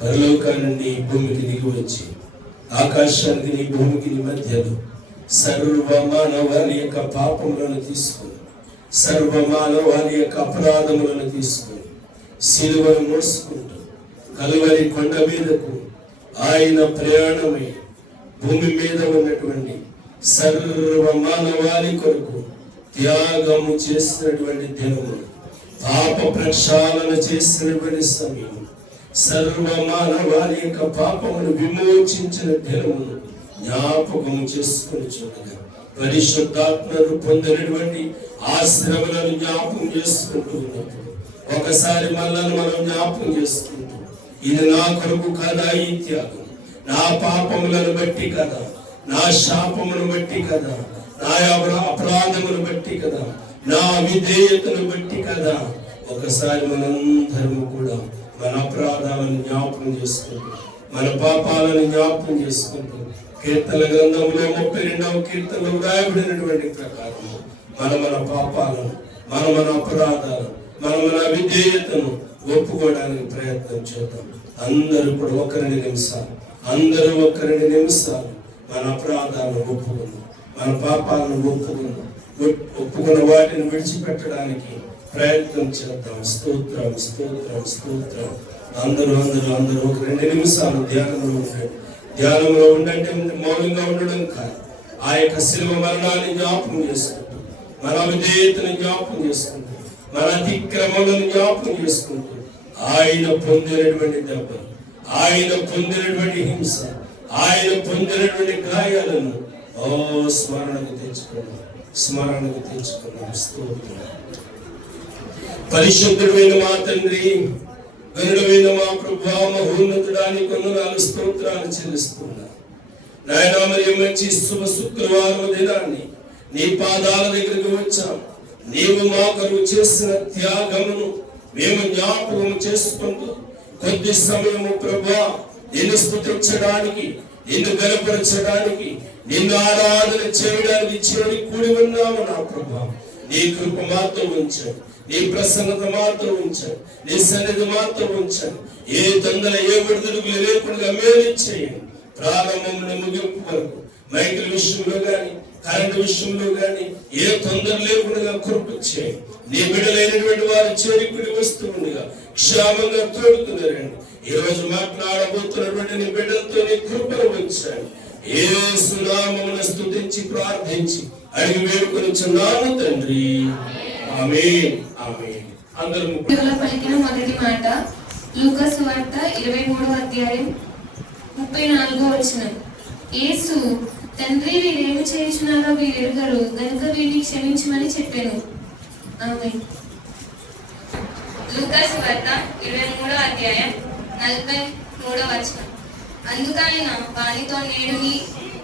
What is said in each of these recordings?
పరలోకాన్ని భూమికి దిగి వచ్చి ఆకాశానికి నీ భూమికి మధ్యలో సర్వమానవాళి యొక్క పాపములను తీసుకుని సర్వమానవాళి యొక్క అపరాధములను తీసుకుని సిలువను మోసుకుంటూ కలువరి కొండ మీదకు ఆయన ప్రయాణమై భూమి మీద ఉన్నటువంటి సర్వమానవాళి కొరకు త్యాగము చేసినటువంటి దినము పాప ప్రక్షాళన చేసినటువంటి సమయం, సర్వ మానవాళి యొక్క పాపమును విమోచించిన దినమును జ్ఞాపకం చేసుకుని చూడగా పరిశుద్ధాత్మను పొందినటువంటి ఆ శ్రమలను జ్ఞాపకం చేసుకుంటూ ఉన్నప్పుడు ఒకసారి మనల్ని మనం జ్ఞాపకం చేసుకుంటూ, ఇది నా కొరకు కదా ఈ త్యాగం, నా పాపములను బట్టి కదా, నా శాపమును బట్టి కదా, నా అపరాధమును బట్టి కదా, నా విధేయతను బట్టి కదా. ఒకసారి మనందరము కూడా మన అపరాధాలను జ్ఞాపకం చేసుకుంటూ, మన పాపాలను జ్ఞాపకం చేసుకుంటూ, కీర్తన గ్రంథంలో 32వ కీర్తనలో వ్రాయబడినటువంటి ప్రకారం మన పాపాలను, మన అపరాధాలను, మన విధేయతను ఒప్పుకోవడానికి ప్రయత్నం చేద్దాం. అందరూ కూడా ఒకరిని నిమిషాలు మన అపరాధాలను ఒప్పుకుందాం, మన పాపాలను ఒప్పుకున్న వాటిని విడిచిపెట్టడానికి ప్రయత్నం చేద్దాం. స్తోత్రం స్తోత్రం స్తోత్రం. అందరూ ఒక 2 నిమిషాలు ధ్యానంలో ఉండంటే మౌనంగా ఉండడం కాదు, ఆ యొక్క శిలువ మరణాన్ని జ్ఞాపకం చేసుకుంటూ, మన విధేయతను జ్ఞాపకం చేసుకుంటూ, మన అతిక్రమలను జ్ఞాపకం చేసుకుంటూ, ఆయన పొందినటువంటి దెబ్బలు, ఆయన పొందినటువంటి హింస, ఆయన పొందినటువంటి గాయాలను స్మరణకు తెచ్చుకున్నాం. స్తోత్రం. పరిశుద్ధుడైన మా తండ్రి, గరుడమైన మా ప్రభువా, మహోన్నతుడానికి వందనాలు స్తోత్రాలు చెల్లిస్తున్నా. నాయనా, మరి మంచి శుభ శుక్రవారం దినాన్ని నీ పాదాల దగ్గరికి వచ్చాం. నీవు మా కొరకు చేసిన త్యాగమును మేము జ్ఞాపకం చేసుకుంటూ కొద్ది సమయము ప్రభువా నిన్ను స్తుతించడానికి, నిన్ను బలపరచడానికి, నిన్ను ఆరాధన చేయడానికి చేరి కూడి ఉన్నాము. నా ప్రభువా, నీ కృప మాతో ఉంచండి, నీ ప్రసన్నత మాతో ఉంచండి, నీ సన్నిధి మాతో ఉంచండి. ఏ తొందర ఏ విడుదలకు లేకుండా మేలు చేయండి. ప్రారంభం ముగింపు వరకు మైకుల విషయంలో గాని, కరెంటు విషయంలో గాని ఏ తొందర లేకుండా కృప చేయండి. నీ బిడ్డలైనటువంటి వారు చేరికుడి వస్తూ ఉండగా క్షేమంగా తోడుకున్నారండి. ఈ రోజు మాట్లాడబోతున్నటువంటి నీ బిడ్డలతో నీ కృపను ఉంచండి. యేసు నామమున స్తుతించి ప్రార్థించి అడిగి వేడుకొనిచున్నాము తండ్రి. ఆమేన్ ఆమేన్. అందరూ పలికిన మొదటి మాట లూకా సువార్త 23వ అధ్యాయం 34వ వచనం. యేసు, తండ్రి వీరేమి చేయుచున్నారో వీరు ఎరుగరు గనుక వీరిని క్షమించమని చెప్పాను. ఆమేన్. లూకా సువార్త 23వ అధ్యాయం 43వ వచనం. అందుకైన వానితో నేడు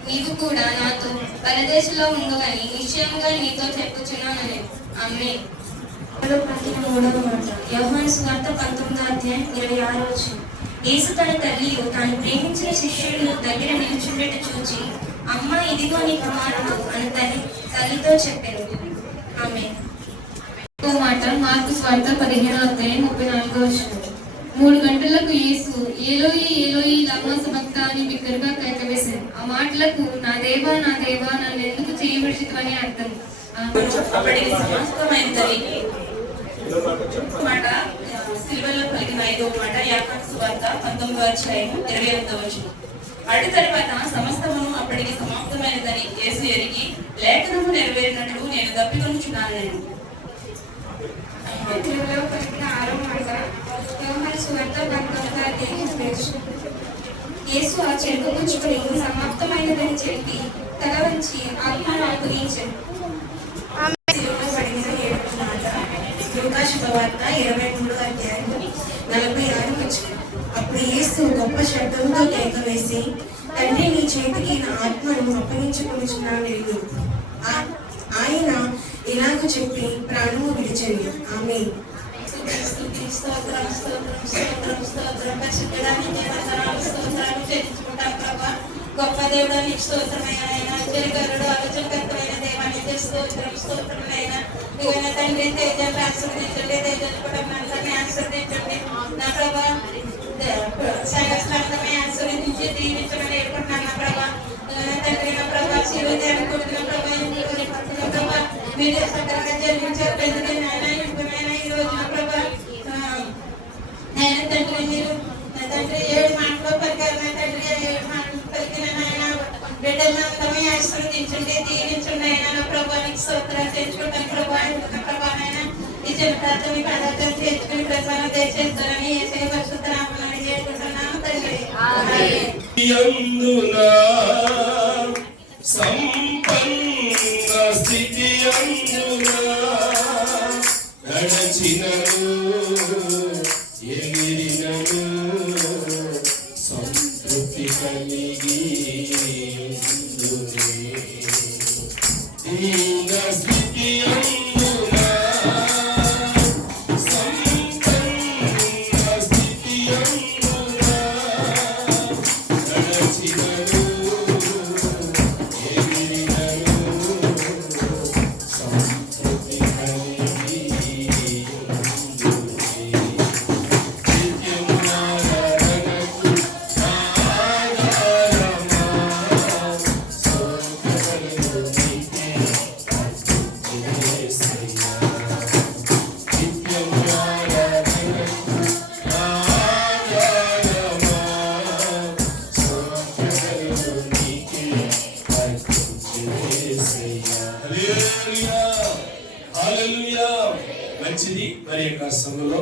నీవు కూడా నాతో పరదేశంలో ఉండవని నిశ్చయముగా నీతో చెప్పుచున్నాను. ఆమేన్. మూడవ మాట యోహాను సువార్త 19వ అధ్యాయం 26వ వచనం. యేసు తన తల్లియు తాను ప్రేమించిన శిష్యుడు దగ్గర నిలుచుండట చూచి, అమ్మ, ఇదిగో నీ కుమారుడు అని తల్లితో చెప్పారు. ఆమేన్. మాట మార్కు సువార్త 15వ అధ్యాయం 34వ వచనం. 3 గంటలకు యేసు ఏలోయి ఏలోయి లమా సబక్తాని అని బిగ్గరగా కేకవేశారు. ఆ మాటలకు నా దేవా నన్ను ఎందుకు చేయబడిచితివని అర్థం. మాట సిల్వలో పలికిన 5వ మాట యాకోబు సువార్త 19వ అధ్యాయం 28వ వచనం. అటు తరువాత సమస్తమును అప్పటికి సమాప్తమైనదని యేసు ఎరిగి, లేఖనము నెరవేరినట్లు నేను తప్పికొనుచున్నాను. తెలుగులో పలికిన 6వ మాట యోహాను సువార్త 19వ అధ్యాయం. యేసు ఆ చెరుకు పుచ్చుకొని సమాప్తమైనదని చెప్పి తల వంచి ఆత్మను అప్పగించాడు. లూకా శుభవార్త 23వ అధ్యాయం 46వ వచనం. అప్పుడు యేసు గొప్ప శబ్దంతో కేక వేసి, తండ్రి, నీ చేతికి నా ఆత్మను అప్పగించుకొనుచున్నాను. ఆయన ఇలాగ చెప్పి ప్రాణము విడిచెను. ఆమేన్. గొప్ప దేవుడానికి స్తోత్రమైన జరగరుడు ఆలోచనకర్తమైన దేవానికి స్తోత్రమైన తండ్రి తేజాన్ని ఆశీర్వదించండి, తేజాన్ని కూడా మనల్ని ఆశీర్వదించండి. నా ప్రభా సంఘస్థానమే ఆశీర్వదించి దీవించమని ఏర్పడుతున్నాను. నా ప్రభా తండ్రి, నా ప్రభా శివదేవాన్ని కొడుతున్న ప్రభా మీరు సకరంగా జరిగించారు. ఎందుకంటే ఆయన ఈ రోజు నా ప్రభా ఆయన తండ్రి మీరు తండ్రి 7 మాటలో పలికారు. నా తండ్రి 7 మాటలు పలికిన ఆయన బిడ్డలందరూ ఆశీర్వదించండి, దీవించండి. ఆయన నా ప్రభానికి స్తోత్రాలు తెచ్చుకోవడానికి ప్రభానైనా ఈ చిన్న ప్రార్థన మీ పదార్థం చేర్చుకుని ప్రసారం దయచేస్తారని యేసయ్య పరిశుద్ధ నామమున అడిగి వేడుకుంటున్నాము తండ్రి. ఆమేన్. అందునా సంపన్న స్థితి అందునా నడచినను ఎగిరినను సంతృప్తి కలిగి దీన స్థితి అందునా సంపన్న స్థితి అందునా నడచినను ఎగిరినను సంతృప్తి కలిగి నిత్యమునారాధనకు ఆధారమా సకలము నీకే యేసయ్యా. నిత్యమునారాధనకు ఆధారమా సకలము నీకే యేసయ్యా. హల్లెలూయా హల్లెలూయా. మంచిది. మరి యొక్క సమయంలో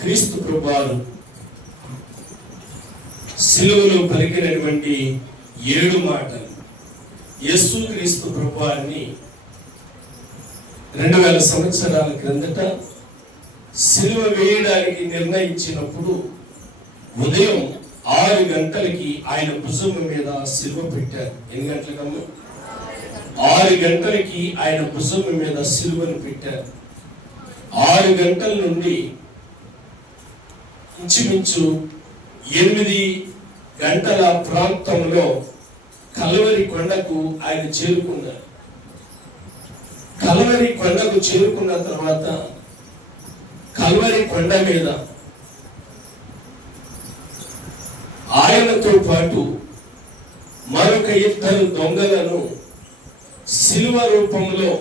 క్రీస్తు ప్రభువారు సిలువలో పలికినటువంటి 7 మాటలు యేసు క్రీస్తు ప్రభువారిని 2000 సంవత్సరాల క్రిందట సిలువ వేయడానికి నిర్ణయించినప్పుడు ఉదయం 6 గంటలకి ఆయన భుజం మీద సిలువ పెట్టారు. ఎన్ని గంటలకమ్మా? 6 గంటలకి ఆయన భుజం మీద సిలువను పెట్టారు. 6 గంటల నుండి ఇంచుమించు 8 గంటల ప్రాంతంలో కల్వరి కొండకు ఆయన చేరుకున్నారు. కల్వరి కొండకు చేరుకున్న తర్వాత కల్వరి కొండ మీద ఆయనతో పాటు మరొక 2 దొంగలను సిలువ రూపంలో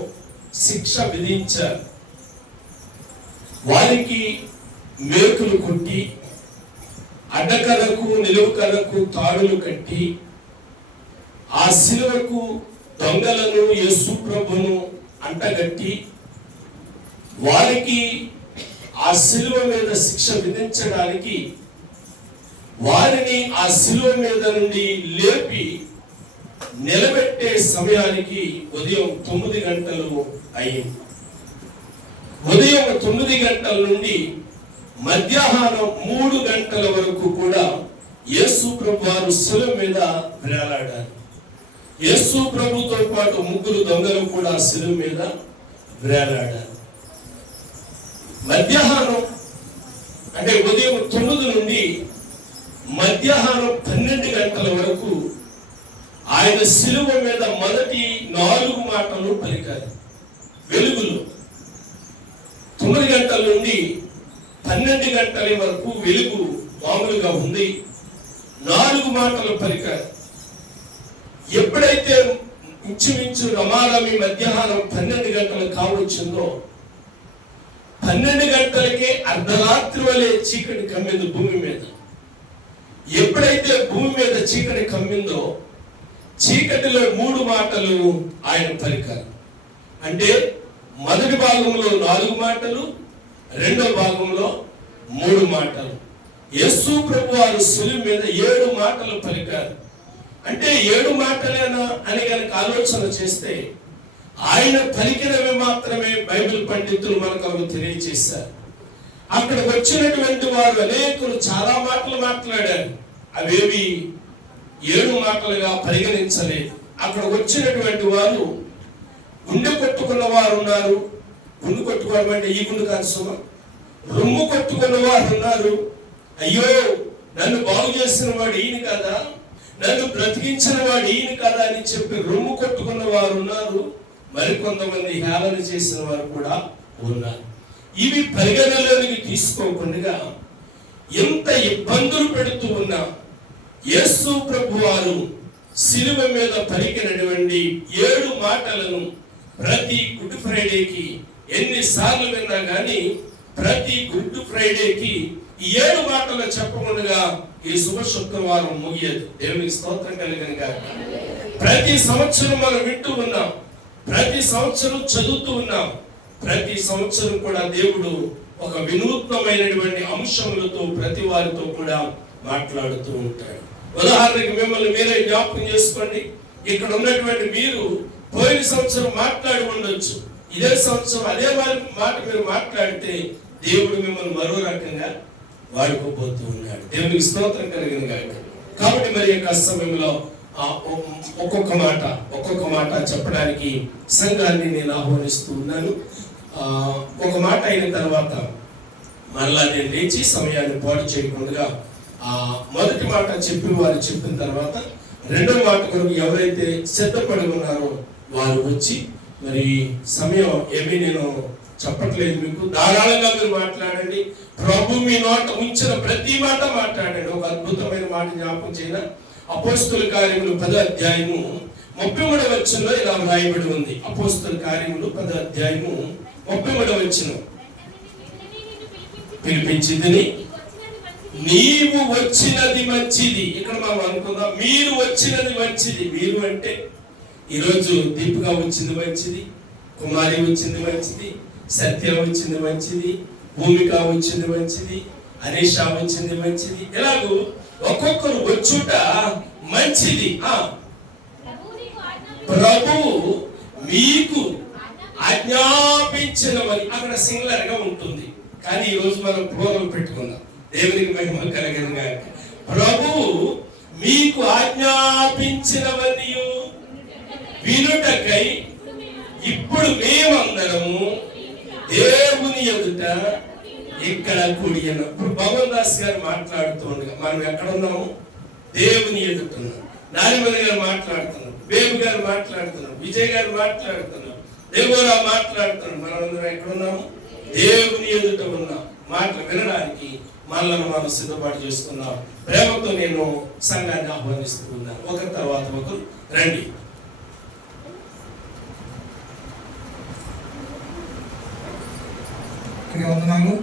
శిక్ష విధించారు. వారికి మేకులు కొట్టి అడ్డకర్రకు నిలువుకర్రకు తాడులు కట్టి ఆ సిలువకు దొంగలను యేసు ప్రభును అంటగట్టి వారికి ఆ సిలువ మీద శిక్ష విధించడానికి వారిని ఆ సిలువ మీద నుండి లేపి నిలబెట్టే సమయానికి ఉదయం 9 గంటలు అయింది. ఉదయం 9 గంటల నుండి మధ్యాహ్నం 3 గంటల వరకు కూడా యేసు ప్రభు వారు శిలువ మీద వేలాడారు. యేసు ప్రభుతో పాటు 3 దొంగలు కూడా శిలువ మీద వేలాడారు. మధ్యాహ్నం అంటే ఉదయం 9 నుండి మధ్యాహ్నం 12 గంటల వరకు ఆయన శిలువ మీద మొదటి 4 మాటలు పలికారు. వెలుగులో 9 గంటల నుండి 12 గంటల వరకు వెలుగు మామూలుగా ఉంది. 4 మాటలు పలికారు. ఎప్పుడైతే ఇంచుమించు రమారమి మధ్యాహ్నం 12 గంటలు కావచ్చిందో 12 గంటలకే అర్ధరాత్రి వలె చీకటి కమ్మింది భూమి మీద. ఎప్పుడైతే భూమి మీద చీకటి కమ్మిందో చీకటిలో 3 మాటలు ఆయన పలికారు. అంటే మొదటి భాగంలో 4 మాటలు, రెండో భాగంలో 3 మాటలు. యేసు ప్రభు వారు శిలువ మీద 7 మాటలు పలికారు. అంటే 7 మాటలేనా అని కనుక ఆలోచన చేస్తే ఆయన పలికినవి మాత్రమే బైబిల్ పండితులు మనకు తెలియజేశారు. అక్కడ వచ్చినటువంటి వారు అనేకులు చాలా మాటలు మాట్లాడారు. అవేవి 7 మాటలుగా పరిగణించలేదు. అక్కడ వచ్చినటువంటి వారు గుండె కొట్టుకున్న వారు ఉన్నారు. గుండు కొట్టుకోవడం అంటే ఈ గుండు కాదు సుమ. రొమ్ము కొట్టుకున్న వారు ఉన్నారు. అయ్యో నన్ను బాగు చేసిన వాడు ఈయన కదా, నన్ను బ్రతికించిన వాడు ఈయన కదా అని చెప్పి రొమ్ము కొట్టుకున్న వారు ఉన్నారు. మరికొంతమంది హేళన చేసిన వారు కూడా ఉన్నారు. ఇవి పరిగణలోనికి తీసుకోకుండా ఎంత ఇబ్బందులు పెడుతూ ఉన్నా యేసు ప్రభు వారు శిలువ మీద పలికినటువంటి 7 మాటలను ప్రతి గుడ్ ఫ్రైడేకి ఎన్నిసార్లు విన్నా కానీ ప్రతి గుడ్ ఫ్రైడేకి ఈ 7 మాటలు చెప్పకుండా ఈ శుభ శుక్రవారం ముగియదు. దేవునికి స్తోత్రం కలిగిన గాక. ప్రతి సంవత్సరం మనం వింటూ ఉన్నాం, ప్రతి సంవత్సరం చదువుతూ ఉన్నాం. ప్రతి సంవత్సరం కూడా దేవుడు ఒక వినూత్నమైనటువంటి అంశములతో ప్రతి వారితో కూడా మాట్లాడుతూ ఉంటాడు. ఉదాహరణకి మిమ్మల్ని మీరే జ్ఞాపకం చేసుకోండి. ఇక్కడ ఉన్నటువంటి మీరు పోయిన సంవత్సరం మాట్లాడి ఉండొచ్చు, ఇదే సంవత్సరం అదే మాట మీరు మాట్లాడితే దేవుడు మిమ్మల్ని మరో రకంగా వాడుకోబోతూ ఉన్నాడు. దేవునికి స్తోత్రం కలిగిన గాక. కాబట్టి మరి యొక్క సమయంలో ఒక్కొక్క మాట చెప్పడానికి సంఘాన్ని నేను ఆహ్వానిస్తూ ఉన్నాను. ఒక మాట అయిన తర్వాత మరలా నేను లేచి సమయాన్ని పాడు చేయకుండా మొదటి మాట చెప్పిన వారు చెప్పిన తర్వాత రెండో మాట కొరకు ఎవరైతే సిద్ధపడి ఉన్నారో వారు వచ్చి, మరి సమయం ఏమీ నేను చెప్పట్లేదు, మీకు ధారాళంగా మీరు మాట్లాడండి. ప్రభు మీ నోట ఉంచిన ప్రతి మాట మాట్లాడండి. ఒక అద్భుతమైన మాట జ్ఞాపకం చేయన అపోస్తుల కార్యములు 10వ అధ్యాయము 33వ వచనంలో ఇలా రాయబడి ఉంది. అపోస్తుల కార్యములు 10వ అధ్యాయము 33వ వచనం, పిలిపించిందని నీవు వచ్చినది మంచిది. ఇక్కడ మనం అనుకుందాం, మీరు వచ్చినది మంచిది. మీరు అంటే ఈరోజు దీపిక వచ్చింది మంచిది, కుమారి వచ్చింది మంచిది, సత్య వచ్చింది మంచిది, భూమిక వచ్చింది మంచిది, అనీష వచ్చింది మంచిది. ఎలాగూ ఒక్కొక్కరు వచ్చుట మంచిది. ప్రభు మీకు ఆజ్ఞాపించినవని అక్కడ సింగులర్ గా ఉంటుంది, కానీ ఈ రోజు మనం ప్లూరల్ పెట్టుకుందాం. దేవునికి మహిమ కలగనుగా. ప్రభు మీకు ఆజ్ఞాపించినవని వినుటకై ఇప్పుడు మేమందరము దేవుని ఎదుట ఇక్కడ కూడి ఉన్నాం. ఇప్పుడు భగవన్ దాస్ గారు మాట్లాడుతూ ఉండగా మనం ఎక్కడ ఉన్నాము? దేవుని ఎదుట ఉన్నాం. నారిమణి గారు మాట్లాడుతున్నాం, బేబు గారు మాట్లాడుతున్నాం, విజయ్ గారు మాట్లాడుతున్నాం, దేవరావు మాట్లాడుతున్నాం. మనమందరం ఎక్కడ ఉన్నాము? దేవుని ఎదుట ఉన్నాం. మాటలు వినడానికి మనల్ని మనం సిద్ధపాటు చేసుకున్నాం. ప్రేమతో నేను సంఘాన్ని ఆహ్వానిస్తూ ఉన్నాను. ఒకరి తర్వాత ఒకరు రండి. వందనాలు.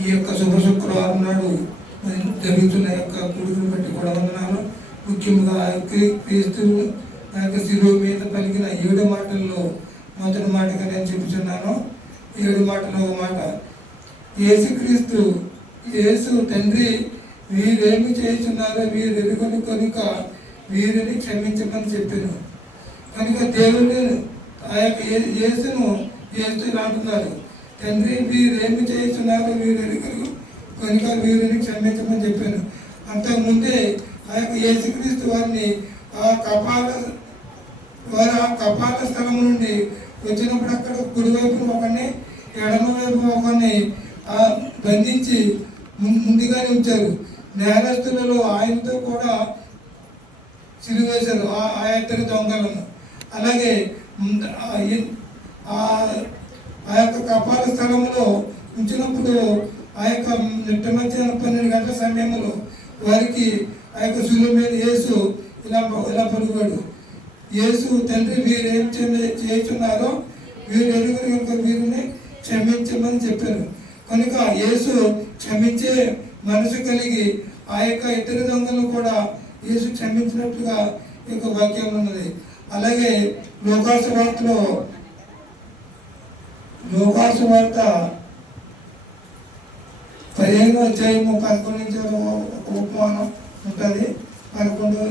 ఈ యొక్క శుభ శుక్రవారం నాడు జరుగుతున్న యొక్క కూడుకుని బట్టి కూడా వందనాలు. ముఖ్యంగా క్రీస్తు శిలువ మీద పలికిన 7 మాటల్లో మొదటి మాటగా నేను చెబుతున్నాను. 7 మాటలో ఒక మాట, యేసుక్రీస్తు యేసు తండ్రి వీరేమి చేస్తున్నారో వీరు ఎరుగని కనుక వీరిని క్షమించమని చెప్పాను. కనుక దేవుడు ఆ యొక్క యేసును అంటున్నారు, తండ్రి వీరేమి చేస్తున్నారో వీరు ఎరుగను కనుక వీరిని క్షమించమని చెప్పాను. అంతకుముందే ఆ యొక్క యేసుక్రీస్తు వారిని ఆ కపాల స్థలం నుండి వచ్చినప్పుడు అక్కడ కుడివైపున ఒకరిని ఎడమవైపు ఒకరిని బంధించి ముందుగానే ఉంచారు. నేరస్తులలో ఆయనతో కూడా సిలువేశారు ఆ ఇద్దరు దొంగలను. అలాగే ఆ యొక్క కపాల స్థలంలో ఉంచినప్పుడు ఆ యొక్క నిట్ట మధ్యాహ్నం 12 గంటల సమయంలో వారికి ఆ యొక్క శిలువ మీద యేసు ఇలా పలుకుతాడు, యేసు తండ్రి వీరేం చేస్తున్నారో వీరు ఎరుగురు కనుక వీరిని క్షమించమని చెప్పారు. కనుక యేసు క్షమించే మనసు కలిగి ఆ యొక్క ఇద్దరు దొంగలను కూడా యేసు క్షమించినట్లుగా ఈ యొక్క వాక్యం ఉన్నది. అలాగే లోకాసు వార్త 15వ అధ్యాయము 11 నుంచి ఒక ఉపమానం ఉంటుంది. 11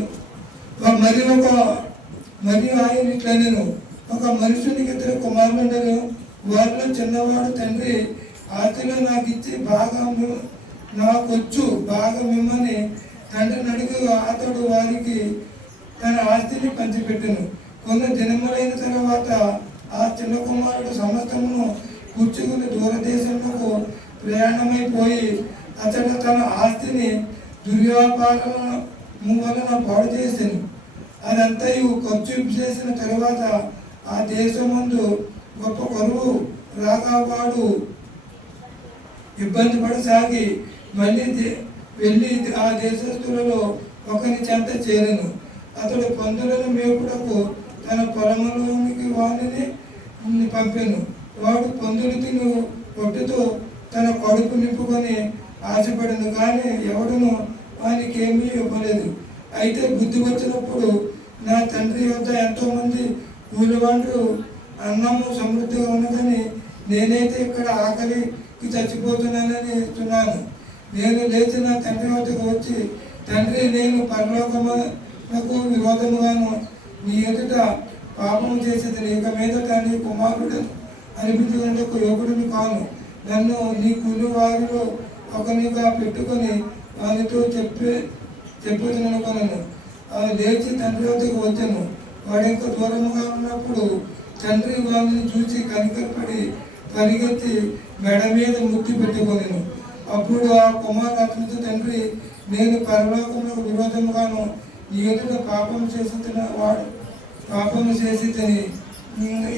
మరియు ఆయన ఇట్లా, నేను ఒక మనుషునికి 2 కుమారులు ఉండరు. వారిలో చిన్నవాడు తండ్రి ఆస్తిలో నాకు ఇచ్చి నాకొచ్చు బాగా మిమ్మల్ని తండ్రిని అడిగి అతడు వారికి తన ఆస్తిని పంచిపెట్టెను. కొన్ని దినములైన తర్వాత ఆ చిన్న కుమారుడు సమస్తమును కూర్చుకుని దూరదేశంలో ప్రయాణమైపోయి అతడు తన ఆస్తిని దుర్వ్యాపారం వలన పాడు చేశాను. అదంతా ఖర్చు చేసిన తరువాత ఆ దేశమందు గొప్ప కరువు రాగా వాడు ఇబ్బంది పడసాగి మళ్ళీ వెళ్ళి ఆ దేశస్తులలో ఒకరి చెంత చేరను. అతడు పందులను మేపుటకు తన పొలంలోనికి వాడిని పంపాను. వాడు పందులు తిను పొట్టుతో తన కడుపు నింపుకొని ఆశపడను, కానీ ఎవడును వానికి ఏమీ ఇవ్వలేదు. అయితే బుద్ధి వచ్చినప్పుడు నా తండ్రి వద్ద ఎంతోమంది కూలివాళ్ళు అన్నము సమృద్ధిగా ఉన్నదని నేనైతే ఇక్కడ ఆకలికి చచ్చిపోతున్నానని చెప్తున్నాను. నేను లేచి నా తండ్రి వద్దకు వచ్చి, తండ్రి, నేను పరలోకమునకు విరోధముగాను నీ ఎదుట పాపము చేసేది, ఇక మీదట నీ కుమారుడు అనిపించుకునేందుకు యోగుడిని కాను. నన్ను నీ కులి వారిలో ఒకనిగా పెట్టుకొని వారితో చెప్పుతున్నకొనను. లేచి తండ్రి వద్దకు వచ్చాను. వాడి యొక్క దూరముగా ఉన్నప్పుడు తండ్రి వాళ్ళని చూసి కనికరపడి పరిగెత్తి మెడ మీద ముద్దు పెట్టుకొనెను. అప్పుడు ఆ కుమారుడు అతనితో, తండ్రి, నేను పరలోకములకు విరోధముగాను నీ ఎదుట పాపము చేసి తిని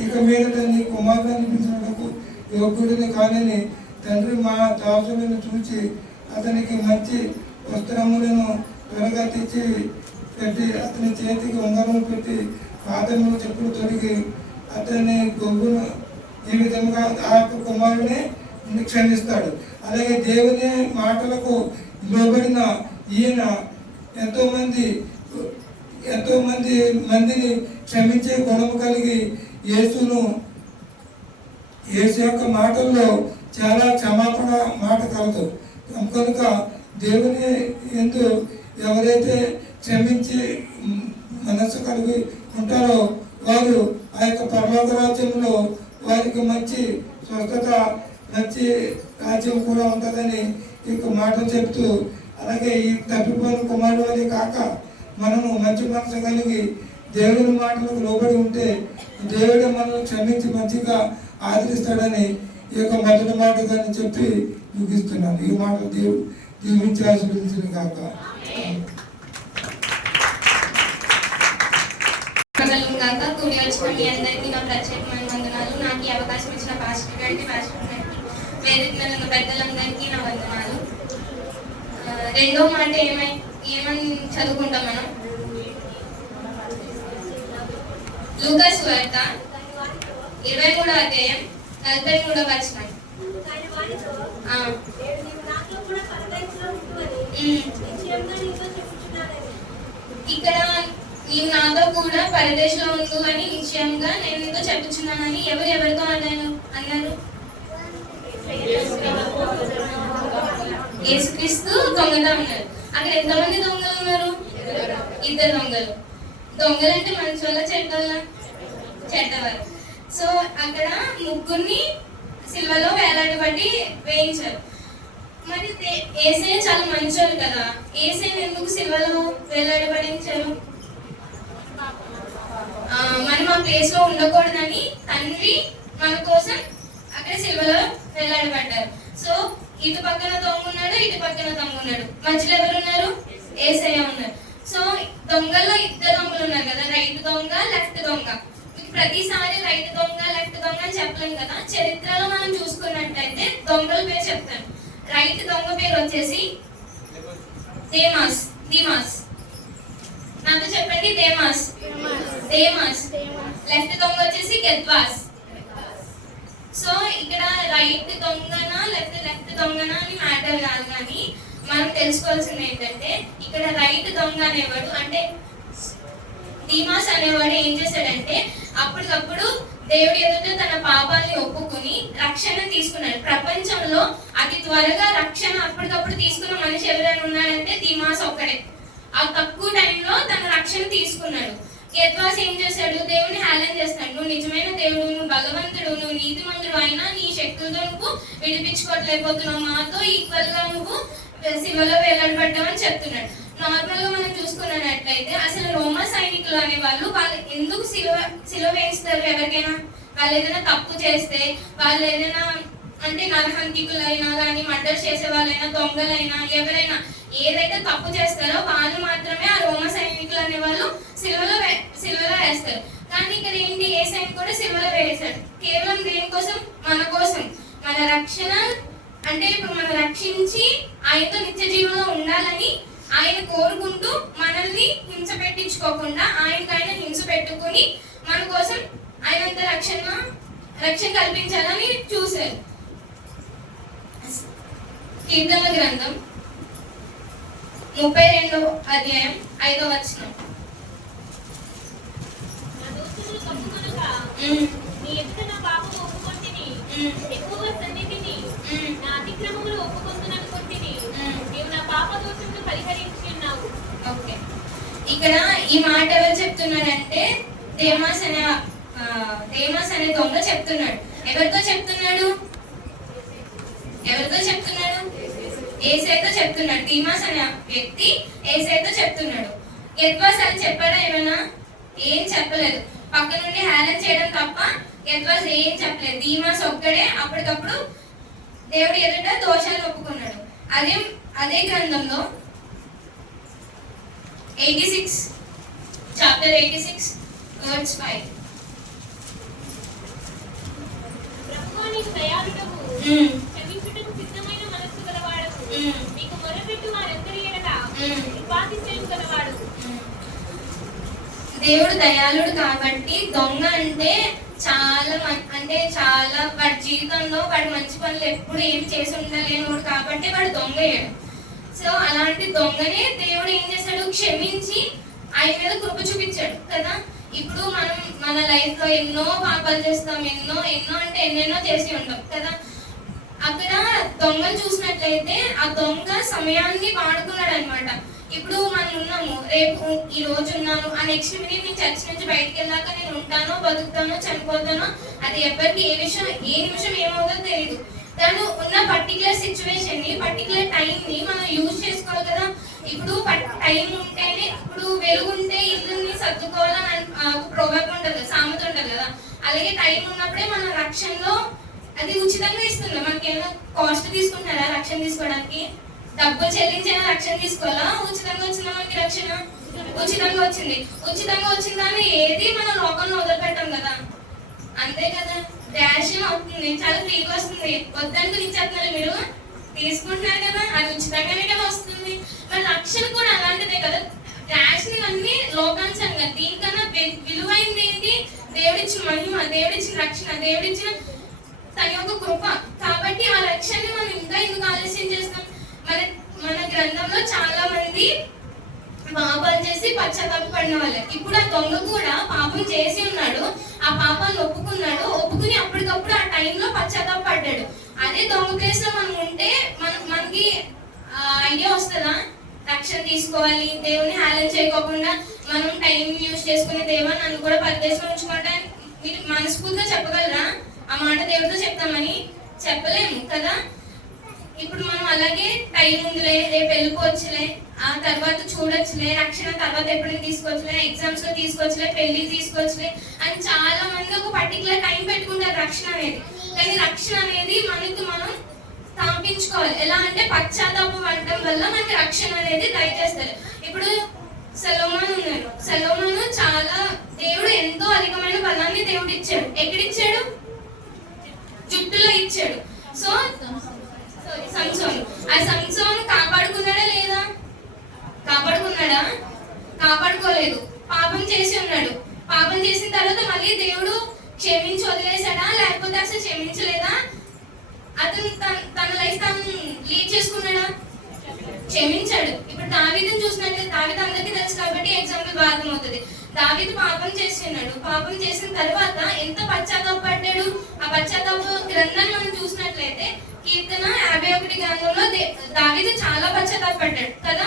ఇక మీదట నీ కుమారుడు అనిపించినకు యోగ్యుడిని కానని తండ్రి మా దాసులను చూచి అతనికి మంచి వస్త్రములను త్వరగా తెచ్చి పెట్టి అతని చేతికి ఉంగరము పెట్టి పాదములు చెప్పులు తొడిగి అతన్ని గొంగును ఈ విధంగా ఆ కుమారుని క్షమిస్తాడు. అలాగే దేవుని మాటలకు లోబడిన ఈయన ఎంతో మందిని క్షమించే గుణము కలిగి యేసు యొక్క మాటల్లో చాలా క్షమాపణ మాట కలదు. కనుక దేవుని యందు ఎవరైతే క్షమించి మనస్సు కలిగి ఉంటారో వారు ఆ యొక్క పరలోక రాజ్యంలో వారికి మంచి స్వస్థత, మంచి రాజ్యం కూడా ఉంటుందని ఈ మాటలు చెప్తూ, అలాగే ఈ తప్పిపోయిన కుమారుడు అని కాక మనము మంచి మనసు కలిగి దేవుని మాటలకు లోబడి ఉంటే దేవుడు మనల్ని క్షమించి మంచిగా ఆదరిస్తాడని ఈ యొక్క మొదటి మాటగా చెప్పి ముగిస్తున్నాను. ఈ మాట దేవుడు దీవించి ఆశీర్వదించును కాక. కూడి వచ్చిన మీ అందరికీ నా ప్రత్యేకమైన వందనాలు. నాకు ఈ అవకాశం ఇచ్చిన పాస్టర్ గారికి, వేదిక మీద ఉన్న పెద్దలందరికీ నా వందనాలు. రెండో మాట ఏమని చదువుకుంటాం మనం? లూకా సువార్త 23వ అధ్యాయం 43వ వచనం. ఇక్కడ నీవు నాతో కూడా పరదేశంలో ఉండు అని నిశ్చయంగా నేను నీతో చెప్పుచున్నానని ఎవరితో అన్నారు? యేసుక్రీస్తు దొంగగా ఉన్నారు. అక్కడ ఎంతమంది దొంగలు ఉన్నారు? 2 దొంగలు. దొంగలు అంటే మంచి వల్ల చెడ్డవారు. సో అక్కడ 3 సిల్వలో వేలాడబడి వేయించారు. మరి యేసయ్య చాలా మంచోడు కదా, యేసయ్యను ఎందుకు సిల్వలో వేలాడబడించారు? మనం ఆ ప్లేస్ లో ఉండకూడదని తండ్రి మన కోసం అక్కడ సిల్వలో వేలాడబడ్డారు. సో ఇటు పక్కన దొంగ ఉన్నాడు, ఇటు పక్కన దొంగ ఉన్నాడు. మధ్యలో ఎవరున్నారు? యేసయ్య ఉన్నారు. సో దొంగల్లో 2 దొంగలు ఉన్నారు కదా, రైట్ దొంగ, లెఫ్ట్ దొంగ. ప్రతిసారి రైట్ దొంగ, లెఫ్ట్ దొంగ అని చెప్పలేం కదా. చరిత్రలో మనం చూసుకున్నట్టయితే దొంగల పేరు చెప్తాను. రైట్ దొంగ పేరు వచ్చేసి దీమాస్. నాతో చెప్పండి, దేమాస్. లెఫ్ట్ దొంగ వచ్చేసి గెద్వాస్. సో ఇక్కడ రైట్ దొంగనా లెఫ్ట్ దొంగనా అని మ్యాటర్ కాదు, కానీ మనం తెలుసుకోవాల్సింది ఏంటంటే ఇక్కడ రైట్ దొంగ అనేవాడు, అంటే దీమాస్ అనేవాడు ఏం చేశాడంటే అప్పటికప్పుడు దేవుడి ఎదుట తన పాపాలని ఒప్పుకుని రక్షణ తీసుకున్నాడు. ప్రపంచంలో అతి త్వరగా రక్షణ అప్పటికప్పుడు తీసుకున్న మనిషి ఎవరైనా ఉన్నాడంటే దీమాస్ ఒక్కడే. ఆ తక్కువ టైంలో తన రక్షణ తీసుకున్నాడు. గెద్వాస్ ఏం చేశాడు? దేవుని హేళన చేస్తాడు. నువ్వు నిజమైన దేవుడు, నువ్వు భగవంతుడు, నువ్వు నీతిమంతుడు అయినా నీ శక్తులతో నువ్వు విడిపించుకోవట్లేకపోతున్నావు, మాతో ఈక్వల్ గా నువ్వు శివలో వేలాడబడ్డావని చెప్తున్నాడు. నార్మల్ గా మనం చూసుకున్నట్లయితే అసలు రోమా సైనికులు అనే వాళ్ళు ఎందుకు సిలువ వేయిస్తారు? ఎవరికైనా వాళ్ళు ఏదైనా తప్పు చేస్తే, వాళ్ళు ఏదైనా అంటే నరహంతికులు అయినా కానీ, మర్డర్ చేసే వాళ్ళైనా, దొంగలైనా, ఎవరైనా ఏదైతే తప్పు చేస్తారో వాళ్ళు మాత్రమే ఆ రోమా సైనికులు అనే వాళ్ళు సిలువలో వేస్తారు. కానీ ఇక్కడ ఏంటి, ఏ సైనికుడు కూడా సిలువలో వేసాడు. కేవలం దేనికోసం? మన కోసం, మన రక్షణ. అంటే ఇప్పుడు మనం రక్షించి ఆయనతో నిత్య జీవంలో ఉండాలని ఆయన కోరుకుంటూ మనల్ని హింస పెట్టించుకోకుండా ఆయనకైనా హింస పెట్టుకుని మన కోసం ఆయనంత రక్షణ కల్పించాలని చూశారు. కీర్తన గ్రంథం 32వ అధ్యాయం 5వ వచనం. నీ ఎదుట నా పాపం ఒప్పుకొంటిని, ఎక్కువ సన్నిధిని నా అతిక్రమములు ఒప్పుకొందునని కొట్టిని నీవు నా పాప దోషమును పరిహరించి ఉన్నావు. ఓకే, ఇక్కడ ఈ మాట ఎవరు చెప్తున్నారంటే దేమాస్ అనే దొంగ చెప్తున్నాడు. ఎవరితో చెప్తున్నాడు? ఏసైతో చెప్తున్నాడు. దేమాస్ అనే వ్యక్తి ఏసైతో చెప్తున్నాడు. గెత్వాస్ అని చెప్పాడా? ఏమైనా ఏం చెప్పలేదు. పక్క నుండి హేళన చేయడం తప్ప గెత్వాస్ ఏం చెప్పలేదు. దేమాస్ ఒక్కడే అప్పటికప్పుడు దేవుడి ఎదుట దోషాలు ఒప్పుకున్నాడు. అదే గ్రంథంలో 86 చాప్టర్ 86 వర్స్ 5. ప్రభువా నీవు దయాళుడవు, క్షమించుటకు సిద్ధమైన మనస్సు గలవాడవు, నీకు మొరపెట్టు వారందరి ఎడల కృపాతిశయం గలవాడు. దేవుడు దయాళుడు కాబట్టి దొంగ అంటే చాలా వాడి జీవితంలో వాడి మంచి పనులు ఎప్పుడు ఏమి చేసి ఉండలేనోడు కాబట్టి వాడు దొంగ అయ్యాడు. సో అలాంటి దొంగనే దేవుడు ఏం చేశాడు? క్షమించి ఆయన మీద కృప చూపించాడు కదా. ఇప్పుడు మనం మన లైఫ్ లో ఎన్నో పాపాలు చేస్తాం, ఎన్నో అంటే ఎన్నెన్నో చేసి ఉంటాం కదా. అక్కడ దొంగను చూసినట్లయితే ఆ దొంగ సమయాన్ని వాడుకున్నాడు అనమాట. ఇప్పుడు మనం ఉన్నాము, రేపు ఈ రోజు ఉన్నాను, ఆ నెక్స్ట్ మినిట్ నేను చర్చ్ నుంచి బయటకు వెళ్ళాక నేను ఉంటానో బతుకుతానో చనిపోతానో అది ఎవరికి ఏ నిమిషం ఏమవుతుందో తెలియదు. తను ఉన్న పర్టికులర్ సిచ్యువేషన్ ని, పర్టికులర్ టైం ని మనం యూజ్ చేసుకోవాలి కదా. ఇప్పుడు టైం ఉంటేనే, ఇప్పుడు వెలుగుంటే ఇల్లుని సర్దుకోవాలని ప్రోవర్బ్ ఉంటుంది, సామెత ఉంటుంది కదా. అలాగే టైం ఉన్నప్పుడే మన రక్షణలో అది ఉచితంగా ఇస్తుంది. మనకి ఏమైనా కాస్ట్ తీసుకుంటారా రక్షణ తీసుకోవడానికి? డబ్బులు చెల్లించైనా రక్షణ తీసుకోవాలా? ఉచితంగా వచ్చిందా మనకి రక్షణ? ఉచితంగా వచ్చింది. ఉచితంగా వచ్చిందని ఏది మన లోకంలో వదిలిపెట్టాం కదా, అంతే కదా. డాష్ అవుతుంది, చాలా ఫ్రీగా వస్తుంది, వద్దనుకుని ఇచ్చేస్తున్నారు, మీరు తీసుకుంటున్నారు కదా, అది ఉచితంగానే కదా వస్తుంది. మరి రక్షణ కూడా అలాంటిదే కదా. డాష్ అన్ని లోకాంశంగా, దీనికన్నా విలువైంది ఏంటి? దేవుడిచ్చిన మహిమ, దేవుడిచ్చిన రక్షణ, దేవుడిచ్చిన తన యొక్క కృప. కాబట్టి ఆ రక్షణని మనం ఇంకా ఎందుకు ఆలస్యం చేస్తాం? మన గ్రంథంలో చాలా మంది పాపాలు చేసి పశ్చాత్తాపడిన వాళ్ళే. ఇప్పుడు ఆ దొంగ కూడా పాపం చేసి ఉన్నాడు, ఆ పాపాన్ని ఒప్పుకుని అప్పటికప్పుడు ఆ టైంలో పశ్చాత్తాపడ్డాడు. అదే దొంగ ప్లేస్ లో మనం ఉంటే మనకి ఐడియా వస్తుందా? రక్షణ తీసుకోవాలి, దేవుని హేళన చేయకోకుండా మనం టైం యూజ్ చేసుకునే దేవా నన్ను కూడా పరదేశంలో ఉంచుకుంటా మీరు మనస్ఫూర్తిగా చెప్పగలరా? ఆ మాట దేవుడితో చెప్తామని చెప్పలేము కదా. ఇప్పుడు మనం అలాగే టైం ఉందిలే, రేపు వెళ్ళిపోవచ్చులే, ఆ తర్వాత చూడొచ్చులే, రక్షణ తర్వాత ఎప్పుడైనా తీసుకోవచ్చులే, ఎగ్జామ్స్ లో తీసుకోవచ్చులే, పెళ్లి తీసుకోవచ్చులే అని చాలా మంది ఒక పర్టికులర్ టైం పెట్టుకుంటారు రక్షణ అనేది. కానీ రక్షణ అనేది మనకి మనం స్థాపించుకోవాలి. ఎలా అంటే పశ్చాత్తాపం పడటం వల్ల మనకి రక్షణ అనేది దయచేస్తారు. ఇప్పుడు సొలొమోను ఉన్నాడు. సొలొమోను చాలా, దేవుడు ఎంతో అధికమైన బలాన్ని దేవుడు ఇచ్చాడు. ఎక్కడిచ్చాడు? జుట్టులో ఇచ్చాడు. సో సంసోను, ఆ సంసోను కాపాడుకున్నాడా లేదా? కాపాడుకోలేదు. పాపం చేసి ఉన్నాడు. పాపం చేసిన తర్వాత మళ్ళీ దేవుడు క్షమించి వదిలేశాడా? లేకపోతే అసలు క్షమించలేదా? అతను తన లైఫ్ తను లీడ్ చేసుకున్నాడా? క్షమించాడు. ఇప్పుడు దావీదుని చూసినట్లయితే, దావీదు అందరికీ తెలుసు కాబట్టి ఎగ్జాంపుల్ బాగా అర్థమవుతుంది. దావీదు పాపం చేస్తున్నాడు. పాపం చేసిన తర్వాత ఎంత పశ్చాత్తాపడ్డాడు? ఆ పశ్చాత్తాప గ్రంథాన్ని మనం చూసినట్లయితే కీర్తన 51 గ్రంథంలో దావీదు చాలా పశ్చాత్తాపడ్డాడు కదా.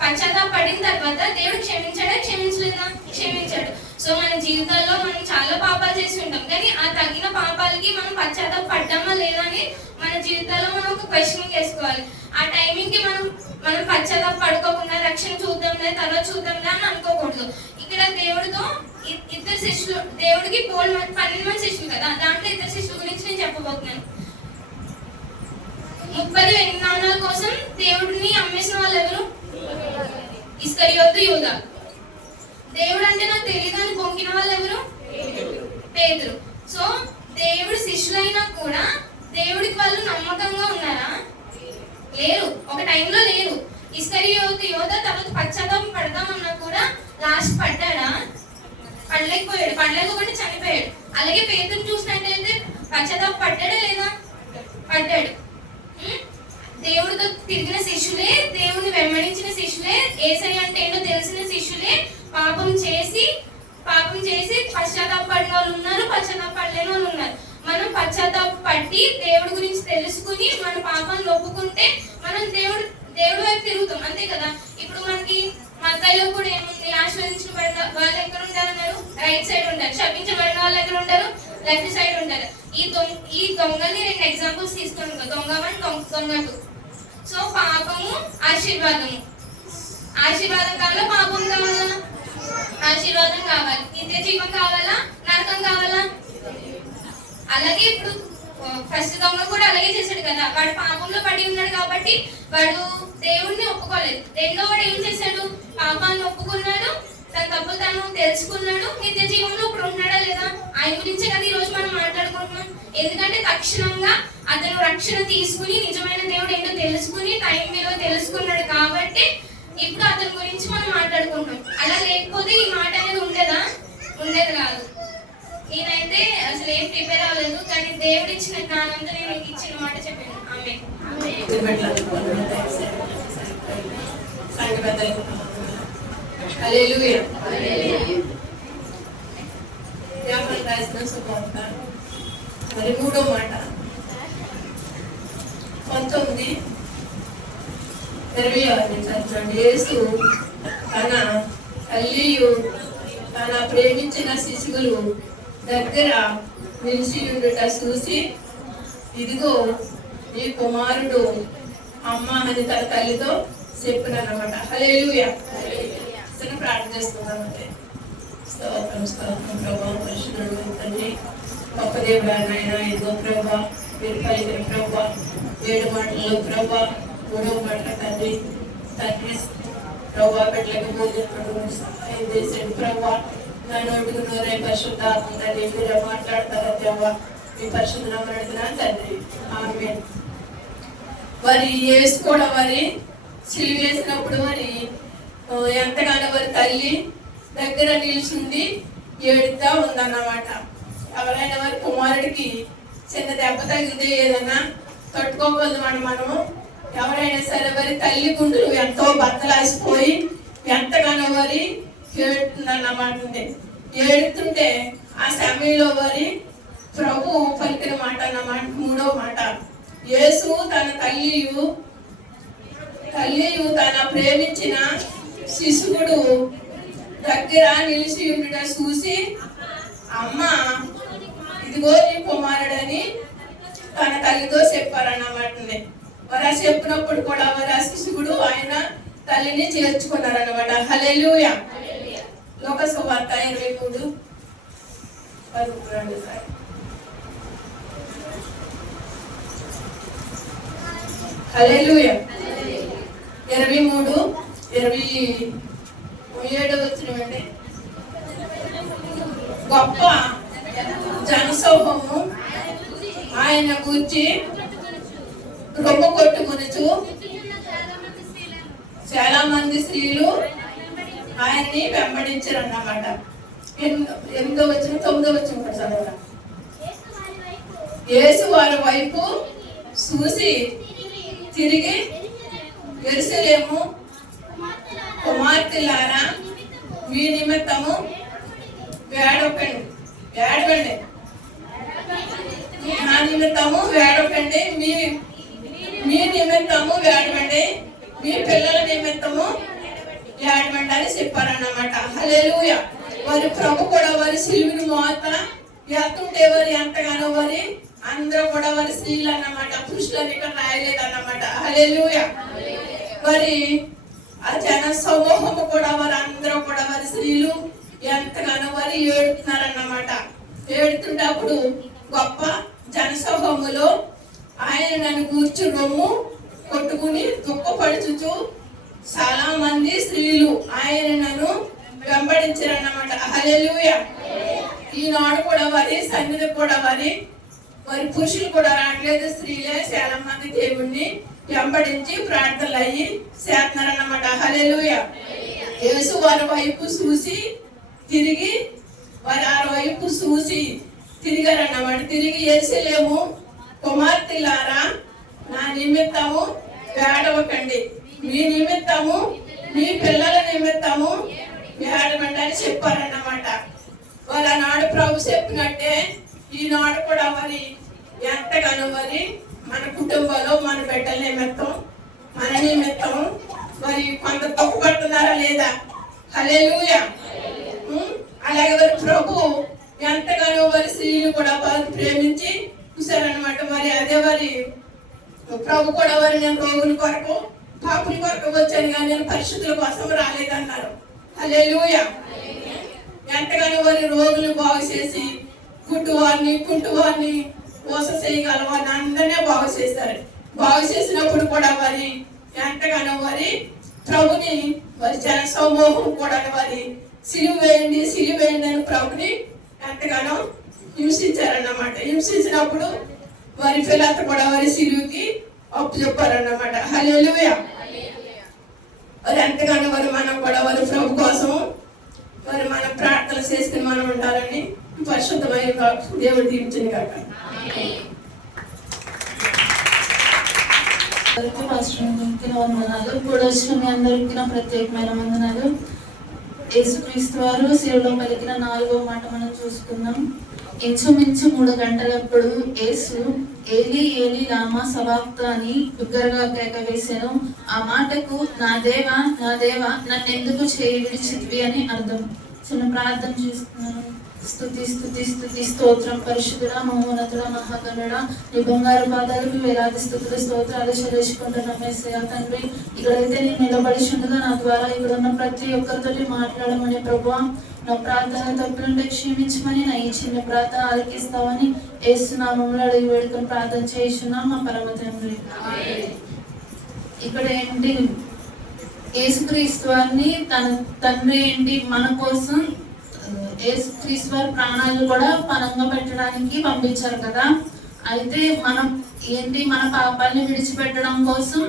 పశ్చాత్తాపడిన తర్వాత దేవుడు క్షమించలేదా? క్షమించాడు. సో మన జీవితాల్లో మనం చాలా పాపాలు చేసి ఉంటాం, కానీ ఆ తగిన పాపాలకి మనం పశ్చాత్తాపడ్డామా లేదా అని మన జీవితాల్లో మనం ఒక క్వశ్చన్ వేసుకోవాలి. ఆ టైమింగ్ కి మనం పడుకోకుండా రక్షణ చూద్దాంలే, తర్వాత చూద్దాంలే అని అనుకోకూడదు. ఇక్కడ దేవుడితో ఇద్దరు శిష్యులు, దేవుడికి 12 మంది శిష్యులు కదా, దాంట్లో ఇద్దరు శిష్యుల గురించి నేను చెప్పబోతున్నాను. 30 వెండి నాణాల కోసం దేవుడిని అమ్మేసిన వాళ్ళు ఎవరు? ఇస్కరియోతు, యూదా. దేవుడు అంటే నాకు తెలియదు అని పొంగిన వాళ్ళు ఎవరు? పేతురు. సో దేవుడు శిష్యులైనా కూడా దేవుడికి వాళ్ళు నమ్మకంగా ఉన్నారా? లేరు. ఒక టైంలో లేరు. ఇస్కరియోతు, యూదా తర్వాత పశ్చాత్తాపం పడదామన్నా కూడా లాస్ట్ పడ్డాడా? పడలేకపోతే చనిపోయాడు. అలాగే పేతురు చూసినట్టయితే పశ్చాత్తాపం పడ్డాడా లేదా? పడ్డాడు. దేవుడితో తిరిగిన శిష్యులే, దేవుని వెంబడించిన శిష్యులే, యేసయ్య అంటే ఏంటో తెలిసిన శిష్యులే పాపం చేసి పశ్చాత్తాపడిన వాళ్ళు ఉన్నారు, పశ్చాత్తాపడలేని వాళ్ళు ఉన్నారు. మన మనం పశ్చాత్తాప పట్టి దేవుడి గురించి తెలుసుకుని మన పాపాలను ఒప్పుకుంటే మనం దేవుడి వైపు తిరుగుతాం, అంతే కదా. ఇప్పుడు మనకి మత్తయిలో కూడా ఏముంది, ఆశీర్వదించబడిన వాళ్ళు ఎక్కడ ఉంటారన్నారు? రైట్ సైడ్ ఉంటారు. శపించబడిన వాళ్ళు ఎక్కడ ఉంటారు? లెఫ్ట్ సైడ్ ఉంటారు. ఈ దొంగని 2 ఎగ్జాంపుల్స్ తీసుకున్నాం, దొంగ 1, దొంగ 2. సో పాపము, ఆశీర్వాదము. ఆశీర్వాదం కావాలా, పాపం కావాలా? ఆశీర్వాదం కావాలి. నిత్య జీవం కావాలా, నరకం కావాలా? అలాగే ఇప్పుడు ఫస్ట్ దొంగ కూడా అలాగే చేశాడు కదా, వాడు పాపంలో పడి ఉన్నాడు కాబట్టి వాడు దేవుడిని ఒప్పుకోలేదు. రెండో వాడు ఏం చేశాడు? పాపాన్ని ఒప్పుకున్నాడు, తన తప్పులు తను తెలుసుకున్నాడు, నిత్య జీవంలో ఇప్పుడు ఉంటున్నాడా లేదా? ఆయన గురించే కదా ఈ రోజు మనం మాట్లాడుకుంటున్నాం. ఎందుకంటే తక్షణంగా అతను రక్షణ తీసుకుని నిజమైన దేవుడు ఏంటో తెలుసుకుని టైం విలువ తెలుసుకున్నాడు కాబట్టి ఇప్పుడు అతని గురించి మనం మాట్లాడుకుంటున్నాం. అలా లేకపోతే ఈ మాట అనేది ఉండేది కాదు. నేనైతే అసలు ఏం ప్రిపేర్ అవ్వలేదు, కానీ దేవుడు ఇచ్చిన జ్ఞానంతో నేను మీకు ఇచ్చిన మాట చెప్పాను. ఆమేన్. హల్లెలూయా. యోహాను రాసిన సువార్త మరి 3వ మాట 19:26 యేసు తన తల్లియు తన ప్రేమించిన శిశువులు దగ్గర నిలిచి ఉండుట చూసి, ఇదిగో ఈ కుమారుడు అమ్మ అని తన తల్లితో చెప్పినన్నమాట. హల్లెలూయా. ప్రార్థన చేస్తున్నామంటే స్తోత్రం స్తోత్రం ప్రభా, పరిశుద్ధుడు తండ్రి, గొప్ప దేవుడు నాయన. ఇదిగో ప్రభా మీరు పలికిన ప్రభా 7 మాటల్లో ప్రభా 3వ మాట తండ్రి ప్రభా పెట్టలేక భోజనం సహాయం చేసాడు ప్రభా. నా నోటికి నోరే పరిశుద్ధాత్మ తండ్రి మీరే మాట్లాడతారా దేవా, మీ పరిశుద్ధ నామమున తండ్రి. ఆమేన్. మరి యేసు కూడా మరి సిలువ వేసినప్పుడు మరి ఎంతగానో వారి తల్లి దగ్గర నిలిచింది, ఏడుతా ఉందన్నమాట. ఎవరైనా వారి కుమారుడికి చిన్న దెబ్బ తగిలితే ఏదన్నా తట్టుకోకూడదు మనము. ఎవరైనా సరే వారి తల్లి గుండెలు ఎంతో బద్దలాసిపోయి ఎంతగానో వారి ఏడుతుందన్నమాట. ఏడుతుంటే ఆ సమయంలో వారి ప్రభు పలికిన మాట అన్నమాట 3వ మాట, యేసు తన తల్లియు తన ప్రేమించిన శిశువుడు దగ్గర నిలిచి ఉండుట చూసి, అమ్మ ఇదిగో నీ కుమారుడని తన తల్లితో చెప్పారన్నమాట. మరి ఆ చెప్పినప్పుడు కూడా మరి ఆ శిశువుడు ఆయన తల్లిని చేర్చుకున్నారన్నమాట. హల్లెలూయా. లోక సువార్త 23:13. హల్లెలూయా. 23:27 గొప్ప జనసమూహము ఆయన గూర్చి రొమ్ము కొట్టుకొనుచు చాలా మంది స్త్రీలు ఆయన్ని వెంబడించారు అన్నమాట. 8వ చదవరా. యేసు వారి వైపు చూసి తిరిగి, యెరూషలేము కుమార్తెలారా మీ నిమిత్తము వేడకండి, నా నిమిత్తము వేడకండి, మీ నిమిత్తము వేడకండి, మీ పిల్లల నిమిత్తము వేడకండి అని చెప్పారన్నమాట. హల్లెలూయా. వారి ప్రభు కూడా వారి సిలువని మోత ఎత్తుంటే వారి ఎంతగానో వారి అందరూ కూడా వారి స్త్రీలు అన్నమాట, పురుషులని ఇక్కడ రాయలేదు అన్నమాట. హల్లెలూయా. మరి ఆ జన సమూహము కూడా వారు అందరూ కూడా వారి స్త్రీలు ఎంతగానో వారు ఏడుతున్నారన్నమాట. ఏడుతున్నప్పుడు గొప్ప జనసమూహములో ఆయన నన్ను కూర్చు రొమ్ము కొట్టుకుని దుఃఖపడుచు చాలా మంది స్త్రీలు ఆయన నన్ను వెంబడించారన్నమాట. హల్లెలూయా. ఈనాడు కూడా వారి సన్నిధి కూడా వారి పురుషులు కూడా రావట్లేదు, స్త్రీలే చాలా మంది దేవుణ్ణి వెంబడించి ప్రార్థనలు అయ్యి చేస్తున్నారన్నమాట. హల్లెలూయా. యేసు వారి వైపు చూసి తిరిగి తిరిగారన్నమాట. తిరిగి యెరూషలేము కుమార్తెలారా నా నిమిత్తము వేడవకండి, మీ నిమిత్తము మీ పిల్లల నిమిత్తము వేడకండి అని చెప్పారన్నమాట. వాళ్ళ నాడు ప్రభు చెప్పినట్టే ఈనాడు కూడా మరి ఎంతగానో మరి మన కుటుంబంలో మన బిడ్డల నిమిత్తం మన నిమిత్తం మరి కొంత తప్పుపడుతున్నారా లేదా? హల్లెలూయా. అలాగే మరి ప్రభు ఎంతగానో మరి స్త్రీలు కూడా ప్రేమించి చూశారనమాట. మరి అదే మరి ప్రభు కూడా మరి నేను రోగుల కొరకు పాపుల కొరకు వచ్చాను కానీ నేను పరిశుద్ధుల కోసం రాలేదన్నారు. హల్లెలూయా. ఎంతగానో మరి రోగులు బాగు చేసి గుడ్డువారిని కుంటువారిని మోస చేయగల వారిని అందరినీ బాగు చేస్తారు. బాగు చేసినప్పుడు కూడా మరి ఎంతగానో మరి ప్రభుని మరి జన సమూహం కూడా మరి సిలువ వేయండి అని ప్రభుని ఎంతగానో హింసించారన్నమాట. హింసించినప్పుడు మరి పిల్లలు కూడా వారి సిలువుకి అప్పు చెప్పారన్నమాట. హల్లెలూయా. మరి ఎంతగానో మరి మనం కూడా వారి ప్రభు కోసం మరి మనం ప్రార్థన చేసుకుని మనం ఉండాలని పరిశుద్ధమైన దేవుడు దీవించింది కాక. వందనాలు. కూడా వచ్చిన మీ అందరికీ నా ప్రత్యేకమైన వందనాలు. యేసుక్రీస్తు వారు శిలువలో పలికిన 4వ మాట మనం చూసుకుందాం. ఇంచుమించు 3 గంటలప్పుడు యేసు ఏలి ఏలి లామా సబాక్తాని బిగ్గరగా కేక వేసెను. ఆ మాటకు నా దేవా నన్నెందుకు చేయి విడిచితివి అని అర్థం. చిన్న ప్రార్థన చేసుకున్నాను. స్తుతి స్తుతి స్తుతి స్తోత్రం పరిశుద్ధుడా మహోన్నతుడా మహాగణుడా నీ బంగారు పాదాలకు వేలాది స్తుతులు స్తోత్రాలు చెల్లించుకుంటున్నాం యేసయ్య తండ్రి. ఇక్కడైతే నేను నిలబడిచుండగా నా ద్వారా ఇక్కడ ఉన్న ప్రతి ఒక్కరితోటి మాట్లాడమని ప్రభువా నా ప్రార్థన తప్పులుంటే క్షమించమని నా ఈ చిన్న ప్రార్థన ఆలకిస్తామని యేసునామములో అడిగి వేడుకొని ప్రార్థన చేస్తున్నాం మా పరమ తండ్రి. ఇక్కడ ఏంటి యేసుక్రీస్తు వారిని తన తండ్రి ఏంటి మన కోసం యేసుక్రీస్తు వారి ప్రాణాలు కూడా పణంగా పెట్టడానికి పంపించారు కదా. అయితే మనం ఏంటి మన పాపాలని విడిచిపెట్టడం కోసం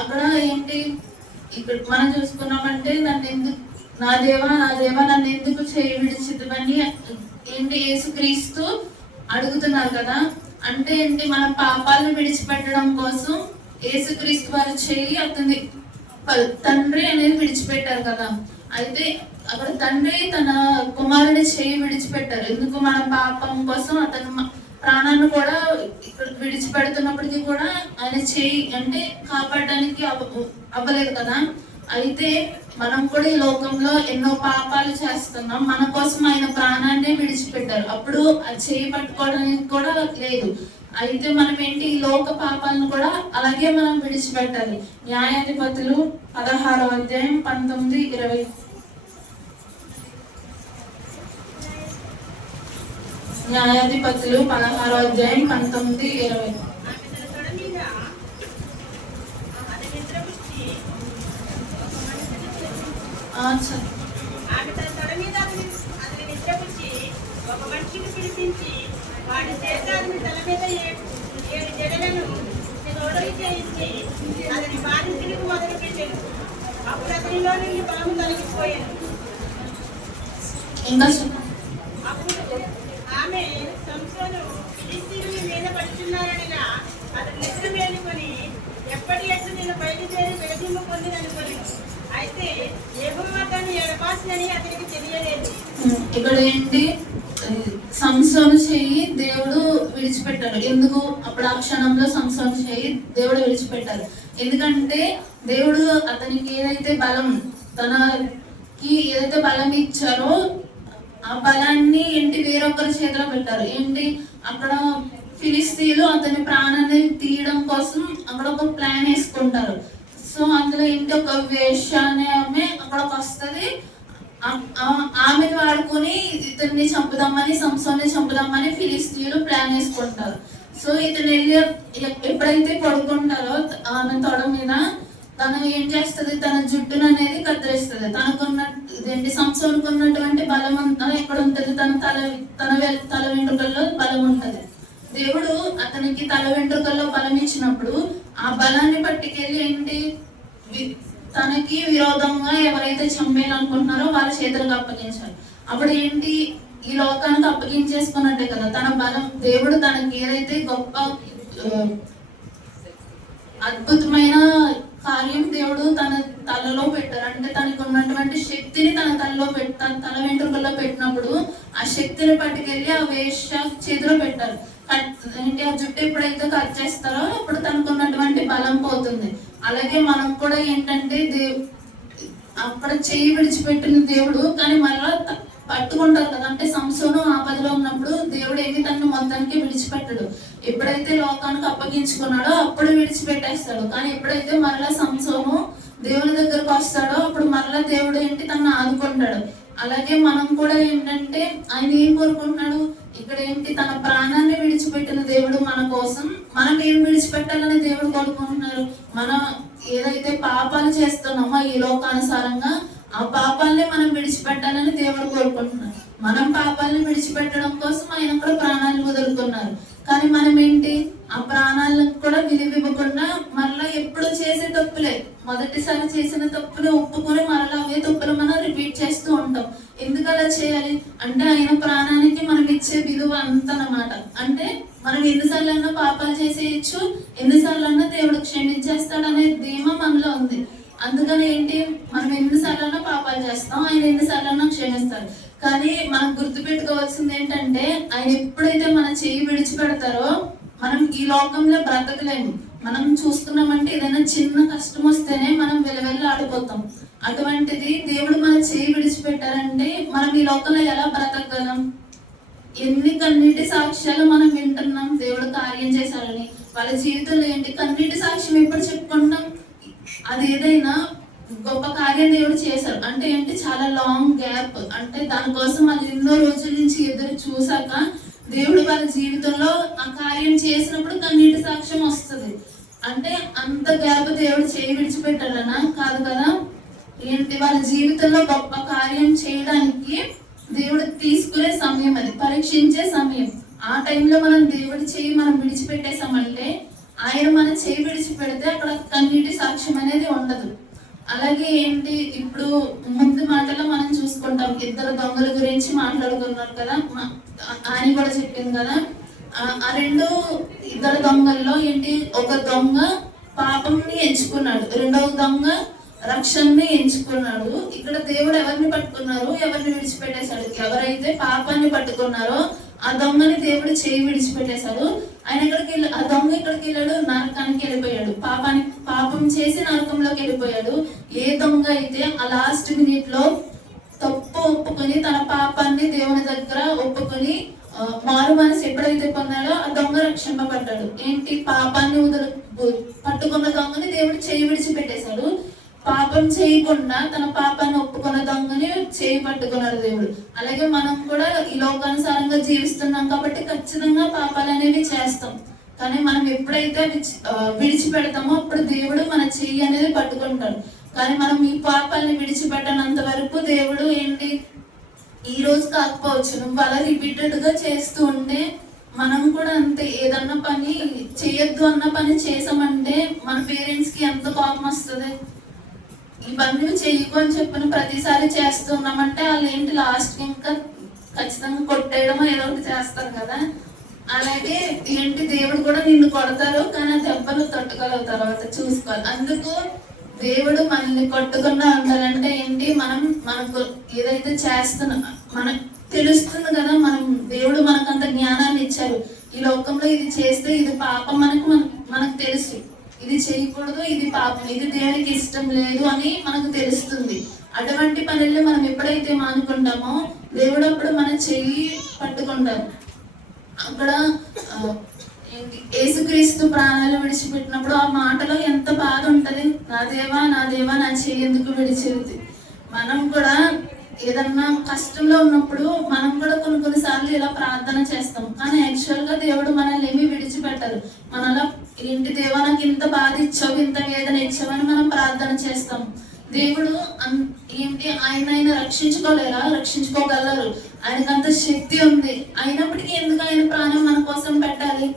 అక్కడ ఏంటి ఇక్కడ మనం చూసుకున్నామంటే నా దేవా నన్ను ఎందుకు చేయి విడిచిద్దని ఏంటి యేసుక్రీస్తు అడుగుతున్నారు కదా. అంటే ఏంటి మన పాపాలను విడిచిపెట్టడం కోసం యేసుక్రీస్తు వారు చేయి అతని తండ్రి అనేది విడిచిపెట్టారు కదా. అయితే అక్కడ తండ్రి తన కుమారుని చేయి విడిచిపెట్టారు. ఎందుకు? మన పాపం కోసం అతను ప్రాణాన్ని కూడా ఇక్కడ విడిచిపెడుతున్నప్పటికీ కూడా ఆయన చేయి అంటే కాపాడడానికి అవ్వలేదు కదా. అయితే మనం కూడా ఈ లోకంలో ఎన్నో పాపాలు చేస్తున్నాం. మన కోసం ఆయన ప్రాణాన్ని విడిచిపెట్టారు. అప్పుడు ఆ చేయి పట్టుకోవడానికి కూడా లేదు. అయితే మనం ఏంటి ఈ లోక పాపాలను కూడా అలాగే మనం విడిచిపెట్టాలి. న్యాయాధిపతులు 16వ అధ్యాయం 19-20. న్యాయాధిపతులు 16వ అధ్యాయం 19-20. ఆమె తన తొడ మీద అతని నిద్రపుచ్చి ఒక మనిషిని పిలిపించి వాడి చేత అతని తల మీద 7 జడలను తోడలు చేయించి అతని బాధితులకు మొదలు పెట్టాను. అప్పుడు అతనిలో నుండి పాము తొలగిపోయాను. అప్పుడు ఆమె సంసోను ఫిలిష్తీయుల మీద పడుతున్నారనగా అతను నిద్ర మేలుకొని ఎప్పటి ఎట్లు నేను బయలుదేరి వెలుగుమ్మ పొందిననుకోను. అయితే యెహోవా తనను ఎడబాసినని అతనికి తెలియలేదు. ఇక్కడ ఏంటి సంసోను చెయ్యి దేవుడు విడిచిపెట్టారు. ఎందుకు? అప్పుడు ఆ క్షణంలో సంసోను చెయ్యి దేవుడు విడిచిపెట్టారు. ఎందుకంటే దేవుడు అతనికి ఏదైతే బలం తనకి ఏదైతే బలం ఇచ్చారో ఆ బలాన్ని ఏంటి వేరొకరి చేతిలో పెట్టారు. ఏంటి అక్కడ ఫిలిస్తీయులు అతని ప్రాణాన్ని తీయడం కోసం అక్కడ ఒక ప్లాన్ వేసుకుంటారు. సో అందులో ఏంటి ఒక వేశ్య అనే ఆమె అక్కడికి వస్తుంది. ఆమెను వాడుకొని ఇతన్ని చంపుదామని సంసోన్ని చంపుదామని ఫిలిస్తీయులు ప్లాన్ వేసుకుంటారు. సో ఇతను వెళ్ళి ఎప్పుడైతే పడుకుంటారో ఆమె తొడ మీద తను ఏం చేస్తుంది? తన జుట్టును అనేది కత్తిరిస్తుంది. తనకున్న ఇదేంటి సంసోనుకున్నటువంటి బలం అంతా ఎక్కడ ఉంటుంది? తల వెంట్రుకల్లో బలం ఉంటుంది. దేవుడు అతనికి తల వెంట్రుకల్లో బలం ఇచ్చినప్పుడు ఆ బలాన్ని పట్టుకెళ్ళి ఏంటి తనకి విరోధంగా ఎవరైతే చంపేయాలనుకుంటున్నారో వాళ్ళ చేతులకు అప్పగించారు. అప్పుడు ఏంటి ఈ లోకానికి అప్పగించేసుకున్నట్టే కదా తన బలం. దేవుడు తనకి ఏదైతే గొప్ప అద్భుతమైన కార్యం దేవుడు తన తలలో పెట్టారు. అంటే తనకు ఉన్నటువంటి శక్తిని తన తల వెంట్రుకల్లో పెట్టినప్పుడు ఆ శక్తి వ్యక్తిని పట్టుకెళ్ళి ఆ వేశ్య చేతిలో పెట్టారు. ఏంటి ఆ జుట్టు ఎప్పుడైతే కట్ చేస్తారో అప్పుడు తనకు ఉన్నటువంటి బలం పోతుంది. అలాగే మనం కూడా ఏంటంటే అక్కడ చెయ్యి విడిచిపెట్టిన దేవుడు కానీ మళ్ళా పట్టుకుంటారు కదా. అంటే సంసోను ఆపదలో ఉన్నప్పుడు దేవుడు ఏమి తనను మొత్తానికి విడిచిపెట్టడు. ఎప్పుడైతే లోకానికి అప్పగించుకున్నాడో అప్పుడు విడిచిపెట్టేస్తాడు. కానీ ఎప్పుడైతే మరలా సంసోను దేవుని దగ్గరకు వస్తాడో అప్పుడు మరలా దేవుడు ఏంటి తనను ఆదుకుంటాడు. అలాగే మనం కూడా ఏంటంటే ఆయన ఏం కోరుకుంటున్నాడు ఇక్కడ ఏంటి తన ప్రాణాన్ని విడిచిపెట్టిన దేవుడు మన కోసం మనం ఏం విడిచిపెట్టాలని దేవుడు కోరుకుంటున్నారు. మనం ఏదైతే పాపాలు చేస్తున్నామో ఈ లోకానుసారంగా ఆ పాపాలని మనం విడిచిపెట్టాలని దేవుడు కోరుకుంటున్నారు. మనం పాపాలను విడిచిపెట్టడం కోసం ఆయన కూడా ప్రాణాలను వదులుకున్నారు. కానీ మనం ఏంటి ఆ ప్రాణాలకు కూడా విలువివ్వకుండా మరలా ఎప్పుడు చేసే తప్పులే మొదటిసారి చేసిన తప్పుని ఒప్పుకొని మరలా అవే తప్పులు మనం రిపీట్ చేస్తూ ఉంటాం. ఎందుకు అలా చేయాలి అంటే ఆయన ప్రాణానికి మనం ఇచ్చే విలువ అంతనమాట. అంటే మనం ఎన్నిసార్లన్నా పాపాలు చేసేయచ్చు, ఎన్నిసార్లన్నా దేవుడు క్షమించేస్తాడనే ధీమా మనలో ఉంది. అందుకని ఏంటి మనం ఎన్నిసార్లన్నా పాపాలు చేస్తాం, ఆయన ఎన్నిసార్లన్నా క్షమిస్తారు. కానీ మనం గుర్తుపెట్టుకోవాల్సింది ఏంటంటే ఆయన ఎప్పుడైతే మన చెయ్యి విడిచిపెడతారో మనం ఈ లోకంలో బ్రతకలేము. మనం చూస్తున్నామంటే ఏదైనా చిన్న కష్టం వస్తేనే మనం వెలవెల్ల ఆడిపోతాం. అటువంటిది దేవుడు మన చెయ్యి విడిచిపెట్టారంటే మనం ఈ లోకంలో ఎలా బ్రతకగలం? ఎన్ని కన్నీటి సాక్ష్యాలు మనం వింటున్నాం దేవుడు కార్యం చేశారని. వాళ్ళ జీవితంలో ఏంటి కన్నీటి సాక్ష్యం ఎప్పుడు చెప్పుకుంటాం? అది ఏదైనా గొప్ప కార్యం దేవుడు చేశారు అంటే ఏంటి చాలా లాంగ్ గ్యాప్. అంటే దానికోసం వాళ్ళు ఎన్నో రోజుల నుంచి ఎదురు చూసాక దేవుడు వాళ్ళ జీవితంలో ఆ కార్యం చేసినప్పుడు కన్నీటి సాక్ష్యం వస్తుంది. అంటే అంత గ్యాప్ దేవుడు చేయి విడిచిపెట్టాలనా? కాదు కదా. ఏంటి వాళ్ళ జీవితంలో గొప్ప కార్యం చేయడానికి దేవుడు తీసుకునే సమయం, అది పరీక్షించే సమయం. ఆ టైంలో మనం దేవుడి చేయి మనం విడిచిపెట్టేసామంటే ఆయన మన చేయి విడిచిపెడితే అక్కడ కన్నీటి సాక్ష్యం అనేది ఉండదు. అలాగే ఏంటి ఇప్పుడు ముందు మాటలో మనం చూసుకుంటాం, ఇద్దరు దొంగల గురించి మాట్లాడుకున్నారు కదా, ఆయన కూడా చెప్పింది కదా. ఆ ఇద్దరు దొంగల్లో ఏంటి ఒక దొంగ పాపంని ఎంచుకున్నాడు, రెండవ దొంగ రక్షణని ఎంచుకున్నాడు. ఇక్కడ దేవుడు ఎవరిని పట్టుకున్నారు, ఎవరిని విడిచిపెట్టేశాడు? ఎవరైతే పాపాన్ని పట్టుకున్నారో ఆ దొంగని దేవుడు చేయి విడిచిపెట్టేశాడు. ఆయన ఆ దొంగ ఎక్కడికి వెళ్ళాడు? నరకానికి వెళ్ళిపోయాడు. పాపం చేసి నరకంలోకి వెళ్ళిపోయాడు. ఏ దొంగ అయితే ఆ లాస్ట్ మినిట్ లో తప్పు ఒప్పుకొని తన పాపాన్ని దేవుని దగ్గర ఒప్పుకొని మారు మనసు ఎప్పుడైతే పొందాడో ఆ దొంగ రక్షింపబడ్డాడు. ఏంటి పాపాన్ని పట్టుకున్న దొంగని దేవుడు చేయి విడిచిపెట్టేశాడు. పాపం చేయకుండా తన పాపాన్ని ఒప్పుకున్న దొంగని చేయి పట్టుకున్నాడు దేవుడు. అలాగే మనం కూడా ఈ లోకానుసారంగా జీవిస్తున్నాం కాబట్టి ఖచ్చితంగా పాపాలు అనేవి చేస్తాం. కానీ మనం ఎప్పుడైతే విడిచిపెడతామో అప్పుడు దేవుడు మన చెయ్యి అనేది పట్టుకుంటాడు. కానీ మనం ఈ పాపాలని విడిచిపెట్టనంత వరకు దేవుడు ఏంటి ఈ రోజు కాకపోవచ్చు, నువ్వు అలా రిపీటెడ్ గా చేస్తూ ఉంటే మనం కూడా అంతే. ఏదన్నా పని చేయొద్దు అన్న పని చేసామంటే మన పేరెంట్స్ కి ఎంత కోపం వస్తుంది. ఇవన్నీ చెయ్యకు అని చెప్పిన ప్రతిసారి చేస్తున్నామంటే వాళ్ళు ఏంటి లాస్ట్ ఇంకా ఖచ్చితంగా కొట్టేయడమో ఏదో ఒకటి చేస్తారు కదా. అలాగే ఏంటి దేవుడు కూడా నిన్ను కొడతారు కానీ ఆ దెబ్బలు తట్టుకోలేవు తర్వాత చూసుకోవాలి. అందుకు దేవుడు మనల్ని కొట్టకుండా ఉండాలంటే ఏంటి మనకు ఏదైతే చేస్తున్నాం మనకు తెలుస్తుంది కదా. దేవుడు మనకంత జ్ఞానాన్ని ఇచ్చారు. ఈ లోకంలో ఇది చేస్తే ఇది పాపం మనకు తెలుసు, ఇది చేయకూడదు, ఇది పాపం, ఇది దేవునికి ఇష్టం లేదు అని మనకు తెలుస్తుంది. అటువంటి పనుల్లో మనం ఎప్పుడైతే మానుకుంటామో దేవుడు అప్పుడు మన చెయ్యి పట్టుకుంటారు. అక్కడ యేసుక్రీస్తు ప్రాణాలు విడిచిపెట్టినప్పుడు ఆ మాటలో ఎంత బాధ ఉంటది. నా దేవా నా దేవా నా చెయ్యి ఎందుకు విడిచిరుద్ది. మనం కూడా ఏదన్నా కష్టంలో ఉన్నప్పుడు మనం కూడా కొన్నిసార్లు ఇలా ప్రార్థన చేస్తాం. కానీ యాక్చువల్ గా దేవుడు మనల్ని ఏమీ విడిచిపెట్టరు. మనలా ఏంటి దేవా నాకు ఇంత బాధ ఇచ్చావు, ఇంత వేదన ఇచ్చావని మనం ప్రార్థన చేస్తాం. దేవుడు ఏంటి ఆయన రక్షించుకోలేరా? రక్షించుకోగలరు. ఆయనకంత శక్తి ఉంది. అయినప్పటికీ ఎందుకు ఆయన ప్రాణం మన కోసం పెట్టాలి?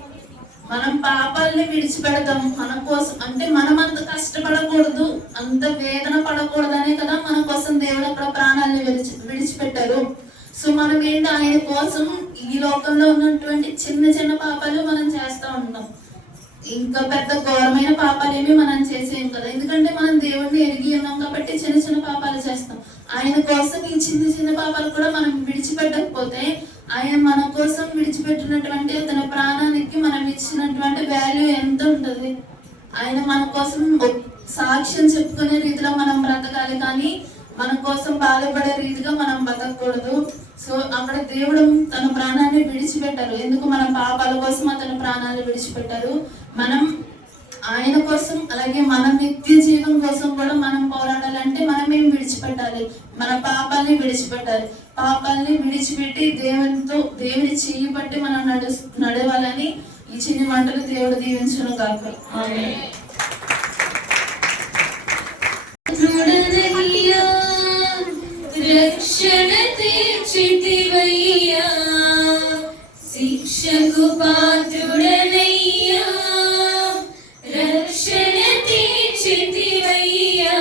మనం పాపాలని విడిచిపెడతాం మన కోసం. అంటే మనం అంత కష్టపడకూడదు, అంత వేదన పడకూడదనే కదా మన కోసం దేవుడు అక్కడ ప్రాణాలని విడిచిపెట్టారు. సో మనం ఏంటి ఆయన కోసం ఈ లోకంలో ఉన్నటువంటి చిన్న చిన్న పాపాలు మనం చేస్తూ ఉంటాం. ఇంకా పెద్ద ఘోరమైన పాపాలు ఏమి మనం చేసేయం కదా. ఎందుకంటే మనం దేవుడిని ఎరిగి ఉన్నాం కాబట్టి చిన్న చిన్న పాపాలు చేస్తాం. ఆయన కోసం ఈ చిన్న చిన్న పాపాలు కూడా మనం విడిచిపెట్టకపోతే ఆయన మన కోసం విడిచిపెట్టినటువంటి తన ప్రాణానికి మనం ఇచ్చినటువంటి వాల్యూ ఎంత ఉంటుంది. ఆయన మన కోసం సాక్ష్యం చెప్పుకునే రీతిలో మనం బ్రతకాలి, కానీ మన కోసం బాధపడే రీతిగా మనం బతకూడదు. సో అక్కడ దేవుడు తన ప్రాణాన్ని విడిచిపెట్టారు. ఎందుకు? మన పాపాల కోసం అతని ప్రాణాన్ని విడిచిపెట్టారు. మనం ఆయన కోసం, అలాగే మన నిత్య జీవం కోసం కూడా మనం పోరాడాలంటే మనం ఏం విడిచిపెట్టాలి? మన పాపాన్ని విడిచిపెట్టాలి. పాపాలని విడిచిపెట్టి దేవుని చెయ్యి పట్టి మనం నడవాలని ఈ చిన్ని మాటలు దేవుడు దీవించును గాక. ఆమేన్. రక్షణ తీర్చితివయ్యా, శిక్షకు పాత్రుడనయ్యా, రక్షణ తీర్చితివయ్యా,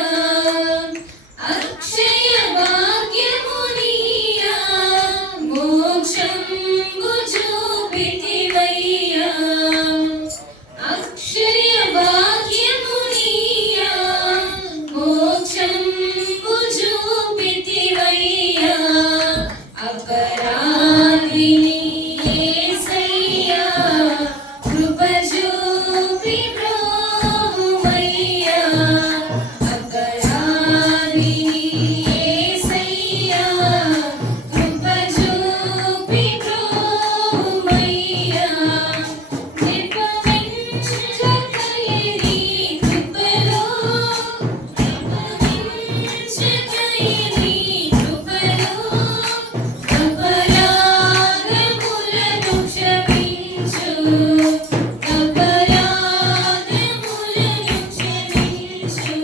అక్షయ భాగ్యమునియా, మోక్షంబు చూపితివయ్యా, అక్షయ భాగ్యమునియా, మోక్షంబు చూపితివయ్యా, అపరాధిని యేసయ్యా, కృప చూపి బ్రోవయ్యా, అపరాధిని యేసయ్యా, కృప చూపి బ్రోవయ్యా, నిర్భవించకయని కృపలో, నిర్భవించకయని కృపలో, అపరాధములను క్షమించు, అపరాధములను క్షమించు,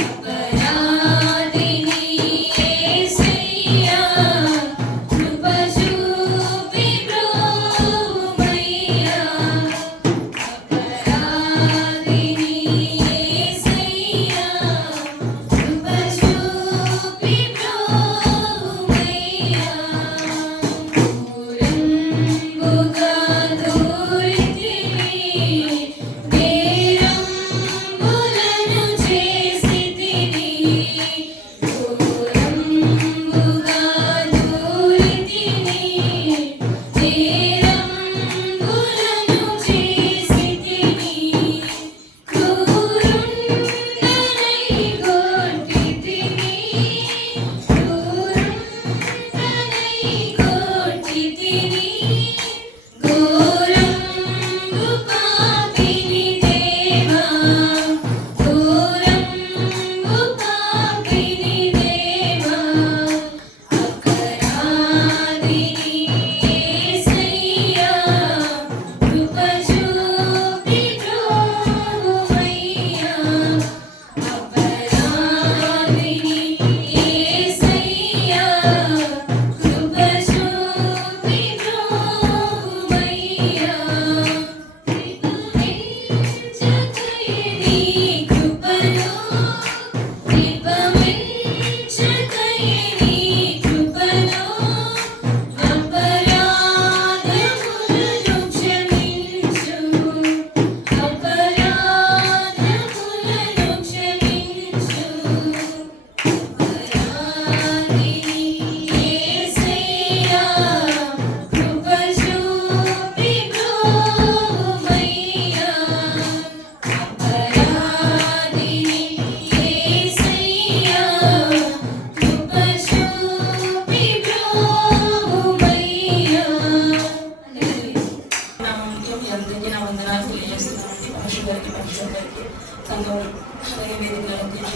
అపరాధిని యేసయ్యా, కృప చూపి బ్రోవయ్యా, అపరాధిని యేసయ్యా, కృప చూపి బ్రోవయ్యా, దూరంబుగా దూరితివి, నేరంబులను చేసితివి, దూరంబుగా దూరితివి, నేరంబులను చేసితివి, క్రూరుండనై కొట్టితివి, క్రూరుండనై కొట్టితివి, ఘోరంబు పాపిని దేవా, ఘోరంబు పాపిని దేవా, అపరాధిని యేసయ్యా, కృప చూపి బ్రోవయ్యా, అపరాధిని యేసయ్యా, కృప చూపి బ్రోవయ్యా, నిర్భవించకయని కృపలో, నిర్భవించకయని కృపలో, అపరాధములను క్షమించు, అపరాధములను క్షమించు, అపరాధిని యేసయ్యా, కృప చూపి బ్రోవయ్యా, అపరాధిని యేసయ్యా, కృప చూపి బ్రోవయ్యా. నామంతో మీ అందరికీ నా వందనాలు తెలియజేస్తున్నామండి. పరిశుద్ధులకి పరిశుద్ధులకి సంఘం అలాగే వేదికలో అందరికీ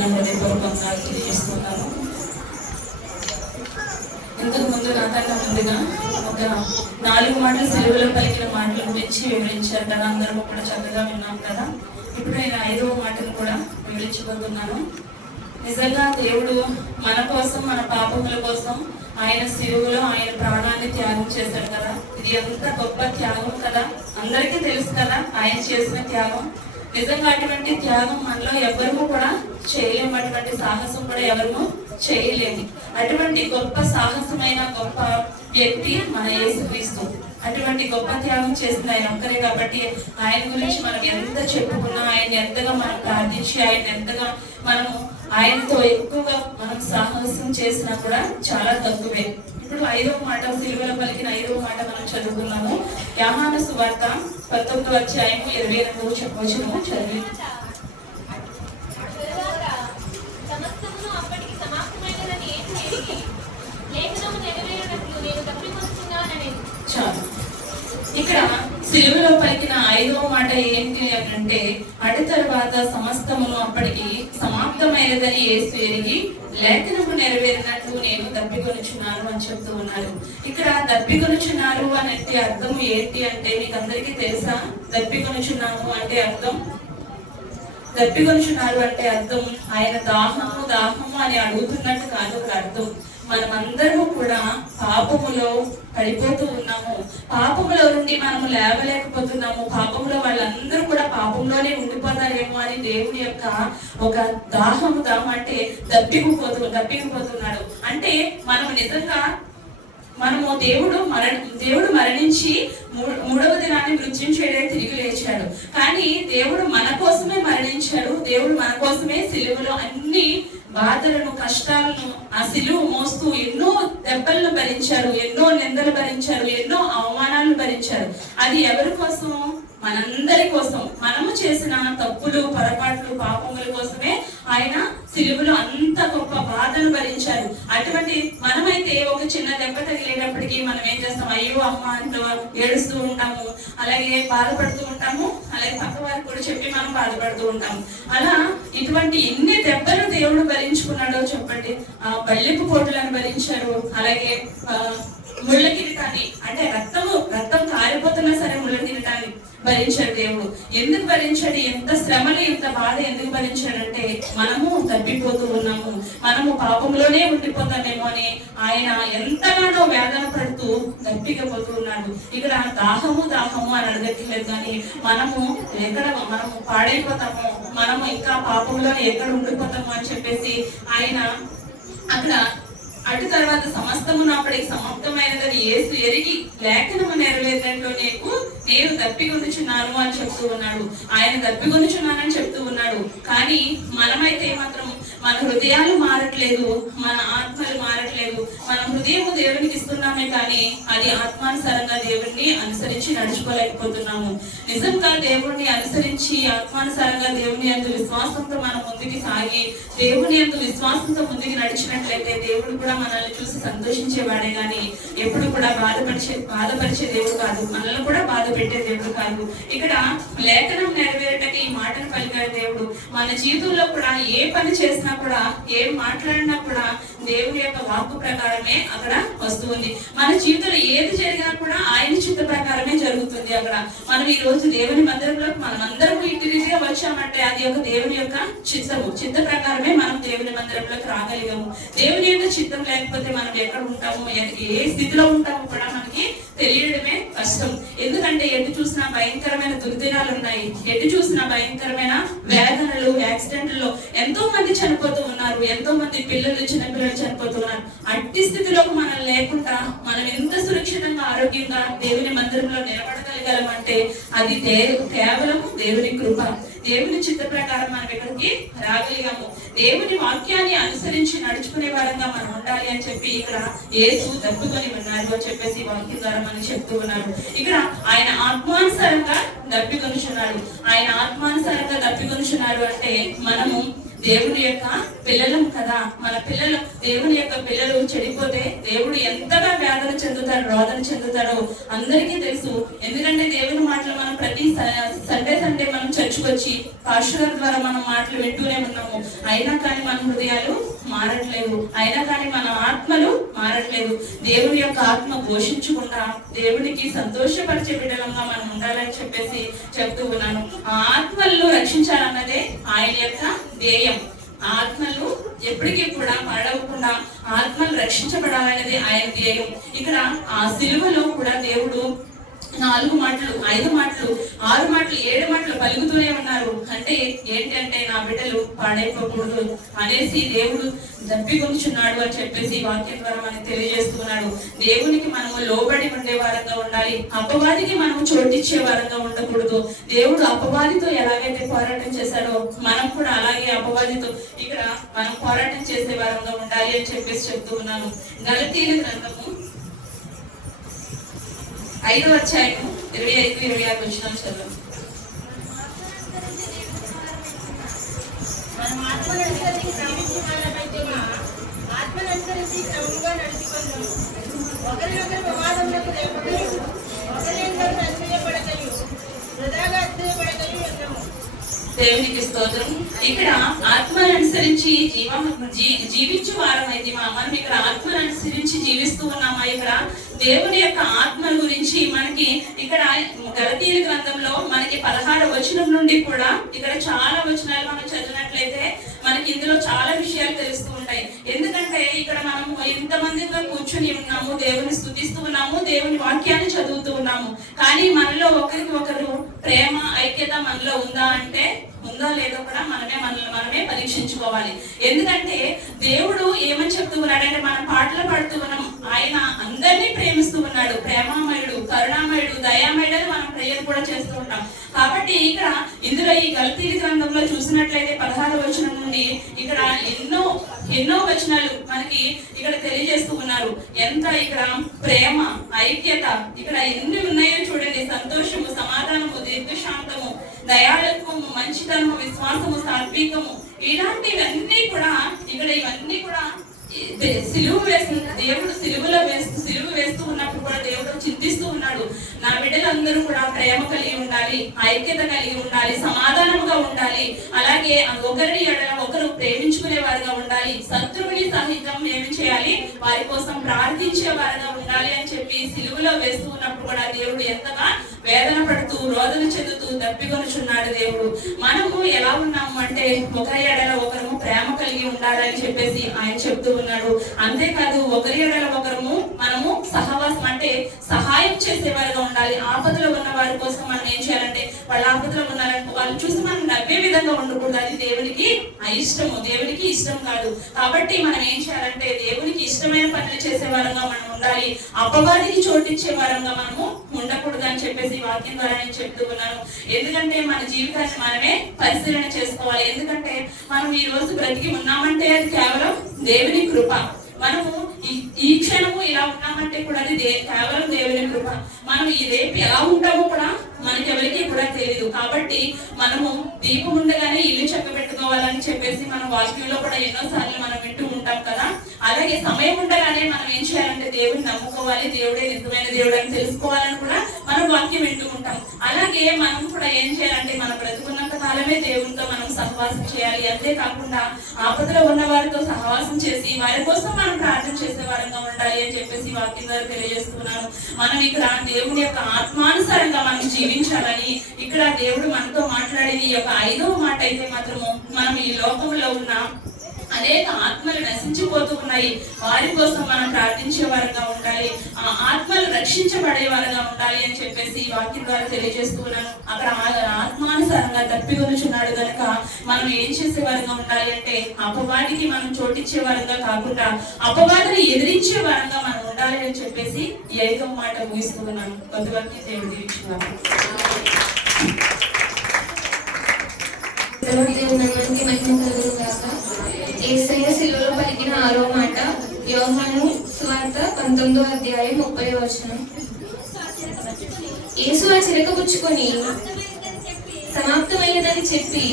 నా హృదయపూర్వక వందనాలు తెలియజేస్తున్నాను. ఇంతకు ముందు నాకన్నా ముందుగా ఒక 4 మాటలు సిలువలో పలికిన మాటల గురించి వివరించారు కదా, అందరూ కూడా చక్కగా విన్నాం కదా. ఇప్పుడు నేను 5వ మాటను కూడా వివరించబోతున్నాను. నిజంగా దేవుడు మన కోసం, మన పాపముల కోసం ఆయన శిలువలో ఆయన ప్రాణాన్ని త్యాగం చేశాడు కదా. ఇది ఎంత గొప్ప త్యాగం కదా, అందరికీ తెలుసు కదా ఆయన చేసిన త్యాగం. నిజంగా అటువంటి త్యాగం మనలో ఎవరు కూడా చేయలేము, అటువంటి సాహసం కూడా ఎవరు చేయలేము. అటువంటి గొప్ప సాహసమైన గొప్ప వ్యక్తి మన యేసుక్రీస్తు. అటువంటి గొప్ప త్యాగం చేసిన ఆయన ఒక్కరే కాబట్టి ఆయన గురించి మనం ఎంత చెప్పుకున్నా, ఆయన ఎంతగా మనం ప్రార్థించి, ఆయన ఎంతగా మనము ఆయనతో ఎక్కువగా మనం సాహసం చేసినా కూడా చాలా తక్కువే. ఇప్పుడు 5వ మాట, సిలువలో పలికిన 5వ మాట మనం చదువుకున్నాము. యోహాను సువార్త 19వ అధ్యాయము 22వ వచనము చదివి. సమస్తమును అప్పటికి సమాప్తమైనదని యేసు ఎరిగి లేఖనము నెరవేరునట్లు నేను తప్పికొనుచున్నానని. చాలు. ఇక్కడ సిలువలో పలికిన 5వ మాట ఏంటి అంటే, అటు తర్వాత సమస్తమును అప్పటికి సమాప్తమైనదని యేసు ఎరిగి లేఖనము నెరవేరినట్లు నేను తప్పికొనుచున్నాను అని చెప్తూ ఉన్నారు. ఇక్కడ తప్పికొనుచున్నారు అనేది అర్థం ఏంటి అంటే మీకు అందరికీ తెలుసా? తప్పికొనుచున్నాము అంటే అర్థం, తప్పికొనుచున్నారు అంటే అర్థం ఆయన దాహము అని అడుగుతున్నట్టు కాదు ఒక అర్థం. మనమందరము కూడా పాపములో పడిపోతూ ఉన్నాము. పాపములో నుండి మనము లేవలేకపోతున్నాము. పాపంలో వాళ్ళందరూ కూడా పాపంలోనే ఉండిపోతారేమో అని దేవుని యొక్క ఒక దాహం అంటే దప్పికపోతున్నాడు. అంటే మనం నిజంగా దేవుడు మరణించి 3వ దినాన్ని మృత్యుంజయుడై తిరిగి లేచాడు. కానీ దేవుడు మన కోసమే మరణించాడు. దేవుడు మన కోసమే సిలువలో అన్ని బాధలను, కష్టాలను ఆ సిలువ మోస్తూ ఎన్నో దెబ్బలను భరించారు, ఎన్నో నిందలు భరించారు, ఎన్నో అవమానాలను భరించారు. అది ఎవరి కోసం? మనందరి కోసం. మనము చేసిన తప్పులు, పొరపాట్లు, పాపముల కోసమే ఆయన సిలువలో అంత గొప్ప బాధను భరించారు. అటువంటి మనమైతే ఒక చిన్న దెబ్బ తగిలేటప్పటికీ మనం ఏం చేస్తాం? అయ్యో అమ్మ అంటూ ఏడుస్తూ ఉంటాము, అలాగే బాధపడుతూ ఉంటాము, అలాగే పక్క వారికి కూడా చెప్పి మనం బాధపడుతూ ఉంటాము. అలా ఇటువంటి ఎన్ని దెబ్బలు దేవుడు భరించుకున్నాడో చెప్పండి. బళ్ళెపు పోటులను భరించారు, అలాగే ముళ్ళ కిరీటాన్ని, అంటే రక్తం కారిపోతున్నా సరే ముళ్ళ కిరీటాన్ని భరించాడు దేవుడు. ఎందుకు భరించాడు? ఎంత శ్రమలు, ఎంత బాధ ఎందుకు భరించాడంటే మనము తప్పిపోతూ ఉన్నాము, మనము పాపంలోనే ఉండిపోతామేమో అని ఆయన ఎంతగానో వేదన పడుతూ తప్పికపోతూ ఉన్నాడు. ఇక్కడ దాహము అని అడగట్లేదు, కానీ మనము పాడైపోతాము, మనము ఇంకా పాపంలోనే ఎక్కడ ఉండిపోతాము అని చెప్పేసి ఆయన అక్కడ అటు తర్వాత సమస్తమును అప్పటికి సమాప్తమైనదని యేసు ఎరిగి లేఖనము నెరవేరినట్లు నేను తప్పికొనుచున్నాను అని చెప్తూ ఉన్నాడు. ఆయన తప్పికొనుచున్నానని చెప్తూ ఉన్నాడు. కానీ మనమైతే మాత్రం మన హృదయాలు మారట్లేదు, మన ఆత్మలు మారట్లేదు. మన హృదయము దేవునికి ఇస్తున్నామే కానీ అది ఆత్మానుసారంగా దేవుడిని అనుసరించి నడుచుకోలేకపోతున్నాము. నిజంగా దేవుడిని అనుసరించి ఆత్మానుసారంగా దేవుని యందు విశ్వాసంతో మనం ముందుకు సాగి దేవుని యందు విశ్వాసంతో ముందుకు నడిచినట్లయితే దేవుడు కూడా మనల్ని చూసి సంతోషించేవాడే కానీ ఎప్పుడు కూడా బాధపరిచే దేవుడు కాదు, మనల్ని కూడా బాధ పెట్టే దేవుడు కాదు. ఇక్కడ లేఖనం నెరవేరటకి ఈ మాటను పలికాడు దేవుడు. మన జీవితంలో కూడా ఏ పని చేసినా కూడా, ఏం మాట్లాడినా కూడా దేవుని యొక్క వాక్కు ప్రకారమే అక్కడ వస్తుంది. మన జీవితంలో ఏది జరిగినా కూడా ఆయన చిత్త ప్రకారమే జరుగుతుంది. అక్కడ మనం ఈ రోజు దేవుని మందిరంలోకి మనమందరం ఇంటి రీతిగా వచ్చామంటే అది ఒక దేవుని యొక్క చిత్త ప్రకారమే మనం దేవుని మందిరంలోకి రాగలిగాము. దేవుని యొక్క చిత్తం లేకపోతే మనం ఎక్కడ ఉంటాము, ఏ స్థితిలో ఉంటామో కూడా మనకి తెలియడమే కష్టం. ఎందుకంటే ఎటు చూసినా భయంకరమైన దుర్దినాలు ఉన్నాయి, ఎటు చూసినా భయంకరమైన వేదనలు, యాక్సిడెంట్లలో ఎంతో మంది చనిపోతూ ఉన్నారు, ఎంతో మంది చిన్నపిల్లలు చనిపోతున్నారు. అట్టి స్థితిలోకి మనం లేకుండా మనం ఎంత సురక్షితంగా ఆరోగ్యంగా దేవుని మందిరంలో నిలబడగలగలమంటే అది కేవలం దేవుని కృప, దేవుని చిత్త ప్రకారం మనం ఇక్కడికి రాగలిగాము. దేవుని వాక్యాన్ని అనుసరించి నడుచుకునే వారంగా మనం ఉండాలి అని చెప్పి ఇక్కడ యేసు దప్పుకొని ఉన్నారు అని చెప్పేసి వాక్యం ద్వారా మనం చెప్తూ ఉన్నారు. ఇక్కడ ఆయన ఆత్మానుసారంగా దప్పికొనుచున్నాడు. ఆయన ఆత్మానుసారంగా దప్పికొనుచున్నాడు అంటే మనము దేవుని యొక్క పిల్లలం కదా. మన పిల్లలు, దేవుని యొక్క పిల్లలు చెడిపోతే దేవుడు ఎంతగా వేదన చెందుతాడు, రోదన చెందుతాడో అందరికీ తెలుసు. ఎందుకంటే దేవుని మాటలు మనం ప్రతి సండే మనం చర్చకు వచ్చి పాస్టర్ ద్వారా మనం మాటలు వింటూనే ఉన్నాము. అయినా కానీ మన హృదయాలు మారట్లేదు, అయినా కానీ మన ఆత్మలు మారట్లేదు. దేవుని యొక్క ఆత్మ ఘోషించకుండా దేవునికి సంతోషపరిచే బిడ్డలంగా మనం ఉండాలని చెప్పేసి చెప్తూ ఉన్నాను. ఆ ఆత్మలను రక్షించాలన్నదే ఆయన యొక్క ధ్యేయం. ఆత్మలు ఎప్పటికీ కూడా పడవకుండా ఆత్మలు రక్షించబడాలనేది ఆయన ధ్యేయం. ఇక్కడ ఆ సిలువలో కూడా దేవుడు 4 మాటలు, 5 మాటలు, 6 మాటలు, 7 మాటలు పలుకుతూనే ఉన్నారు. అంటే ఏంటంటే నా బిడ్డలు పాడైపోకూడదు అనేసి దేవుడు దప్పికొనుచున్నాడు అని చెప్పేసి వాక్యం ద్వారా మనకు తెలియజేస్తున్నాడు. దేవునికి మనము లోబడి ఉండే వారంగా ఉండాలి, అపవాదికి మనము చోటిచ్చే వారంగా ఉండకూడదు. దేవుడు అపవాదితో ఎలాగైతే పోరాటం చేశాడో మనం కూడా అలాగే అపవాదితో ఇక్కడ మనం పోరాటం చేసే వారంగా ఉండాలి అని చెప్పేసి చెప్తూ ఉన్నాను. గలతీయుల గ్రంథము 5వ అధ్యాయం 25-26 వచనాలు చదువు. మనం ఆత్మననుసరించి క్రమించి వాళ్ళమైతేమా ఆత్మననుసరించి క్రమంగా నడుచుకుందాం. ఒకరినొకరు వివాదములకు లేకపోయి ఒకరినొకరు అసూయపడకయు వృధాగా అసూయపడకయు ఉన్నాము. దేవునికి స్తోత్రం. ఇక్కడ ఆత్మను అనుసరించి జీవించు వారమైతే మనం ఇక్కడ ఆత్మను అనుసరించి జీవిస్తూ ఉన్నామా? ఇక్కడ దేవుని యొక్క ఆత్మ గురించి మనకి ఇక్కడ గలతీయుల గ్రంథంలో మనకి 16వ వచనం నుండి కూడా ఇక్కడ చాలా వచనాలు మనం చదివినట్లయితే మనకి ఇందులో చాలా విషయాలు తెలుస్తూ ఉంటాయి. ఎందుకంటే ఇక్కడ మనము ఎంతమందిగా కూర్చొని ఉన్నాము, దేవుని స్తుతిస్తూ ఉన్నాము, దేవుని వాక్యాన్ని చదువుతూ ఉన్నాము. కానీ మనలో ఒకరికి ఒకరు ప్రేమ ఐక్యత మనలో ఉందా అంటే ఉందో లేదో కూడా మనమే పరీక్షించుకోవాలి. ఎందుకంటే దేవుడు ఏమని చెప్తూ ఉన్నాడంటే మనం పాటలు పాడుతూ ఉన్నాం, ఆయన అందరినీ ప్రేమిస్తూ ఉన్నాడు, ప్రేమామయుడు, కరుణామయుడు, దయామయుడు అని మనం ప్రేయర్ కూడా చేస్తూ ఉంటాం. కాబట్టి ఇక్కడ ఇందులో ఈ గలతీయుల గ్రంథంలో చూసినట్లయితే 16వ వచనం నుండి ఇక్కడ ఎన్నో వచనాలు మనకి ఇక్కడ తెలియజేస్తూ ఉన్నారు. ఎంత ఇక్కడ ప్రేమ, ఐక్యత ఇక్కడ ఎన్ని ఉన్నాయో చూడండి. సంతోషము, సమాధానము, దీర్ఘశాంతము, దయాళత్వము, మంచితనము, విశ్వాసము, సాత్వికము, ఇలాంటివన్నీ కూడా ఇక్కడ ఇవన్నీ కూడా దేవుడు సిలువ వేస్తూ ఉన్నప్పుడు కూడా దేవుడు చింతిస్తూ ఉన్నాడు. నా బిడ్డలందరూ కూడా ప్రేమ కలిగి ఉండాలి, ఐక్యత కలిగి ఉండాలి, సమాధానముగా ఉండాలి, అలాగే ఒకరిని ఒకరు ప్రేమించుకునే వారుగా ఉండాలి, శత్రువుని సహితం ఏమి చేయాలి, వారి కోసం ప్రార్థించే వారుగా ఉండాలి అని చెప్పి సిలువలో వేస్తూ ఉన్నప్పుడు కూడా దేవుడు ఎంతగా వేదన పడుతూ రోదన చెందుతూ తప్పికొనుచున్నాడు దేవుడు. మనము ఎలా ఉన్నాము అంటే ఒకరి ఎడల ఒకరము ప్రేమ కలిగి ఉండాలని చెప్పేసి ఆయన చెప్తూ ఉన్నాడు. అంతేకాదు ఒకరి ఎడల ఒకరము మనము సహవాసం అంటే సహాయం చేసేవారుగా ఉండాలి. ఆపదలో ఉన్న వారి కోసం మనం ఏం చేయాలంటే వాళ్ళ ఆపదలో ఉన్నారనుకో వాళ్ళు చూసి మనం నవ్వే విధంగా ఉండకూడదు. అది దేవునికి అయిష్టము, దేవునికి ఇష్టం కాదు. కాబట్టి మనం ఏం చేయాలంటే దేవునికి ఇష్టమైన పనులు చేసేవారంగా మనం ఉండాలి, అపవాదికి చోటించే వారంగా మనము ఉండకూడదు అని చెప్పేసి వాక్యం ద్వారా నేను చెప్తూ ఉన్నాను. ఎందుకంటే మన జీవితాన్ని మనమే పరిశీలన చేసుకోవాలి. ఎందుకంటే మనం ఈ రోజు బ్రతికి ఉన్నామంటే అది కేవలం దేవుని కృప. మనము ఈ క్షణము ఇలా ఉన్నామంటే కూడా అది కేవలం దేవుని కృప. మనం ఈ రేపు ఎలా ఉంటామో కూడా మనకెవరికి కూడా తెలియదు. కాబట్టి మనము దీపం ఉండగానే ఇల్లు చక్కబెట్టుకోవాలని చెప్పేసి మనం వాక్యంలో కూడా ఎన్నోసార్లు మనం వింటూ ఉంటాం కదా. అలాగే సమయం ఉండగానే మనం ఏం చేయాలంటే దేవుడిని నమ్ముకోవాలి, దేవుడే నిజమైన దేవుడు అని తెలుసుకోవాలని కూడా మనం వాక్యం వింటూ ఉంటాం. అలాగే మనం కూడా ఏం చేయాలంటే మనం బ్రతుకున్నంత కాలమే దేవునితో మనం సహవాసం చేయాలి. అంతేకాకుండా ఆపదలో ఉన్న వారితో సహవాసం చేసి వారి కోసం మనం ప్రార్థన చేసే వారంగా ఉండాలి అని చెప్పేసి వాక్యం ద్వారా తెలియజేస్తున్నాను. మనం ఇక్కడ దేవుని యొక్క ఆత్మానుసారంగా మనం జీవించాలని ఇక్కడ దేవుడు మనతో మాట్లాడేది ఈ యొక్క 5వ మాట అయితే మాత్రము మనం ఈ లోకంలో ఉన్న అనేక ఆత్మలు నశించిపోతూ ఉన్నాయి, వారి కోసం మనం ప్రార్థించే వారుగా ఉండాలి, ఆ ఆత్మలు రక్షించబడే వారుగా ఉండాలి అని చెప్పేసి ఈ వాక్యం ద్వారా తెలియజేస్తున్నాను. అక్కడ ఆత్మానుసారంగా తప్పికొనుచున్నాడు కనుక మనం ఏం చేసే వారుగా ఉండాలి అంటే అపవాదికి మనం చోటిచ్చే వారంగా కాకుండా అపవాదిని ఎదిరించే వారంగా మనం ఉండాలి అని చెప్పేసి ఈ 5వ మాట ముగిస్తున్నాను. కొంతవరకు దేవుడు దీవించున్నాను. యేసయ్య శిలువలో పలికిన 6వ మాట యోహాను సువార్త 19వ అధ్యాయం 30వ వచనం. యేసు ఆ చిరక పుచ్చుకొని సమాప్తమైనదని చెప్పి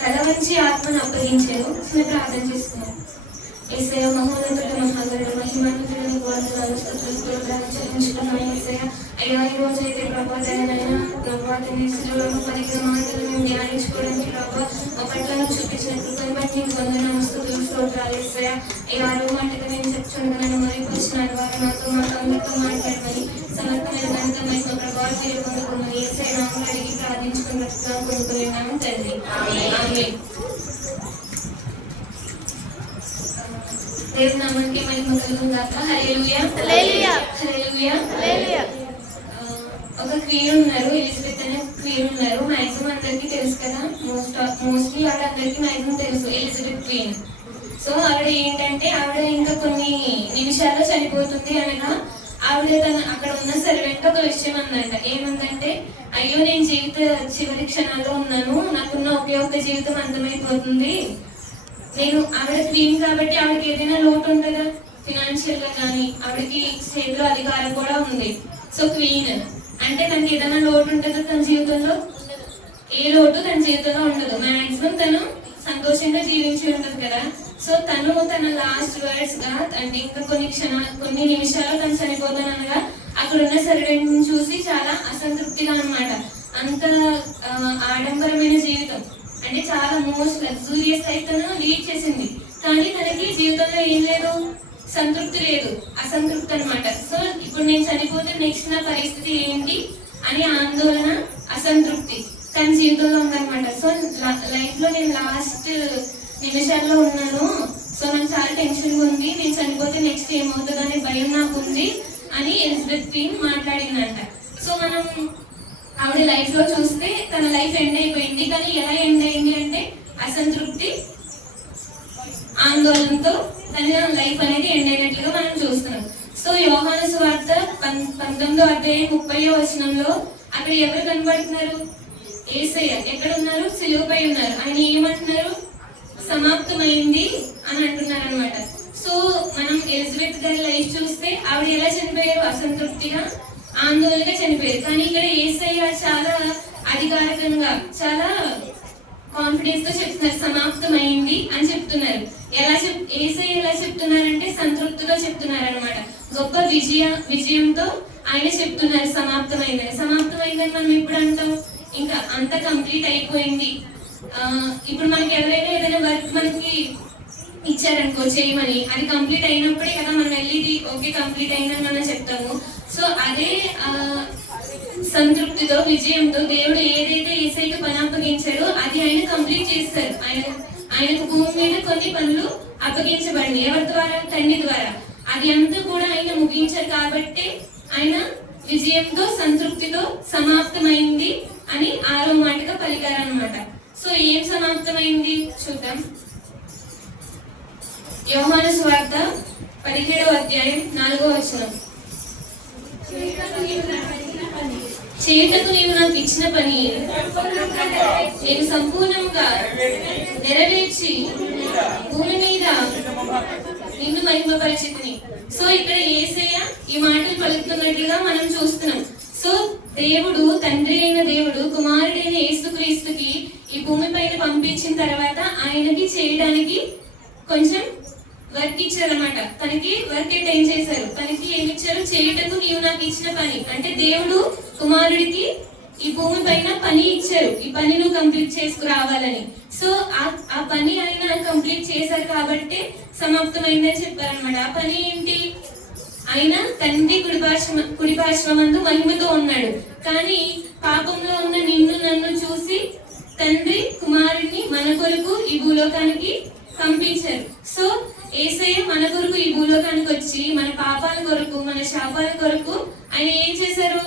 తల వంచి ఆత్మను అప్పగించారు. ప్రార్థన చేస్తున్నాం. యేసయ్య మహోన్నతుడు, మహాగరుడు, మహిమాన్వితుడు, నీకు వందనాలు, స్తుతులు, స్తోత్రాలు చెల్లించుకున్నాం. యేసయ్య అయ్యా ఈ రోజు అయితే ప్రభాతనైనా ప్రభాతని శిలువలో పలికిన మాటలు మేము ధ్యానించుకోవడానికి ప్రభావ మా పట్లను చూపించిన కృపను బట్టి నీకు వందనాలు, స్తుతులు, స్తోత్రాలు. యేసయ్య ఈ 6వ మాటగా నేను చెప్తుండగానే మరిపరిచిన వారు నాతో అందరితో మాట్లాడమని సమర్పణ కనుక మేము ప్రభావం మీరు పొందుకున్నాం. యేసయ్య నామములో అడిగి ప్రార్థించుకుని రక్షణ పొందుకున్నాము తండ్రి. ఆమేన్. దేవుని నామానికి మహిమ కలుగుగాక. హల్లెలూయా హల్లెలూయా హల్లెలూయా హల్లెలూయా. ఒక క్వీన్ ఉన్నారు, ఎలిజబెత్ అనే క్వీన్ ఉన్నారు. మాక్సిమం అందరికి తెలుసు కదా, మోస్ట్లీ వాళ్ళందరికీ మాక్సిమం తెలుసు ఎలిజబెత్ క్వీన్. సో ఆవిడ ఏంటంటే ఆవిడ ఇంకా కొన్ని నిమిషాల్లో చనిపోతుంది అనగా ఆవిడ అక్కడ ఉన్న సర్వెంట్ ఒక విషయం అందంట. ఏమందంటే అయ్యో నేను జీవిత చివరి క్షణాల్లో ఉన్నాను, నాకున్న ఒకే ఒక్క జీవితం అంతమైపోతుంది. నేను ఆవిడ క్వీన్ కాబట్టి ఆవిడకి ఏదైనా లోటు ఉంటుందా? ఫినాన్షియల్ గా కానీ ఆవిడకి చేతిలో అధికారం కూడా ఉంది. సో క్వీన్ అంటే తనకి ఏదైనా లోటు ఉంటుందో తన జీవితంలో, ఏ లోటు తన జీవితంలో ఉండదు. మాక్సిమం తను సంతోషంగా జీవించి ఉంటుంది కదా. సో తను తన లాస్ట్ వర్డ్స్ గా అంటే ఇంకా కొన్ని నిమిషాలు తను చనిపోతానగా అక్కడ ఉన్న సర్వెంట్ చూసి చాలా అసంతృప్తిగా అన్నమాట. అంత ఆడంబరమైన జీవితం అంటే చాలా మోస్ట్ లగ్జూరియస్ లైఫ్ తను లీడ్ చేసింది, కానీ తనకి జీవితంలో ఏం లేదు, సంతృప్తి లేదు, అసంతృప్తి అన్నమాట. సో ఇప్పుడు నేను చనిపోతే నెక్స్ట్ నా పరిస్థితి ఏంటి అని ఆందోళన, అసంతృప్తి తన జీవితంలో ఉందన్నమాట. సో లైఫ్ లో నేను లాస్ట్ నిమిషాల్లో ఉన్నాను, సో నాకు చాలా టెన్షన్ ఉంది, నేను చనిపోతే నెక్స్ట్ ఏమవుతుంది అనే భయం నాకు ఉంది అని ఎలిజబెత్ క్వీన్ మాట్లాడిందంట. సో మనం ఆవిడ లైఫ్ లో చూస్తే తన లైఫ్ ఎండ్ అయిపోయింది, కానీ ఎలా ఎండ్ అయింది అంటే అసంతృప్తి, ఆందోళనతో తన లైఫ్ అనేది ఎండ్ అయినట్లుగా మనం చూస్తున్నాం. సో యోహాను సువార్త 19వ అధ్యాయం 30వ వచనంలో అక్కడ ఎవరు కనబడుతున్నారు? యేసయ్య. ఎక్కడ ఉన్నారు? సిలువపై ఉన్నారు. ఆయన ఏమంటున్నారు? సమాప్తమైంది అని అంటున్నారు అనమాట. సో మనం ఎలిజబెత్ గారి లైఫ్ చూస్తే ఆవిడ ఎలా చనిపోయారు? అసంతృప్తిగా, ఆందోళనగా చనిపోయారు. కానీ ఇక్కడ యేసయ్య చాలా అధికారికంగా, చాలా కాన్ఫిడెన్స్ తో చెప్తున్నారు, సమాప్తమైంది అని చెప్తున్నారు. యేసయ్య ఎలా చెప్తున్నారంటే సంతృప్తితో చెప్తున్నారు అనమాట. గొప్ప విజయంతో ఆయన చెప్తున్నారు సమాప్తమైందని. సమాప్తమైందని మనం ఎప్పుడు అంటాం? ఇంకా అంత కంప్లీట్ అయిపోయింది. ఇప్పుడు మనకి ఎవరైనా ఏదైనా వర్క్ మనకి ఇచ్చారనుకో చేయమని, అది కంప్లీట్ అయినప్పుడే కదా మనం వెళ్ళి ఓకే కంప్లీట్ అయిందని మనం చెప్తాము. సో అదే సంతృప్తితో, విజయంతో దేవుడు ఏదైతే యేసయ్యకు పని అప్పగించాడో అది ఆయన కంప్లీట్ చేస్తారు. ఆయనకు భూమి మీద కొన్ని పనులు అప్పగించబడింది. ఎవరి ద్వారా? తండ్రి ద్వారా. అది అంతా కూడా ఆయన ముగించారు కాబట్టి ఆయన విజయంతో, సంతృప్తితో సమాప్తమైంది అని 6వ మాటగా పలికారనమాట. సో ఏం సమాప్తమైంది చూద్దాం. యోహాను సువార్త 17వ అధ్యాయం 4వ వచనం. చేయుటకు నీవు నాకు ఇచ్చిన పని నేను సంపూర్ణంగా నెరవేర్చి భూమి మీద నిన్ను మహిమపరిచితిని. సో ఇక్కడ యేసయ్య ఈ మాటలు పలుకుతున్నట్లుగా మనం చూస్తున్నాం. సో దేవుడు, తండ్రి అయిన దేవుడు కుమారుడైన యేసుక్రీస్తుకి ఈ భూమి పైన పంపించిన తర్వాత ఆయనకి చేయడానికి కొంచెం వర్క్ ఇచ్చారనమాట. తనకి వర్క్ అటైన్ చేశారు. తనకి ఏమి ఇచ్చారు? చేయుటకు నీవు నాకు ఇచ్చిన పని. అంటే దేవుడు కుమారుడికి ఈ భూమి పైన పని ఇచ్చారు, ఈ పని నువ్వు కంప్లీట్ చేసుకురావాలని. సో ఆ పని ఆయన కంప్లీట్ చేశారు కాబట్టి సమాప్తమైందని చెప్పారనమాట. ఆ పని ఏంటి? ఆయన తండ్రి కుడిపార్శ్వమందు మహిమతో ఉన్నాడు. కానీ పాపంలో ఉన్న నిన్ను నన్ను చూసి తండ్రి కుమారుడిని మన కొరకు ఈ భూలోకానికి పంపించారు. సో యేసయ్య మన కొరకు ఈ భూలోకానికి వచ్చి మన పాపాల కొరకు, మన శాపాల కొరకు ఆయన ఏం చేశారు?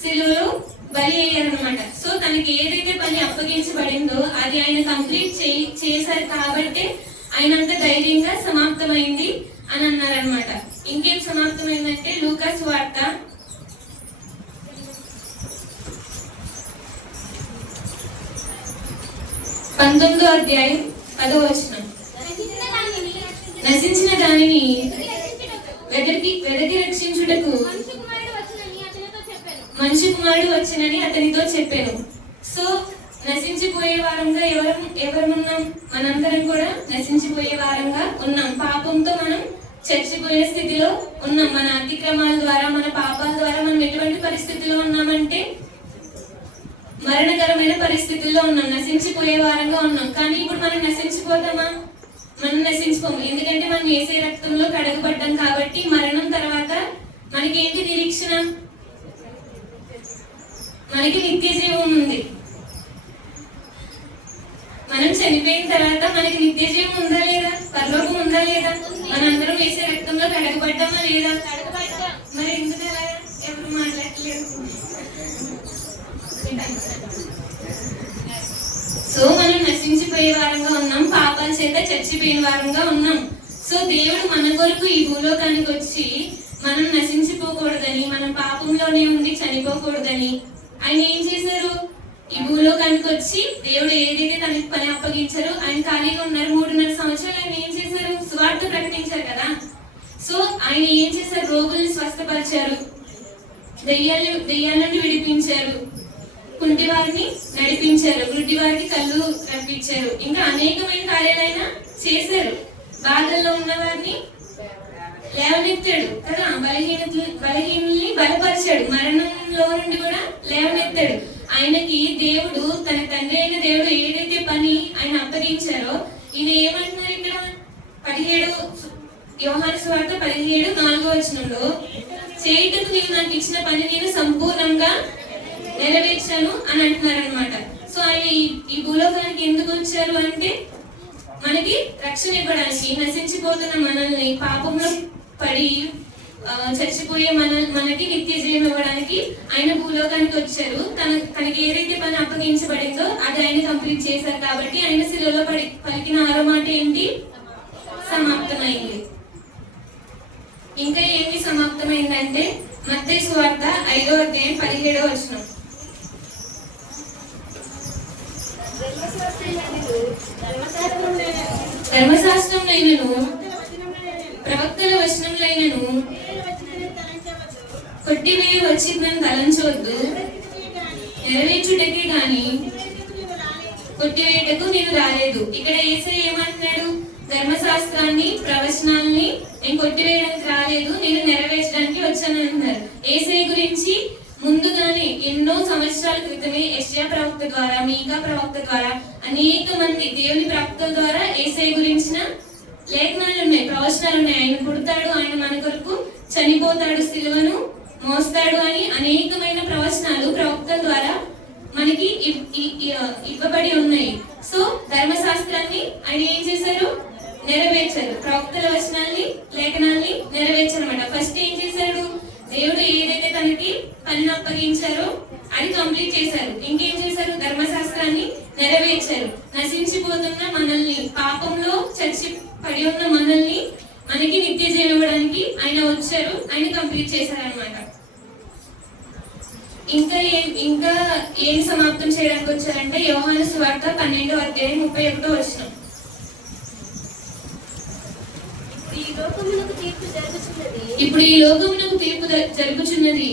సిలువలో బలి అయ్యారనమాట. సో తనకి ఏదైతే పని అప్పగించబడిందో అది ఆయన కంప్లీట్ చేశారు కాబట్టి ఆయన అంత ధైర్యంగా సమాప్తమైంది అని అన్నారనమాట. ఇంకేం సమాప్తమైందంటే లూకా సువార్త 19వ అధ్యాయం 10వ వచనం. నశించిన దానిని వెదకి రక్షించుటకు మనిషి కుమారుడు వచ్చినని అతనితో చెప్పాను. సో నశించిపోయే వారంగా ఎవరమున్నాం? మనందరం కూడా నశించిపోయే వారంగా ఉన్నాం. పాపంతో మనం చచ్చిపోయే స్థితిలో ఉన్నాం. మన అతిక్రమాల ద్వారా, మన పాపాల ద్వారా మనం ఎటువంటి పరిస్థితిలో ఉన్నామంటే మరణకరమైన పరిస్థితుల్లో ఉన్నాం, నశించిపోయే వారంగా ఉన్నాం. కానీ ఇప్పుడు మనం నశించిపోతామా? మనం నశించిపోము. ఎందుకంటే మనం యేసయ్య రక్తంలో కడగబడ్డాం కాబట్టి మరణం తర్వాత మనకి ఏంటి నిరీక్షణ? మనకి నిత్య జీవం ఉంది. మనం చనిపోయిన తర్వాత మనకి నిత్య జీవం ఉందా లేదా? పరలోకం ఉందా లేదా? మనందరం యేసయ్య రక్తంలో కడగబడ్డామా లేదా? మరి ఎందుకు అలా ఎవరు మాట్లాడలేదు? సో మనం నశించిపోయే వారంగా ఉన్నాం, పాపాల చేత చచ్చిపోయిన వారంగా ఉన్నాం. సో దేవుడు మన కొరకు ఈ భూలోకానికి వచ్చి మనం నశించిపోకూడదని, మనం పాపంలోనే ఉండి చనిపోకూడదని ఆయన ఏం చేశారు? ఈ భూలోకానికి వచ్చి దేవుడు ఏదైతే తనకి పని అప్పగించారో, ఆయన ఖాళీగా ఉన్నారు 3.5 సంవత్సరాలు. ఆయన ఏం చేశారు? సువార్త ప్రకటించారు కదా. సో ఆయన ఏం చేశారు? రోగుల్ని స్వస్థపరిచారు, దెయ్యాల నుండి విడిపించారు, కుంటి వారిని నడిపించారు, గుడ్డి వారికి కళ్ళు రప్పించారు, ఇంకా అనేకమైన కార్యాలైనా చేశారు. బాధల్లో ఉన్న వారిని లేవనెత్తాడు కదా, బలహీనుల్ని బలపరిచాడు, మరణంలో నుండి కూడా లేవనెత్తాడు. ఆయనకి దేవుడు, తన తండ్రి అయిన దేవుడు ఏదైతే పని ఆయన అప్పగించారో, ఈయన ఏమంటున్నారు ఇక్కడ 17 యోహాను సువార్త 17:4 చేయుటకు నీవు నాకు ఇచ్చిన పని నేను సంపూర్ణంగా నెరవేర్చాను అని అంటున్నారు అనమాట. సో ఆయన ఈ భూలోకానికి ఎందుకు వచ్చారు అంటే మనకి రక్షణ ఇవ్వడానికి, నశించిపోతున్న మనల్ని, పాపంలో పడి చచ్చిపోయే మనకి నిత్య జీవం ఇవ్వడానికి ఆయన భూలోకానికి వచ్చారు. తనకి ఏదైతే పని అప్పగించబడిందో అది ఆయన కంప్లీట్ చేశారు. కాబట్టి ఆయన శిలువలో పలికిన 6వ మాట ఏంటి? సమాప్తమైంది. ఇంకా ఏంటి సమాప్తమైందంటే మత్తయి సువార్త 5వ అధ్యాయం 17వ వచనం. ధర్మశాస్త్రంలో ప్రవక్తల వచనంలో కొట్టివేయ వచ్చిందని తలంచవద్దు, నెరవేర్చుటకే గాని కొట్టివేయటకు నేను రాలేదు. ఇక్కడ యేసయ్య ఏమంటున్నాడు? ధర్మశాస్త్రాన్ని, ప్రవచనాల్ని నేను కొట్టివేయడానికి రాలేదు, నేను నెరవేర్చడానికి వచ్చాను అంటున్నారు. యేసయ్య గురించి ముందుగానే ఎన్నో సంవత్సరాల క్రితమే యెషయా ప్రవక్త ద్వారా, మీకా ప్రవక్త ద్వారా, అనేక మంది దేవుని ప్రవక్తల ద్వారా యేసయ్య గురించిన లేఖనాలు ఉన్నాయి, ప్రవచనాలు ఉన్నాయి. ఆయన పుడతాడు, ఆయన మన కొరకు చనిపోతాడు, సిలువను మోస్తాడు అని అనేకమైన ప్రవచనాలు ప్రవక్తల ద్వారా మనకి ఇవ్వబడి ఉన్నాయి. సో ధర్మశాస్త్రాన్ని ఆయన ఏం చేశారు? నెరవేర్చారు. ప్రవక్తల వచనాల్ని, లేఖనాల్ని నెరవేర్చారు అన్నమాట. ఫస్ట్ ఏం చేశారు? దేవుడు ఏదైతే తనకి పనిని అప్పగించారో అది కంప్లీట్ చేశారు. ఇంకేం చేశారు? ధర్మశాస్త్రాన్ని నెరవేర్చారు. నశించిపోతున్న మనల్ని, పాపంలో చచ్చి పడి ఉన్న మనల్ని మనకి నిత్య జీవం ఇవ్వడానికి ఆయన వచ్చారు, ఆయన కంప్లీట్ చేశారు అనమాట. ఇంకా ఏం సమాప్తం చేయడానికి వచ్చారంటే యోహాను సువార్త 12వ అధ్యాయం 31వ వచనం. ఇప్పుడు ఈ లోకమునకు తీర్పు జరుగుచున్నది,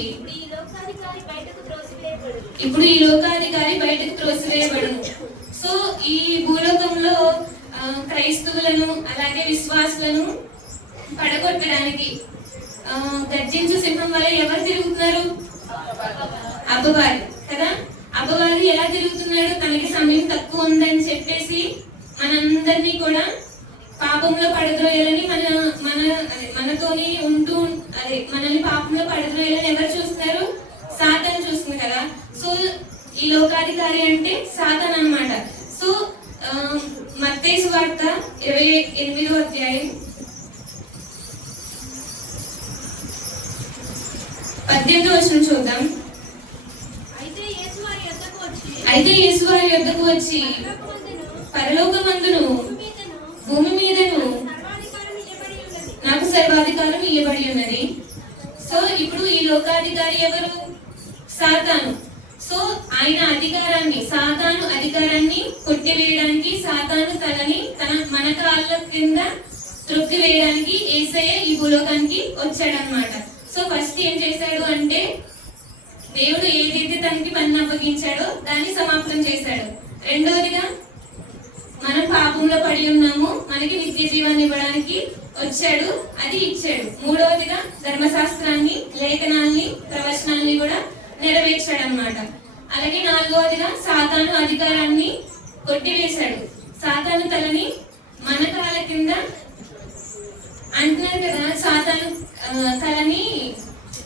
ఇప్పుడు ఈ లోకాధికారి బయటకు త్రోసివేయబడును. సో ఈ భూలోకంలో క్రైస్తవులను, అలాగే విశ్వాసులను పడగొట్టడానికి గర్జించు సింహం వల్ల ఎవరు తిరుగుతున్నారు? అబ్బవారు కదా. అబ్బవారు ఎలా తిరుగుతున్నాడు? తనకి సమయం తక్కువ ఉందని చెప్పేసి మనందరినీ కూడా పాపంలో పడద్రోయాలని, మనతోని ఉంటూ మనల్ని పాపంలో పడద్రోయాలని ఎవరు చూస్తున్నారు? సాతాను చూస్తుంది కదా. సో ఈ లోకాధికారి అంటే సాతాను అన్నమాట. సో మత్తయి సువార్త 28వ అధ్యాయం 18వ వచనం చూద్దాం. అయితే యేసు వారి యొద్దకు వచ్చి పరలోకమందును భూమి మీదను నాకు సర్వాధికారం ఇవ్వబడి ఉన్నది. సో ఇప్పుడు ఈ లోకాధికారి ఎవరు? సాతాను. సో ఆయన అధికారాన్ని, సాతాను అధికారాన్ని కొట్టివేయడానికి, సాతాను తలని మన కాళ్ళ కింద త్రొక్కి వేయడానికి యేసయ్య ఈ భూలోకానికి వచ్చాడనమాట. సో ఫస్ట్ ఏం చేశాడు అంటే దేవుడు ఏదైతే తనకి పని అప్పగించాడో దాన్ని సమాప్తం చేశాడు. రెండవదిగా మనం పాపంలో పడి ఉన్నాము, మనకి నిత్య జీవాన్ని ఇవ్వడానికి వచ్చాడు, అది ఇచ్చాడు. మూడవదిగా ధర్మశాస్త్రాన్ని, లేఖనాల్ని, ప్రవచనాల్ని కూడా నెరవేర్చాడు అన్నమాట. అలాగే నాలుగవదిగా సాతాను అధికారాన్ని కొట్టివేశాడు. సాతాను తలని మన కాళ్ళ కింద అంటున్నారు కదా, సాతాను తలని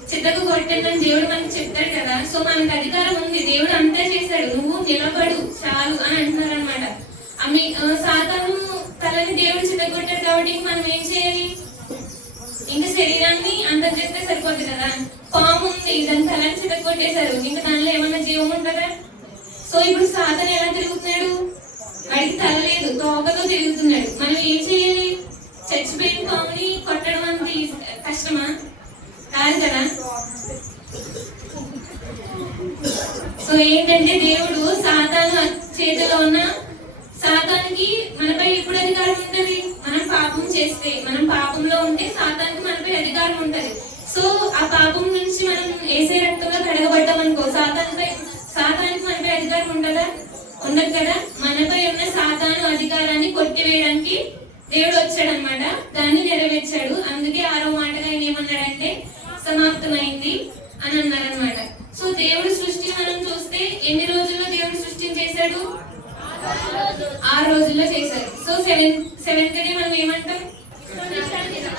చిత్తకు కొట్టండి దేవుడు మనకి చెప్తాడు కదా. సో మనకు అధికారం ఉంది, దేవుడు అంతా చేశాడు, నువ్వు నిలబడు చాలు అని అంటున్నారు అనమాట. సాతాను తలని దేవుడు చిత్తగొట్టాడు కాబట్టి మనం ఏం చేయాలి? ఇంకా శరీరాన్ని అంతం చేస్తే సరిపోతుంది కదా. పాము ఉంది, దాని తలని చిత్తగొట్టేశారు, ఇంకా దానిలో ఏమన్నా జీవం ఉంటుందా? సో ఇప్పుడు సాతాను ఎలా తిరుగుతున్నాడు? వాడికి తల లేదు, తోకతో తిరుగుతున్నాడు. మనం ఏం చేయాలి? చచ్చిపోయిన పాముని కొట్టడం అంత కష్టమా? కాదు కదా. సో ఏంటంటే దేవుడు సాతాను చేతిలో ఉన్న సాతానికి మనపై ఎప్పుడు అధికారం ఉంటుంది? మనం పాపం చేస్తే, మనం పాపంలో ఉంటే సాతానికి మనపై పాపం నుంచి మనం ఏసే రక్తంలో కడగబడ్డాం అనుకో, సాతానికి మనపై అధికారం ఉండదా? ఉండదు కదా. మనపై ఉన్న సాతాను అధికారాన్ని కొట్టివేయడానికి దేవుడు వచ్చాడనమాట, దాన్ని నెరవేర్చాడు. అందుకే 6వ మాటగా ఆయన ఏమన్నాడంటే సమాప్తమైంది అని అన్నారనమాట. సో దేవుడు సృష్టి మనం చూస్తే ఎన్ని రోజుల్లో దేవుడు సృష్టిని చేశాడు? 6 రోజుల్లో చేశాడు. సో సెవెంత్ డే మనం ఏమంటాం?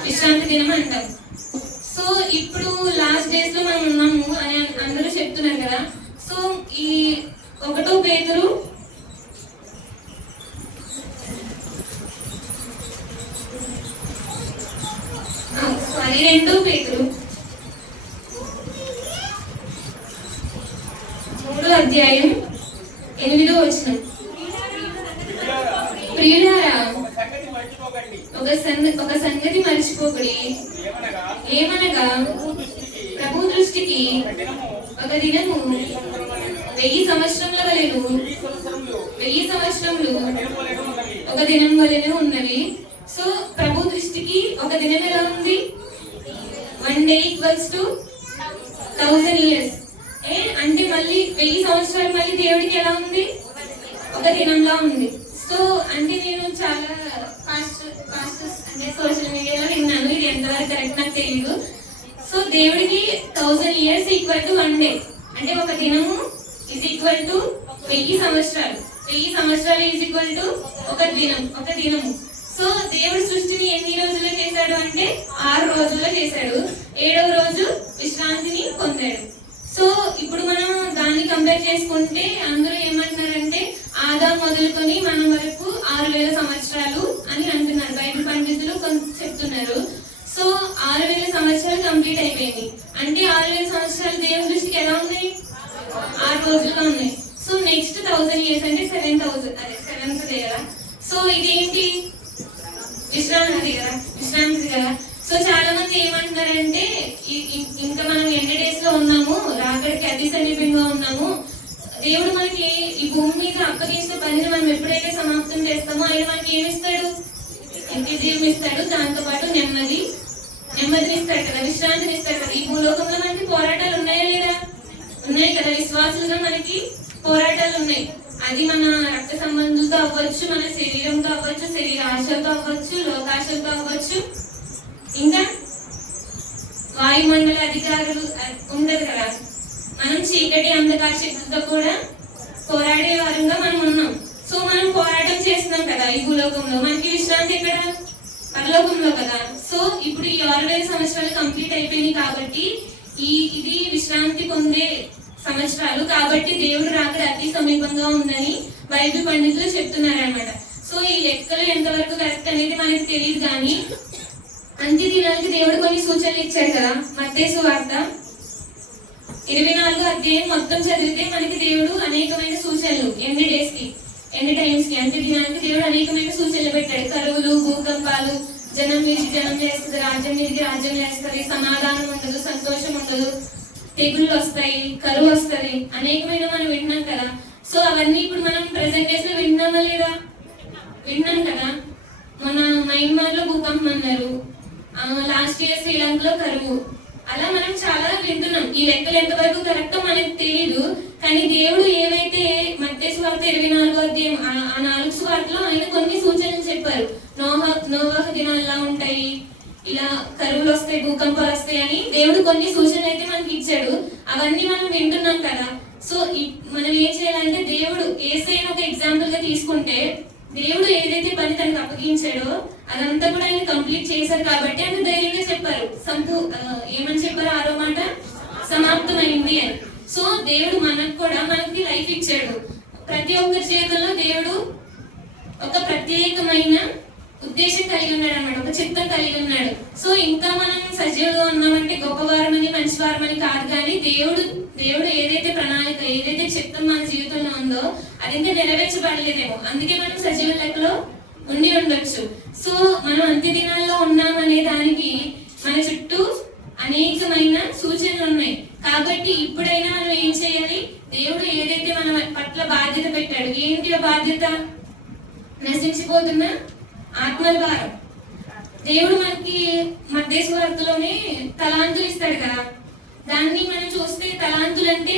విశ్రాంతి దినం అంటాం. సో ఇప్పుడు లాస్ట్ డేస్ లో మనం ఉన్నాము అని అందరూ చెప్తున్నారు కదా. సో ఈ 1 పేతురు 2 పేతురు 3వ అధ్యాయం 8వ వచనం. ప్రియులారా, ఒక సంగతి మర్చిపోకుడి, ఏమనగా ప్రభు దృష్టికి ఒక దినము 1000 సంవత్సరముల వలెను, 1000 సంవత్సరములు ఒక దినం వలెను ఉన్నవి. సో ప్రభు దృష్టికి ఒక దినం ఎలా ఉంది? 1 day equals to 1000 years. అంటే మళ్ళీ 1000 సంవత్సరాలు మళ్ళీ దేవుడికి ఎలా ఉంది? ఒక దినంలా ఉంది. సో అంటే నేను చాలా ఫాస్ట్ అంటే సోషల్ మీడియాలో విన్నాను, ఇది ఎంతవరకు కరెక్ట్ నాకు తెలియదు. సో దేవుడికి 1000 years ఈక్వల్ టు 1 day, అంటే ఒక దినము ఈజ్ ఈక్వల్ టు 1000 సంవత్సరాలు. 1000 సంవత్సరాలు ఈజ్ ఈక్వల్ టు ఒక దినము. సో దేవుడు సృష్టిని ఎన్ని రోజుల్లో చేశాడు అంటే 6 రోజుల్లో చేశాడు. 7వ రోజు విశ్రాంతిని పొందాడు. సో ఇప్పుడు మనం దాన్ని కంపేర్ చేసుకుంటే అందరూ ఏమంటున్నారంటే ఆదాం మొదలుకొని మనం వరకు 6000 సంవత్సరాలు అని అంటున్నారు. బైబిల్ పండితులు కొంత చెప్తున్నారు. సో 6000 సంవత్సరాలు కంప్లీట్ అయిపోయింది. అంటే 6000 సంవత్సరాలు దేవుని దృష్టికి ఎలా ఉన్నాయి? 6 రోజుల్లో ఉన్నాయి. సో నెక్స్ట్ 1000 years అంటే 7000, అదే 7th డే కదా. సో ఇదేంటి? విశ్రాంతి కదా. సో చాలా మంది ఏమంటున్నారంటే ఇంకా మనం ఎన్ని డేస్ లో ఉన్నాము, రాకడికి అతి సమీపంగా ఉన్నాము, దేవుడు మనకి ఈ భూమి మీద అప్పగించిన పనిని మనం ఎప్పుడైతే సమాప్తం చేస్తామో ఆయన మనకి ఏమిస్తాడు? నిత్యజీవం ఇస్తాడు. దాంతో పాటు నెమ్మదిని ఇస్తాడు కదా, విశ్రాంతిని ఇస్తాడు కదా. ఈ భూలోకంలో మనకి పోరాటాలు ఉన్నాయా లేదా? ఉన్నాయి కదా. విశ్వాసులుగా మనకి పోరాటాలు ఉన్నాయి. అది మన రక్త సంబంధులతో అవ్వచ్చు, మన శరీరంతో అవ్వచ్చు, శరీర ఆశలతో అవ్వచ్చు, లోకాశలతో అవ్వచ్చు, ఇంకా వాయుమండల అధికారులు ఉండదు కదా. మనం చీకటి అంధకార శక్తులతో కూడా పోరాడే వారంగా మనం ఉన్నాం. సో మనం పోరాటం చేస్తున్నాం కదా ఈ భూలోకంలో. మనకి విశ్రాంతి ఎక్కడ? పరలోకంలో కదా. సో ఇప్పుడు ఈ 6000 సంవత్సరాలు కంప్లీట్ అయిపోయినాయి కాబట్టి ఇది విశ్రాంతి పొందే సంవత్సరాలు కాబట్టి దేవుడు రాకడ అతి సమీపంగా ఉందని బైబిల్ పండితులు చెప్తున్నారన్నమాట. సో ఈ లెక్కలు ఎంతవరకు కరెక్ట్ అనేది మనకి తెలియదు, కానీ అంత్య దినానికి దేవుడు కొన్ని సూచనలు ఇచ్చాడు కదా. మత్తయి సువార్త 24వ అధ్యాయం మొత్తం చదివితే మనకి దేవుడు అనేకమైన సూచనలు ఎండ్ టైమ్స్ కి అంత్య దినానికి దేవుడు అనేకమైన సూచనలు పెట్టాడు. కరువులు, భూకంపాలు, జనం మీదకి జనం లేస్తుంది, రాజ్యం మీదకి రాజ్యం లేస్తుంది, సమాధానం ఉండదు, సంతోషం ఉండదు, తెగుళ్ళు వస్తాయి, కరువు వస్తుంది, అనేకమైన మనం విన్నాం కదా. సో అవన్నీ ఇప్పుడు మనం ప్రెసెంట్ డేస్ లో విన్నామా లేదా? విన్నాం కదా. మన మయన్మార్ లో భూకంపం అన్నారు, లాస్ట్ ఇయర్ శ్రీలంకలో కరువు, అలా మనం చాలా వింటున్నాం. ఈ లెక్కలు ఎంతవరకు కరెక్టో మనకు తెలియదు, కానీ దేవుడు ఏవైతే మత్తయి సువార్త 24వ అధ్యాయం ఆ 4 సువార్తలో ఆయన కొన్ని సూచనలు చెప్పారు. నోవాహు దినాల్లో ఉంటాయి, ఇలా కరువులు వస్తాయి, భూకంపాలు వస్తాయి అని దేవుడు కొన్ని సూచనలు అయితే మనకి ఇచ్చాడు. అవన్నీ మనం వింటున్నాం కదా. సో మనం ఏం చేయాలంటే దేవుడు యేసయ్యను ఒక ఎగ్జాంపుల్ గా తీసుకుంటే దేవుడు ఏదైతే పని తనకు అప్పగించాడో అదంతా కూడా ఆయన కంప్లీట్ చేశారు కాబట్టి ఆయన ధైర్యంగా చెప్పారు. ఏమని చెప్పారు? 6వ మాట సమాప్తమైంది అని. సో దేవుడు మనకి లైఫ్ ఇచ్చాడు. ప్రతి ఒక్కరి జీవితంలో దేవుడు ఒక ప్రత్యేకమైన ఉద్దేశం కలిగి ఉన్నాడు అన్నమాట, ఒక చిత్తం కలిగి ఉన్నాడు. సో ఇంకా మనం సజీవుగా ఉన్నామంటే గొప్పవారమని మంచివారమని కాదు, కానీ దేవుడు ఏదైతే ప్రణాళిక, ఏదైతే చిత్తం మన జీవితంలో ఉందో అది ఇంకా నెరవేర్చబడలేదేమో, అందుకే మనం సజీవ లెక్కలో ఉండి ఉండొచ్చు. సో మనం అంత్య దినాల్లో ఉన్నామనే దానికి మన చుట్టూ అనేకమైన సూచనలు ఉన్నాయి. కాబట్టి ఇప్పుడైనా మనం ఏం చేయాలి? దేవుడు ఏదైతే మన పట్ల బాధ్యత పెట్టాడు, ఏంటి ఆ బాధ్యత? నశించిపోతున్న ఆత్మల భారం. దేవుడు మనకి మత్తయి సువార్తలోనే తలాంతులు ఇస్తాడు కదా. దాన్ని మనం చూస్తే తలాంతులు అంటే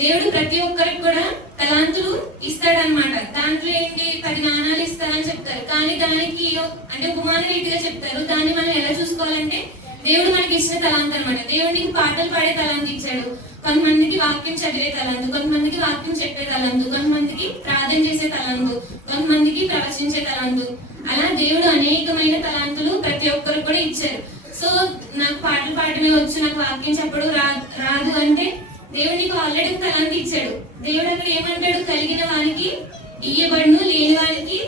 దేవుడు ప్రతి ఒక్కరికి కూడా తలాంతులు ఇస్తాడనమాట. దాంట్లో ఏంటి 10 నాణాలు ఇస్తారని చెప్తారు, కానీ దానికి అంటే ఉపమాన రీతిగా చెప్తారు. దాన్ని మనం ఎలా చూసుకోవాలంటే దేవుడు మనకి ఇచ్చిన తలాంత్ అనమాట. దేవుడికి పాటలు పాడే తలాంత్ ఇచ్చాడు, కొంతమందికి వాక్యం చదివే తలాంతు, కొంతమందికి వాక్యం చెప్పే తలాంతు, కొంతమందికి ప్రార్థన చేసే తలాంతు, కొంతమందికి ప్రవచించే తలాంతు. అలా దేవుడు అనేకమైన తలాంతులు ప్రతి ఒక్కరికి కూడా ఇచ్చారు. సో నాకు పాటలు పాడమే వచ్చు, నాకు వాక్యం చెప్పడం రాదు అంటే దేవుడు నీకు ఆల్రెడీ తలాంతు ఇచ్చాడు. దేవుడు అక్కడ ఏమంటాడు, కలిగిన వారికి ఇయ్యబడును, లేని వారికి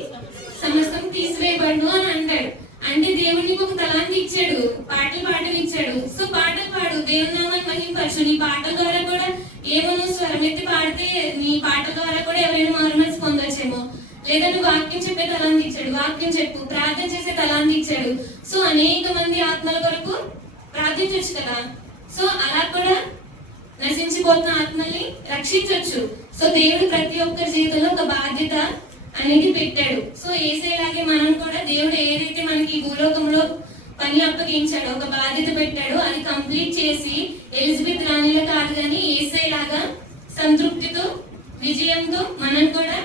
సమస్తం తీసివేయబడును అని అంటాడు. అంటే దేవుడు నీకు ఒక తలాంతు ఇచ్చాడు, పాటలు పాడడం ఇచ్చాడు. సో పాటలు పాడు, దేవుని నామాన్ని మహింపరచు. నీ పాటల ద్వారా కూడా ఏమో నువ్వు స్వరం ఎత్తి పాడితే నీ పాటల ద్వారా కూడా ఎవరైనా మారుమనసు పొందొచ్చేమో. లేదా నువ్వు వాక్యం చెప్పే తలాంతు ఇచ్చాడు, వాక్యం చెప్పు. ప్రార్థన చేసే తలాంతు ఇచ్చాడు. సో అనేక మంది ఆత్మల కొరకు ప్రార్థించవచ్చు కదా. సో అలా కూడా నశించిపోతున్న ఆత్మల్ని రక్షించవచ్చు. సో దేవుడు ప్రతి ఒక్కరి జీవితంలో ఒక బాధ్యత అనేది పెట్టాడు. సో యేసయ్యలాగే మనం కూడా దేవుడు ఏదైతే మనకి ఈ భూలోకంలో పని అప్పగించాడో, ఒక బాధ్యత పెట్టాడో, అది కంప్లీట్ చేసి ఎలిజబెత్ రాణిలో కాదు కానీ యేసయ్యలాగా సంతృప్తితో విజయంతో మనం కూడా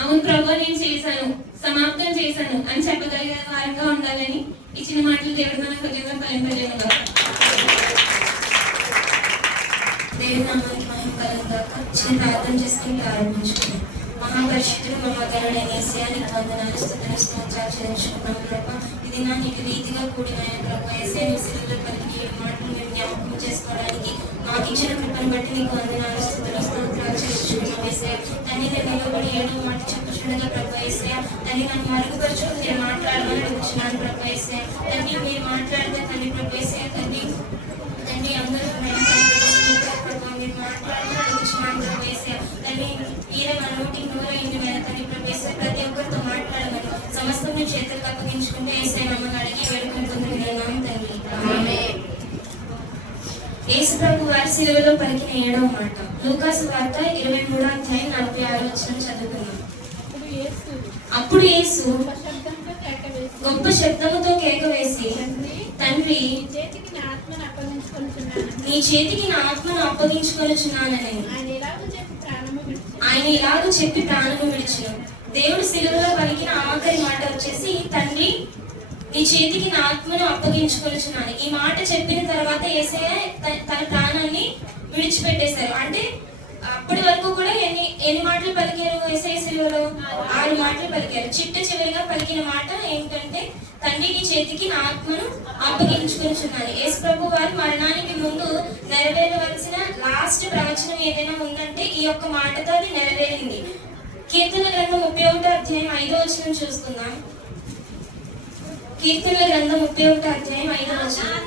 అవును ప్రభు నేను చేశాను, సమాప్తం చేశాను అని చెప్పగలిగే వారంగా ఉండాలని ఇచ్చిన మాటలు దేవుడు మన హృదయంలో ఫలింపజేయగా. దేవుని నామానికి మహిమ కలుగుగాక. చిన్న ప్రార్థన చేసుకుని ప్రారంభించుకున్నాం. మహాపరిశుద్ధుడు మహాగణుడైన యేసయ్యానికి వందనాలు, స్తుతులు, స్తోత్రాలు చెల్లించుకున్నాం ప్రభా. ఇది నా నీకు రీతిగా కూడిన ప్రభా యేసయ్య శిలువలో పలికిన 7 మాటలు మేము జ్ఞాపకం చేసుకోవడానికి మాకు ఇచ్చిన కృపను బట్టి నీకు వందనాలు, స్తుతులు, స్తోత్రాలు చెల్లించుకున్నాం యేసయ్య. తండ్రి నేను నిలబడి 7వ మాట చెప్పుచుండగా ప్రభా యేసయ్య, తండ్రి నన్ను మరుగుపరచు, నేను మాట్లాడాలని అడుగుతున్నాను ప్రభా యేసయ్య. తండ్రి మీరు మాట్లాడితే తండ్రి ప్రభా యేసయ్య, తండ్రి తండ్రి అందరూ మీరు మాట్లాడాలని అడుగుతున్నాను ప్రభా యేసయ్య. తండ్రి మీరే మన నోటికి నూరైంది మీద తండ్రి ప్రభా యేసయ్య, ప్రతి ఒక్కరితో మాట్లాడమని సమస్తం మీ చేతులకు అప్పగించుకుంటే యేసయ్య మమ్మల్ని అడిగి వేడుకుంటున్నాం తండ్రి. ఆమేన్. యేసు ప్రభు వారి శిలువలో పలికిన 7వ మాట లూకాసు వార్త 23వ అధ్యాయం 46వ వచనం చదువుకున్నాం. అప్పుడు యేసు గొప్ప శబ్దముతో కేక వేసి, తండ్రి నీ చేతికి నా ఆత్మను అప్పగించుకొనుచున్నానని ఆయన ఇలాగ చెప్పి ప్రాణము విడిచును. దేవుడు శిలువలో పలికిన ఆఖరి మాట వచ్చేసి, తండ్రి నీ చేతికి నా ఆత్మను అప్పగించుకొనుచున్నాను. ఈ మాట చెప్పిన తర్వాత యేసయ్య తన ప్రాణాన్ని విడిచిపెట్టేశారు. అంటే అప్పటి వరకు కూడా ఎన్ని మాటలు పలికారు యేసయ్య శిలువలో? 6 మాటలు పలికారు. చివరిగా పలికిన మాట ఏంటంటే, తండ్రి నీ చేతికి నా ఆత్మను అప్పగించుకొనుచున్నాను. యేసు ప్రభు వారు మరణానికి ముందు నెరవేరవలసిన లాస్ట్ ప్రవచనం ఏదైనా ఉందంటే ఈ యొక్క మాటతో అది నెరవేరింది. కీర్తన గ్రంథం 31వ అధ్యాయం 5వ వచనం చూసుకుందాం. కీర్తనల గ్రంథం 31వ అధ్యాయం 5వ వచనం.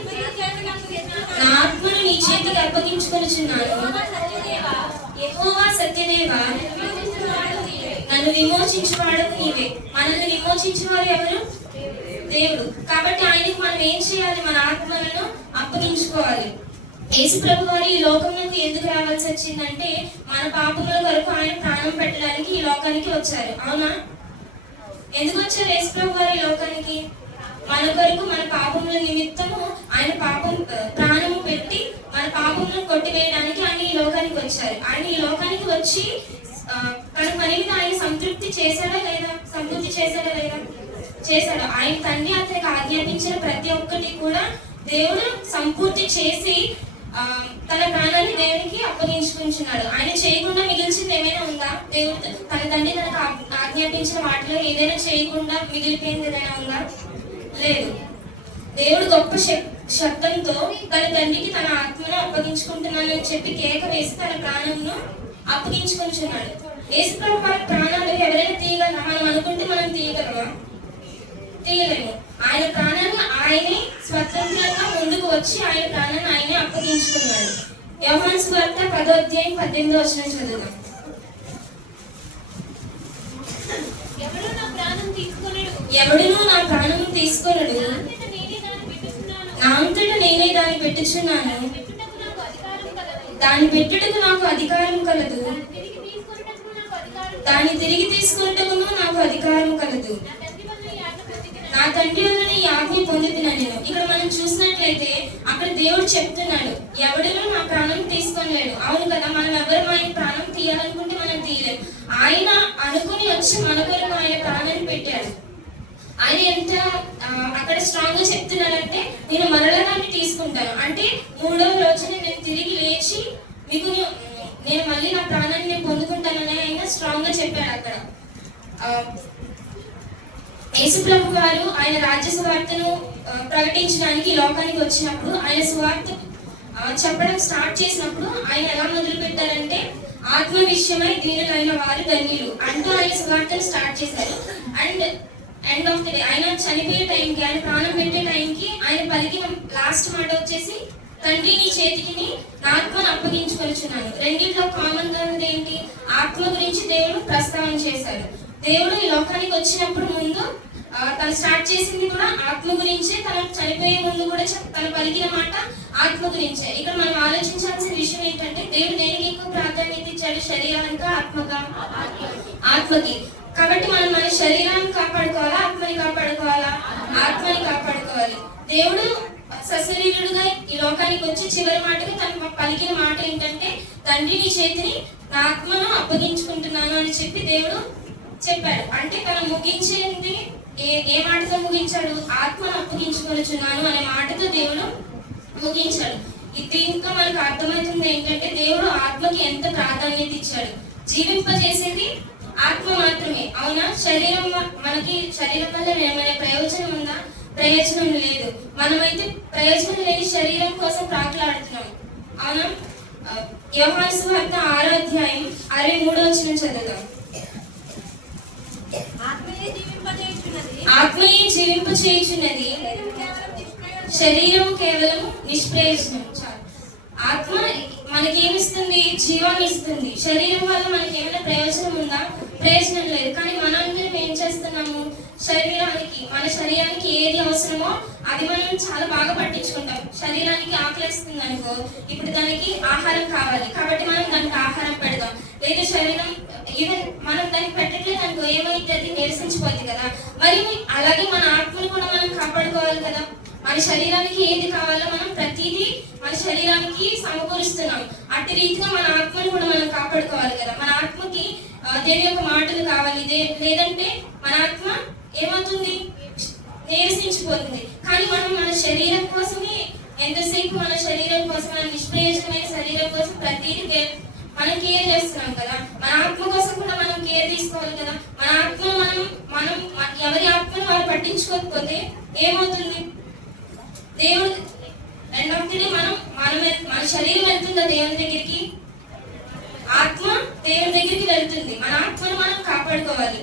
నా ఆత్మను నీ చేతికి అప్పగించుకొనుచున్నాను, యెహోవా సత్యదేవా నన్ను విమోచించువాడు నీవే. మనల్ని విమోచించేవారు ఎవరు? దేవుడు. కాబట్టి ఆయనకి మనం ఏం చేయాలి? మన ఆత్మలను అప్పగించుకోవాలి. యేసు ప్రభు వారు ఈ లోకంలోకి ఎందుకు రావాల్సి వచ్చిందంటే మన పాపముల వరకు ఆయన ప్రాణం పెట్టడానికి ఈ లోకానికి వచ్చారు. అవునా? ఎందుకు వచ్చారు యేసు ప్రభు వారు ఈ లోకానికి? మన కొరకు, మన పాపముల నిమిత్తము ఆయన ప్రాణము పెట్టి మన పాపములను కొట్టివేయడానికి ఆయన ఈ లోకానికి వచ్చారు. ఆయన ఈ లోకానికి వచ్చి తన పని మీద ఆయన సంతృప్తి చేశాడా లేదా? సంతృప్తి చేశాడా లేదా? చేశాడు. ఆయన తండ్రి అతనికి ఆజ్ఞాపించిన ప్రతి ఒక్కటి కూడా దేవుడు సంపూర్తి చేసి తన ప్రాణాన్ని దేవునికి అప్పగించుకుంటున్నాడు. ఆయన చేయకుండా మిగిల్చింది ఏమైనా ఉందా? దేవుడు తన తండ్రి తనకు ఆజ్ఞాపించిన వాటిలో ఏదైనా చేయకుండా మిగిలిపోయింది ఏదైనా ఉందా? లేదు. దేవుడు గొప్ప శబ్దంతో తన తండ్రికి తన ఆత్మను అప్పగించుకుంటున్నానని చెప్పి కేక వేసి తన ప్రాణంను అప్పగించుకుంటున్నాడు. యేసు ప్రభు వారి ప్రాణాలు ఎవరైనా తీయగలరా? మనం అనుకుంటే మనం తీయగలమా? తీయలేము. ఆయన ప్రాణాన్ని ఆయనే స్వతంత్రంగా ముందుకు వచ్చి ఆయన ప్రాణాన్ని ఆయనే అప్పగించుకున్నాడు. యోహాను సువార్త 10వ అధ్యాయం 18వ వచనం చదువుదాం. ఎవడును నా ప్రాణం తీసుకొనడు, నా అంతటా నేనే దాన్ని పెట్టుచున్నాను, దాన్ని పెట్టుటకు నాకు అధికారం కలదు, దాన్ని తిరిగి తీసుకున్నట్టుకును నాకు అధికారం కలదు, నా తండ్రి వలన ఈ ఆజ్ఞ పొందుతున్నా నేను. ఇక్కడ మనం చూసినట్లయితే చూసినట్లయితే అక్కడ దేవుడు చెప్తున్నాడు, ఎవడును నా ప్రాణం తీసుకోలేడు. అవును కదా, మనం ఎవరు ఆయన ప్రాణం తీయాలనుకుంటే మనం తీయలేం. ఆయన అనుకుని వచ్చి మన కొరకు ఆయన ప్రాణాన్ని పెట్టాడు. ఆయన ఎంత అక్కడ స్ట్రాంగ్ గా చెప్తున్నారంటే, నేను మరలా దాన్ని తీసుకుంటాను అంటే 3వ రోజున నేను తిరిగి లేచి మీకు నేను మళ్ళీ నా ప్రాణాన్ని నేను పొందుకుంటానని ఆయన స్ట్రాంగ్ గా చెప్పాడు. అక్కడ యేసుప్రభు వారు ఆయన రాజ్య సువార్తను ప్రకటించడానికి లోకానికి వచ్చినప్పుడు, ఆయన సువార్త చెప్పడం స్టార్ట్ చేసినప్పుడు ఆయన ఎలా మొదలు పెట్టారంటే, ఆత్మ విషయమై దీనులైన వారు ధన్యులు అంటూ ఆయన సువార్తను స్టార్ట్ చేశారు. And end of the day ఆయన చనిపోయే టైంకి, ఆయన ప్రాణం పెట్టే టైంకి ఆయన పలికిన లాస్ట్ మాట వచ్చేసి, తండ్రి నీ చేతికి నా ఆత్మను అప్పగించుకొనిచున్నాను. రెండింటిలో కామన్ గా ఉంది ఏంటి? ఆత్మ గురించి దేవుడు ప్రస్తావన చేశారు. దేవుడు ఈ లోకానికి వచ్చినప్పుడు ముందు తను స్టార్ట్ చేసింది కూడా ఆత్మ గురించే, తను చనిపోయే ముందు కూడా తను పలికిన మాట ఆత్మ గురించే. ఇక్కడ మనం ఆలోచించాల్సిన విషయం ఏంటంటే, దేవుడు దేనికి ఎక్కువ ప్రాధాన్యత ఇచ్చాడు? శరీరానికి, ఆత్మకి. కాబట్టి మనం మన శరీరాన్ని కాపాడుకోవాలా, ఆత్మని కాపాడుకోవాలా? ఆత్మని కాపాడుకోవాలి. దేవుడు సశరీరుడుగా ఈ లోకానికి వచ్చి చివరి మాటగా తను పలికిన మాట ఏంటంటే, తండ్రి నీ చేతిని నా ఆత్మను అప్పగించుకుంటున్నాను అని చెప్పి దేవుడు చెప్పాడు. అంటే తను ముగించింది ఏ మాటతో ముగించాడు? ఆత్మను అప్పగించుకొనిచున్నాను అనే మాటతో దేవుడు ముగించాడు. దీంతో మనకు అర్థమవుతుంది ఏంటంటే, దేవుడు ఆత్మకి ఎంత ప్రాధాన్యత ఇచ్చాడు. జీవింపజేసేది ఆత్మ మాత్రమే. అవునా? మనకి శరీరం వల్ల ఏమైనా ప్రయోజనం ఉందా? ప్రయోజనం లేదు. మనమైతే ప్రయోజనం లేని శరీరం కోసం ప్రాకులాడుతున్నాం. అవునా? యోహాను సువార్త 6వ అధ్యాయం 63వ వచనం చదువుదాం. ఆత్మయే జీవింపచేయుచున్నది, శరీరం కేవలం నిష్ప్రయోజనం. ఆత్మ మనకేమిస్తుంది? జీవాన్ని ఇస్తుంది. శరీరం వల్ల మనకి ఏమైనా ప్రయోజనం ఉందా? ప్రయోజనం లేదు. కానీ మనందరం ఏం చేస్తున్నాము? మన శరీరానికి ఏది అవసరమో అది మనం చాలా బాగా పట్టించుకుంటాం. శరీరానికి ఆకలిస్తుంది అనుకో, ఇప్పుడు దానికి ఆహారం కావాలి కాబట్టి మనం దానికి ఆహారం పెడదాం. లేదా శరీరం ఈవెన్ మనం దానికి పెట్టట్లేదు అనుకో, ఏమైతే అది నీరసించిపోతుంది కదా. మరి అలాగే మన ఆత్మను కూడా మనం కాపాడుకోవాలి కదా. మన శరీరానికి ఏది కావాలో మనం ప్రతిదీ మన శరీరానికి సమకూరుస్తున్నాం. అట్టి రీతిగా మన ఆత్మను కూడా మనం కాపాడుకోవాలి కదా. మన ఆత్మకి దేని యొక్క మాటలు కావాలి, లేదంటే మన ఆత్మ ఏమవుతుంది? నీరసించిపోతుంది. కానీ మనం మన శరీరం కోసమే ఎంతసేపు మన శరీరం కోసం, మన నిష్ప్రయోజనమైన శరీరం కోసం ప్రతిదీ మనం కేర్ చేస్తున్నాం కదా. మన ఆత్మ కోసం కూడా మనం కేర్ తీసుకోవాలి కదా. మన ఆత్మ మనం ఎవరి ఆత్మను వారు పట్టించుకోకపోతే ఏమవుతుంది? దేవుడు ఎండ్ ఆఫ్ ది డే మన శరీరం వెళ్తుందా దేవుని దగ్గరికి? ఆత్మ దేవుని దగ్గరికి వెళ్తుంది. మన ఆత్మను మనం కాపాడుకోవాలి.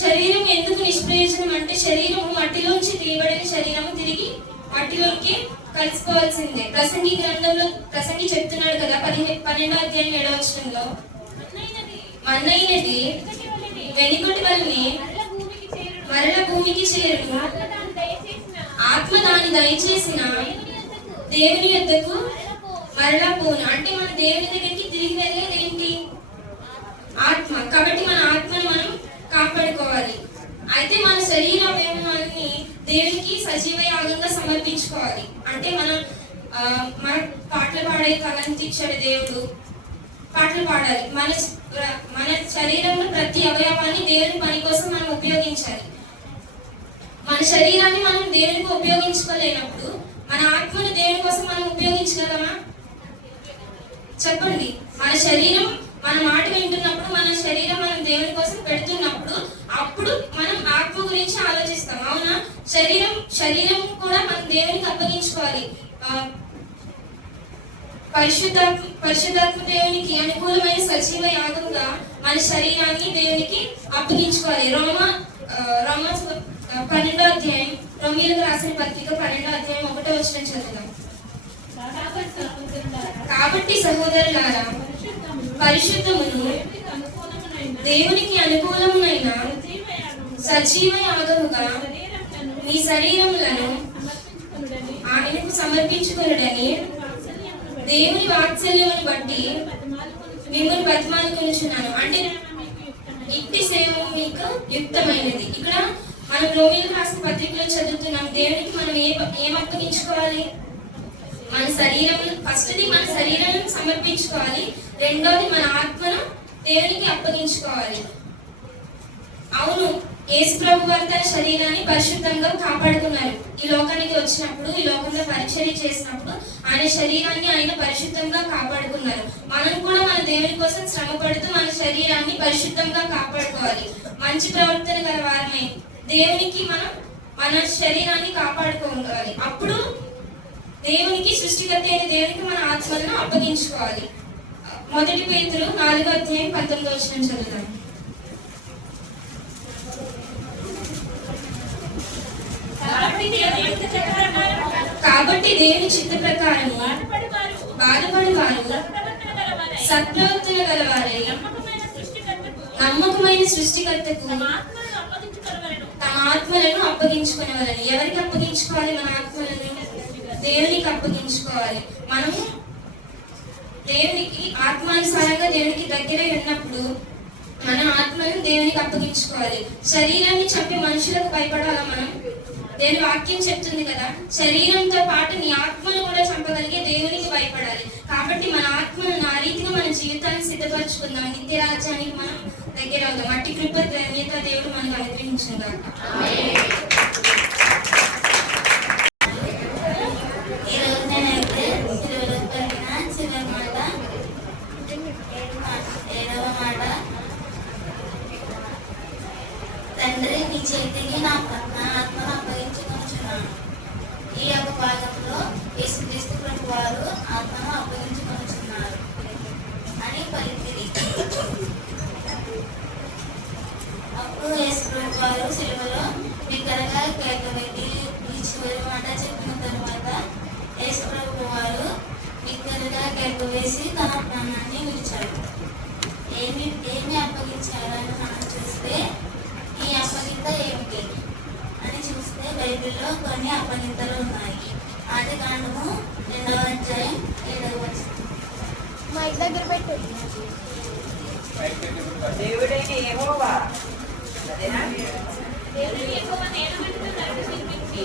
శరీరం ఎందుకు నిష్ప్రయోజనం అంటే, శరీరము మట్టిలోంచి తీయబడిన శరీరము తిరిగి మట్టిలోకి కలిసిపోవాల్సిందే. ప్రసంగి గ్రంథంలో ప్రసంగి చెప్తున్నాడు కదా, 12వ అధ్యాయం 7వ వచనంలో, మన్నైనది వెనుకటి వలనే మరల భూమికి చేరును, ఆత్మ దాన్ని దయచేసిన దేవుని యొద్దకు మరలా పోను. అంటే మన దేవుని దగ్గరికి తిరిగి వెళ్ళేది ఏంటి? ఆత్మ. కాబట్టి మన ఆత్మను మనం కాపాడుకోవాలి. అయితే మన శరీర అవయవాన్ని దేవునికి సజీవ యాగంగా సమర్పించుకోవాలి. అంటే మన పాటలు పాడే కళను ఇచ్చాడు దేవుడు, పాటలు పాడాలి. మన శరీరంలో ప్రతి అవయవాన్ని దేవుని పని కోసం మనం ఉపయోగించాలి. మన శరీరాన్ని మనం దేవునికి ఉపయోగించుకోలేనప్పుడు మన ఆత్మను దేవుని కోసం మనం ఉపయోగించగలమా? చెప్పండి. మన శరీరం మన మాట వింటున్నప్పుడు, మన శరీరం మనం దేవుని కోసం పెడుతున్నప్పుడు, అప్పుడు మనం ఆత్మ గురించి ఆలోచిస్తాం. అవునా? శరీరం కూడా మనం దేవునికి అప్పగించుకోవాలి. పరిశుద్ధాత్మ దేవునికి అనుకూలమైన సజీవ యాగంగా మన శరీరాన్ని దేవునికి అప్పగించుకోవాలి. రోమా 12వ అధ్యాయం, రోమీయులకు రాసిన పత్రిక 12వ అధ్యాయం 1వ వచనం చదువుదాం. కాబట్టి సహోదరులారా, పరిశుద్ధమును దేవునికి అనుకూలమునైన సజీవ యాగముగా మీ శరీరములను ఆయనకు సమర్పించుకొనుడని దేవుని వాత్సల్యమును బట్టి మిమ్మల్ని బతిమాలుకొనుచున్నాను. అంటే ఇట్టి సేవ మీకు యుక్తమైనది. ఇక్కడ మనం రోమిలకు రాసిన పత్రికలో చదువుతున్నాం. దేవునికి మనం ఏం అప్పగించుకోవాలి? మన శరీరం, ఫస్ట్ది మన శరీరం సమర్పించుకోవాలి, రెండోది మన ఆత్మను దేవునికి అప్పగించుకోవాలి. అవును, యేసు ప్రభు వారు తన శరీరాన్ని పరిశుద్ధంగా కాపాడుకున్నారు. ఈ లోకానికి వచ్చినప్పుడు, ఈ లోకంలో పరిచర్య చేసినప్పుడు ఆయన శరీరాన్ని ఆయన పరిశుద్ధంగా కాపాడుకున్నారు. మనం కూడా మన దేవుని కోసం శ్రమ పడుతూ మన శరీరాన్ని పరిశుద్ధంగా కాపాడుకోవాలి. మంచి ప్రవర్తన గల వారమై దేవునికి మనం మన శరీరాన్ని కాపాడుకోవాలి. అప్పుడు దేవునికి, సృష్టికర్త అయిన దేవునికి మన ఆత్మలను అప్పగించుకోవాలి. 1 పేతురు 4:19 చదువుతాం. కాబట్టి దేవుని చిత్త ప్రకారం బాధపడి వారు సత్ప్రవర్తన గలవారై నమ్మకమైన సృష్టికర్తకు తమ ఆత్మలను అప్పగించుకునేవారని. ఎవరికి అప్పగించుకోవాలి? మన ఆత్మలను దేవునికి అప్పగించుకోవాలి. మనము దేవునికి ఆత్మానుసారంగా దేవునికి దగ్గరై ఉన్నప్పుడు మన ఆత్మను దేవునికి అప్పగించుకోవాలి. శరీరాన్ని చంపి మనుషులకు భయపడాలా మనం? దేవుని వాక్యం చెప్తుంది కదా, శరీరంతో పాటు నీ ఆత్మను కూడా చంపగలిగే దేవునికి భయపడాలి. కాబట్టి మన ఆత్మను ఆ రీతిగా మన జీవితాన్ని సిద్ధపరచుకుందాం. నిత్య రాజ్యానికి మనం దగ్గర అవుతాం. అట్టి కృప ధన్యత దేవుడు మనకు అనుగ్రహించుగాక. తండ్రి, నీ చేతికి నా ఆత్మను అప్పగించుకొనుచున్నాను. ఈ యొక్క భాగంలో యేసుక్రీస్తు ప్రభు వారు ఆత్మను అప్పగించుకొనుచున్నారు అని పలికిరి. అప్పుడు యేసు ప్రభు వారు సిలువలో బిగ్గరగా కేక పెట్టి ఈ చివరి మాట చెప్పిన తరువాత యేసు ప్రభు వారు బిగ్గరగా కేక వేసి తన ప్రాణాన్ని విడిచాడు. ఏమి అప్పగించారని మనం చూస్తే, ఈ అప్పగింత ఏమిటి అని చూస్తే బైబిల్లో కొన్ని అప్పగింతలు ఉన్నాయి. ఆదికాండము 2వ అధ్యాయం 7వ వచనం. దేవుడైన యెహోవా దేవుని ఎక్కువ నేలమట్టుతో నరుడు నిర్మించి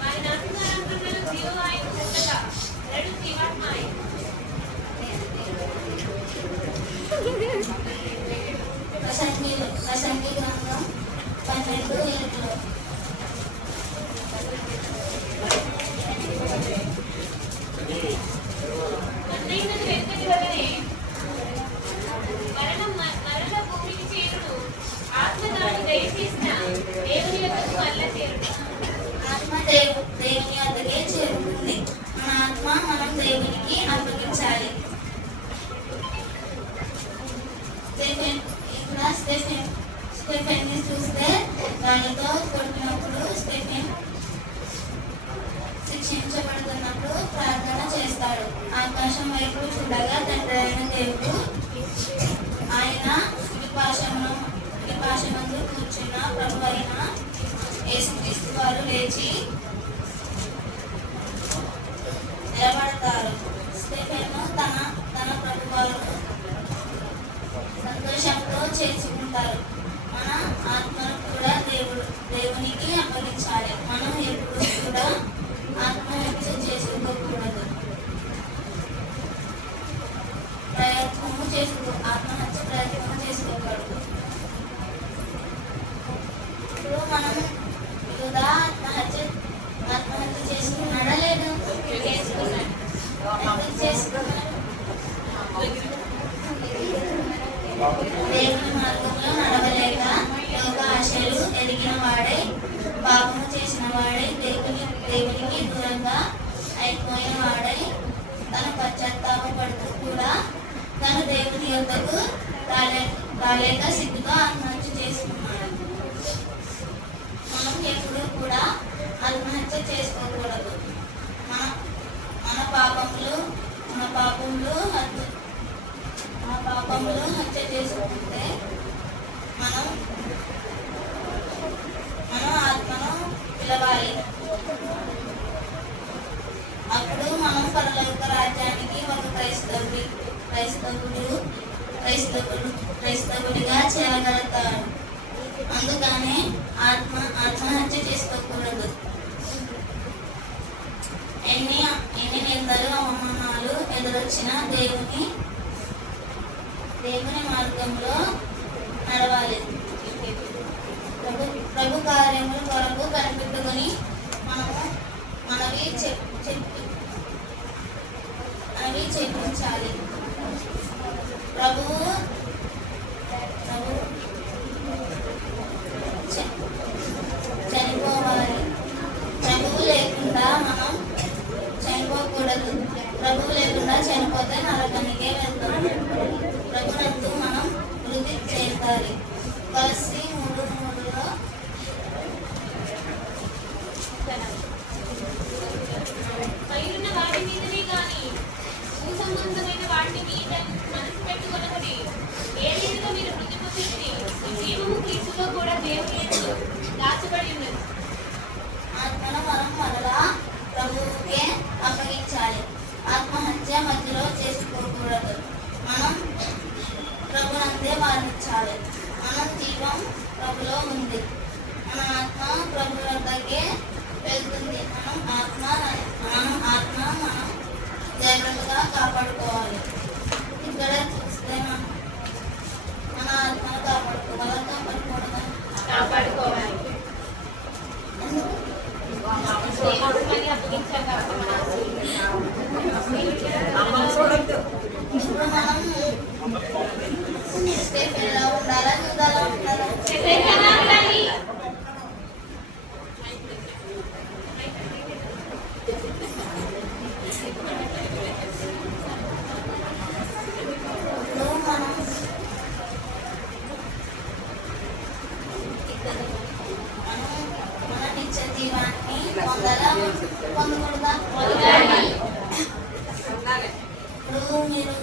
వారి నాటుకారంలో జీవవాయువు పుట్టగా నరుడు జీవాత్మాయి. ప్రసంగి గ్రంథం 12:7. అన్నైనది వెనుకటి వలనే మరల భూమికి చేరుడు. ఆత్మ దాన్ని దయచేసిన దేవుని యొక్కకు మరల చేరుడు. ఆత్మ దేవుని వద్దకే చేరుతుంది. మన ఆత్మ మనం దేవునికి అప్పగించాలి. స్టెఫెన్ ని చూస్తే దానితో కొట్టినప్పుడు స్టెఫెన్ శిక్షించబడుతున్నప్పుడు ప్రార్థన చేస్తాడు. ఆకాశం వైపు చూడగా తండ్రి అయిన దేవుడు ఆయన విపాశమందు కూర్చున్న ప్రభు అయిన యేసుక్రీస్తు వారు లేచి నిలబడతారు. స్టెఫెన్ తన ప్రభు వారు సంతోషంతో చేసుకుంటారు. మన ఆత్మను కూడా దేవునికి అప్పగించాలి. మనం ఎప్పుడు కూడా ఆత్మహత్య చేసుకోకూడదు. ఆత్మహత్య ప్రయత్నం చేసుకోకూడదు. ఇప్పుడు మనం యూదా ఆత్మహత్య చేసుకున్నాడా లేదా? చేసుకున్నాడు. దేవుని మార్గంలో నడవలేక లోక ఆశలు ఎదిగిన వాడై, పాపము చేసిన వాడై, దేవునికి దూరంగా అయిపోయిన వాడై, తను పశ్చాత్తాపడుతూ కూడా తను దేవుని యొద్దకు రాలేక సిగ్గుతో ఆత్మహత్య చేసుకున్నాడు. మనం ఎప్పుడూ కూడా ఆత్మహత్య చేసుకోకూడదు. మన పాపములు హత్య చేసుకుంటే మనం ఆత్మను పిలవాలి. అప్పుడు మనం పరలోక రాజ్యానికి ఒక క్రైస్తవుడిగా చేరగలుగుతారు. అందుకనే ఆత్మహత్య చేసుకోకూడదు. ఎన్ని నిందలు అవమానాలు ఎదురొచ్చినా దేవుని మార్గంలో నడవాలి. ప్రభు కార్యముల కొరకు కనిపెట్టుకుని మనవి చెప్పించాలి. ప్రభువు చనిపోవాలి. ప్రభువు లేకుండా మనం చనిపోకూడదు. ప్రభువు లేకుండా చనిపోతే నరకానికే వెళ్తాం. ప్రభునందు మనం వృద్ధి చేయాలి. కలిసి 3:3 పైరున్న వాటి మీదనే గాని భూసంబంధమైన వాటి మీద మనసు పెట్టుకొనకడి. ఏ రీతిగా మీరు వృద్ధి పొందింది జీవము క్రీస్తులో కూడా దేవుని యందు దాచబడి ఉన్నది. ఆత్మల వరం మరలా ప్రభువుకే అప్పగించాలి. ఆత్మహత్య మధ్యలో చేసుకోకూడదు. మనం ప్రభునందే మరణించాలి. మన జీవం ప్రభులో ఉంది. మన ఆత్మ ప్రభు వద్దకే వెళ్తుంది. మనం జాగ్రత్తగా కాపాడుకోవాలి. ఇక్కడ చూస్తే మన ఆత్మను కాపాడుకోవాలా కాపాడుకోవాలి. దేవుని అప్పగించాం కాబట్టి మన ఇప్పుడు మనం స్టేషన్లో ఉండాలా, చూడాలా ఉండాలా? మన నిత్య జీవాన్ని పొందకూడదా? ఇప్పుడు మీరు